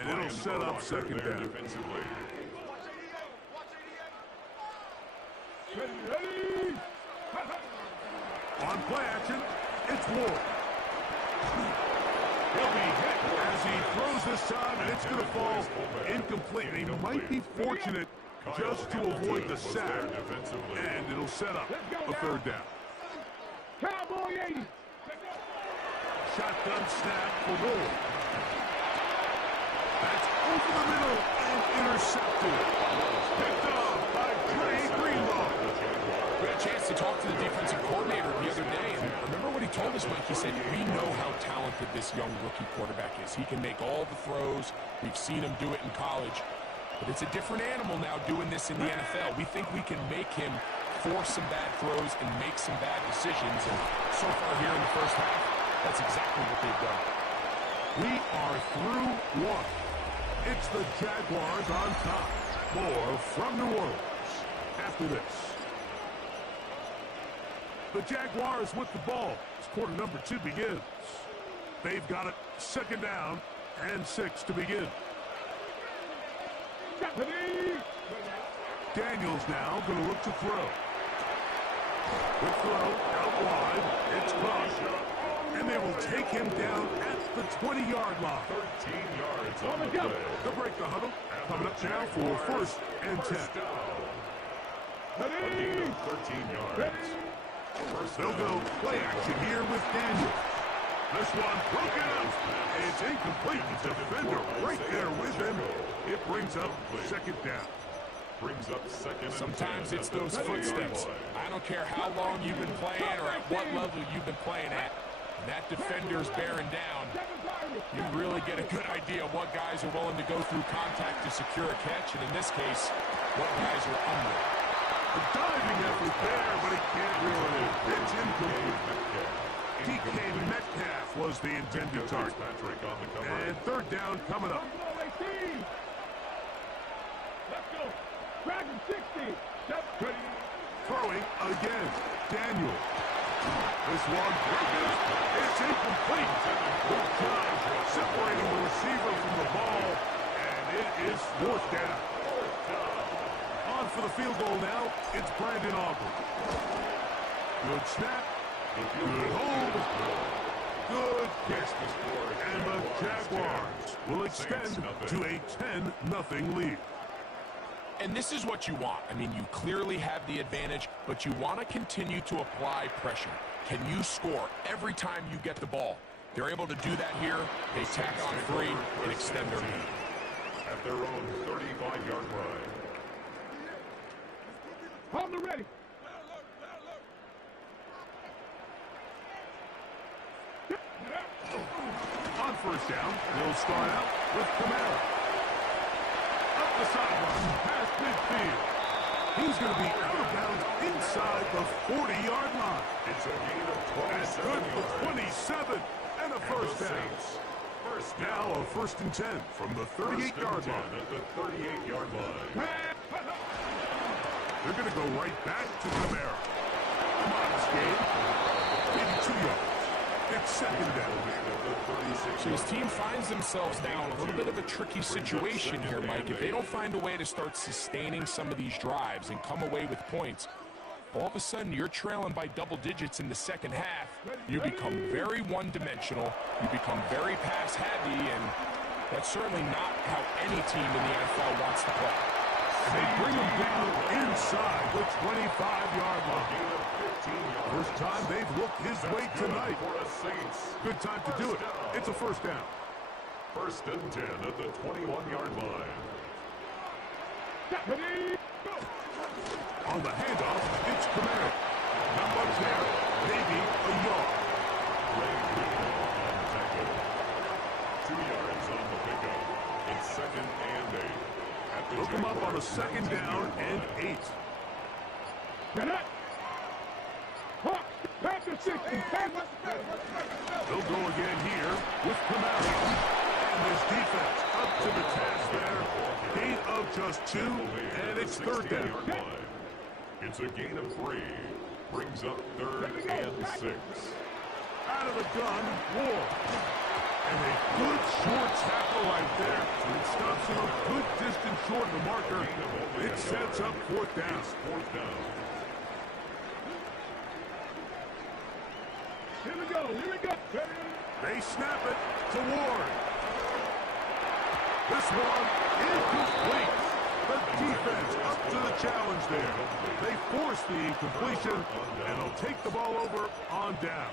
and it'll set up second down. On play action, it's Ward. He'll be hit as he throws this time, and it's going to fall incomplete. He might be fortunate just to avoid the sack, and it'll set up a third down. Cowboy 80. Shotgun snap for Ward. That's over the middle and intercepted. Picked off by Trey Greenlaw. We had a chance to talk to the defensive coordinator the other day, and remember what he told us, Mike? He said, we know how talented this young rookie quarterback is. He can make all the throws. We've seen him do it in college. But it's a different animal now doing this in the NFL. We think we can make him force some bad throws and make some bad decisions. And so far here in the first half, that's exactly what they've done. We are through one. It's the Jaguars on top. More from New Orleans after this. The Jaguars with the ball as quarter number 2 begins. They've got it second down and 6 to begin. Daniels now going to look to throw. The throw out wide. It's caught. And they will take him down at the 20-yard line. 13 yards on the play. They'll break the huddle. Coming up now for first and 10. A gain of 13 yards. They'll go play action here with Daniel. This one broken up. It's incomplete. The defender right there with him. It brings up second down. Brings up second. Sometimes it's those footsteps. I don't care how long you've been playing or at what level you've been playing at. That defender's bearing down. You really get a good idea of what guys are willing to go through contact to secure a catch, and in this case, what guys are under. A diving effort there, but he can't reel it in. It's incomplete. DK Metcalf was the intended target. And third down coming up. Let's go. Dragon 60. Throwing again. Daniel. This one broken. It's incomplete. Good time separating the receiver from the ball. And it is fourth down. On for the field goal now. It's Brandon Aubrey. Good snap. Good hold. Good catch. And the Jaguars will extend to a 10-0 lead. And this is what you want. I mean, you clearly have the advantage, but you want to continue to apply pressure. Can you score every time you get the ball? They're able to do that here. They tack on 3 and extend their lead. At their own 35-yard line. Hold them ready. On first down, they'll start out with Kamara. Up the sideline, past midfield. He's going to be out of bounds inside the 40-yard line. It's a gain of 27. That's good for 27 and a first down. Now a 1st and 10 from the 38-yard line. At the 38-yard line. They're going to go right back to Kamara. Modest game. Maybe 2 yards. It's 2nd down. So his team finds themselves now in a little bit of a tricky situation here, Mike. If they don't find a way to start sustaining some of these drives and come away with points, all of a sudden you're trailing by double digits in the second half. You become very one-dimensional. You become very pass-heavy, and that's certainly not how any team in the NFL wants to play. They bring him down inside the 25-yard line. First time they've looked his way tonight. Good time to do it. It's a first down. 1st and 10 at the 21-yard line. On the handoff, it's Kamara. Not much there. Maybe a yard. 2 yards on the pickup. It's 2nd and 8. Look him up on a 2nd down and 8. They'll go again here with Kamara. And his defense up to the task there. Gain of just 2, and it's 3rd down. It's a gain of 3. Brings up 3rd and 6. Out of the gun, Ward. And a good short tackle right there. It stops him a good distance short of the marker. It sets up 4th down. 4th down. Here we go. They snap it to Ward. This one incomplete. The defense up to the challenge there. They force the incompletion, and they'll take the ball over on down.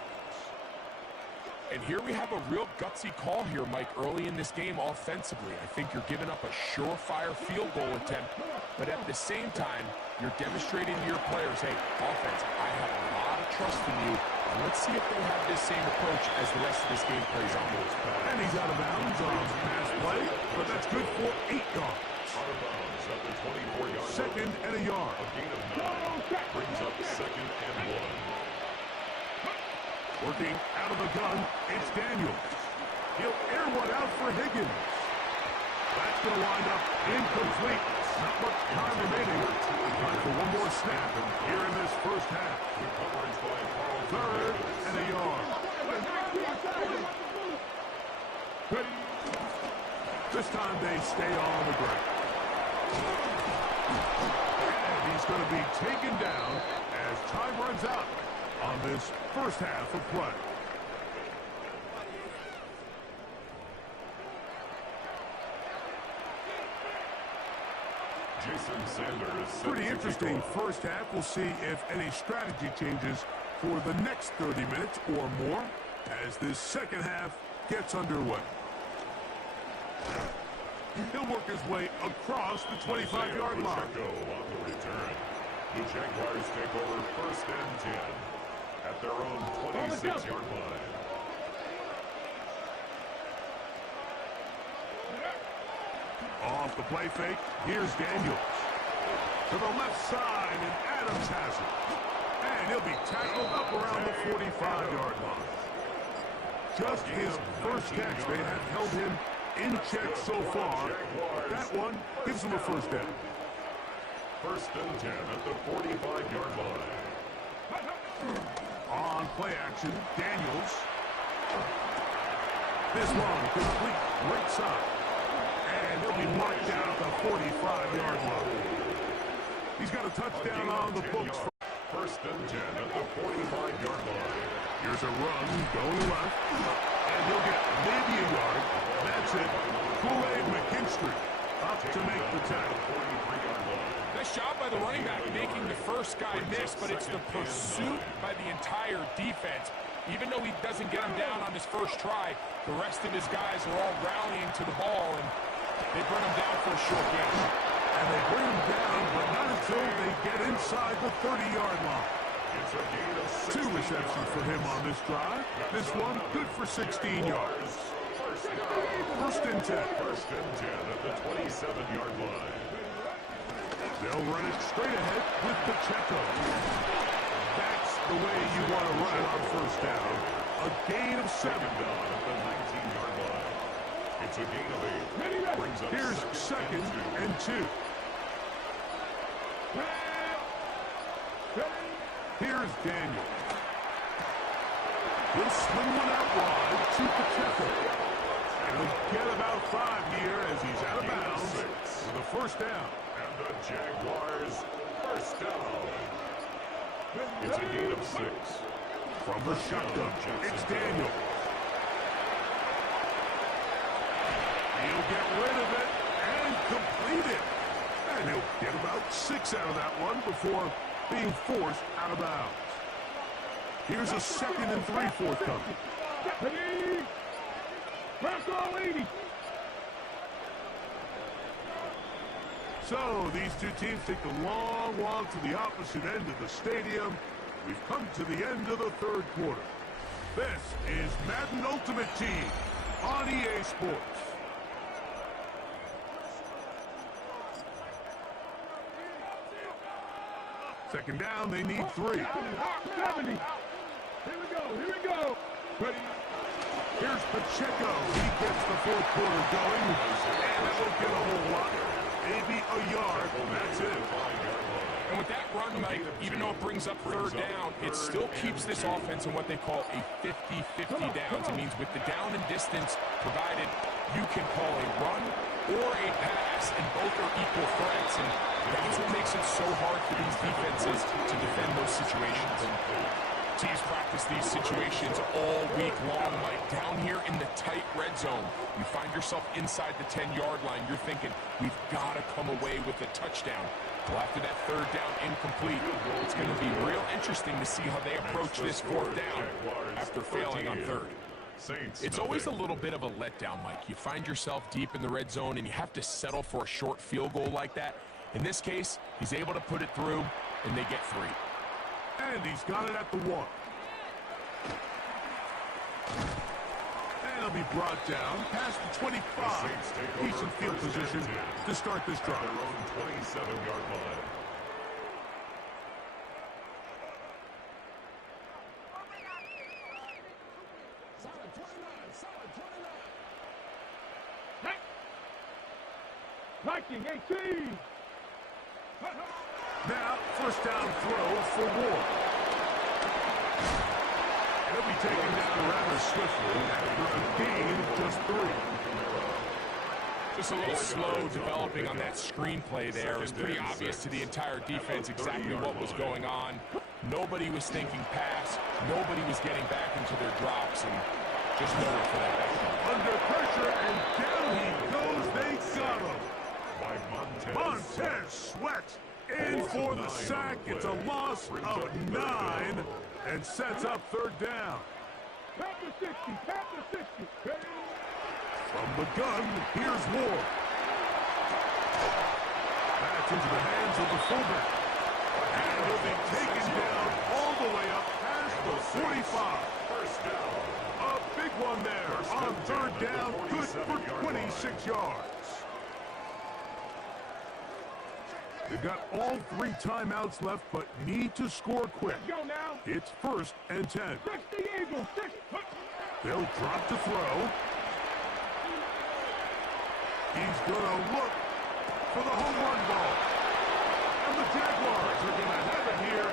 And here we have a real gutsy call here, Mike, early in this game offensively. I think you're giving up a surefire field goal attempt, but at the same time, you're demonstrating to your players, hey, offense, I have a lot of trust in you. Let's see if they have this same approach as the rest of this game plays on. And he's out of bounds on the pass play, but that's good for 8 yards. Out of bounds at the 24-yard line. 2nd and a yard. A gain of 9. Brings up 2nd and 1. Working out of the gun, it's Daniels. He'll air one out for Higgins. That's going to wind up incomplete. Not much time remaining. Time for one more snap here in this first half. 3rd and a yard. This time they stay on the ground. And he's going to be taken down as time runs out on this first half of play. Jason Sanders. Pretty interesting first half. We'll see if any strategy changes for the next 30 minutes or more as this second half gets underway. He'll work his way across the 25-yard line. On the return. The Jaguars take over 1st and 10 at their own 26-yard line. Off the play fake, here's Daniels. To the left side, and Adams has it. And he'll be tackled up around the 45-yard line. Just his first catch. They have held him in check so far. That one gives him a first down. 1st and 10 at the 45-yard line. On play action, Daniels. This one complete right side. And he'll be marked down at the 45-yard line. He's got a touchdown on the books. First and 10 at the 45-yard line. Here's a run going left. And he'll get maybe a yard. That's it. Kool-Aid McKinstry up to make the tackle. 43-yard line. Nice job by the running back making the first guy miss, but it's the pursuit by the entire defense. Even though he doesn't get him down on his first try, the rest of his guys are all rallying to the ball, and they bring him down for a short gain. And they bring him down, but not until they get inside the 30-yard line. It's a gain of 6. 2 receptions for him on this drive. This one good for 16 yards. First and 10. First and 10 at the 27-yard line. They'll run it straight ahead with Pacheco. That's the way you want to run it on first down. A gain of 7. Down at the 19-yard line. It's a gain of 8. Brings up Here's second and 2. Here's Daniel. He'll swing one out wide to Pacheco. And he'll get about 5 here as he's out of bounds with a first down. And the Jaguars first down. It's a gain of 6. From the shotgun, it's Daniel. He'll get rid of it and complete it. And he'll get about 6 out of that one before being forced out of bounds. Here's a second and 3 forthcoming. So these two teams take a long walk to the opposite end of the stadium. We've come to the end of the third quarter. This is Madden Ultimate Team on EA Sports. Second down, they need 3. 70. Here we go. Ready? Here's Pacheco. He gets the fourth quarter going. And that won't get a whole lot. Maybe a yard. That's it. And with that run, Mike, even though it brings up third down, it still keeps this offense in what they call a 50-50 downs. It means with the down and distance provided, you can call a run or a pass, and both are equal threats. And that's what makes it so hard for these defenses to defend those situations. Teams practice these situations all week long, Mike. Down here in the tight red zone, you find yourself inside the 10-yard line. You're thinking, we've got to come away with a touchdown. Well, after that third down incomplete, it's going to be real interesting to see how they approach this fourth down after failing on third. It's always a little bit of a letdown, Mike. You find yourself deep in the red zone, and you have to settle for a short field goal like that. In this case, he's able to put it through, and they get 3. And he's got it at the 1. And he'll be brought down past the 25. Decent field position to start this drive. Their own 27-yard line. Viking 18. Now, first down throw for Ward. He'll be taken down rather swiftly after a gain of just 3. Just a little slow developing on that screenplay there. It was pretty obvious to the entire defense exactly what was going on. Nobody was thinking pass. Nobody was getting back into their drops, and just nowhere for that back. Under pressure, and down he goes. They got him. Montez Sweat in for the sack. It's a loss of 9 and sets up third down. Tap the 60. From the gun, here's Ward. That's into the hands of the fullback. And he'll be taken down all the way up past the 45. First down. A big one there on third down. Good for 26 yards. They've got all 3 timeouts left, but need to score quick. Go now. It's first and 10. 60 Eagles. 60. They'll drop to throw. He's going to look for the home run ball. And the Jaguars are going to have it here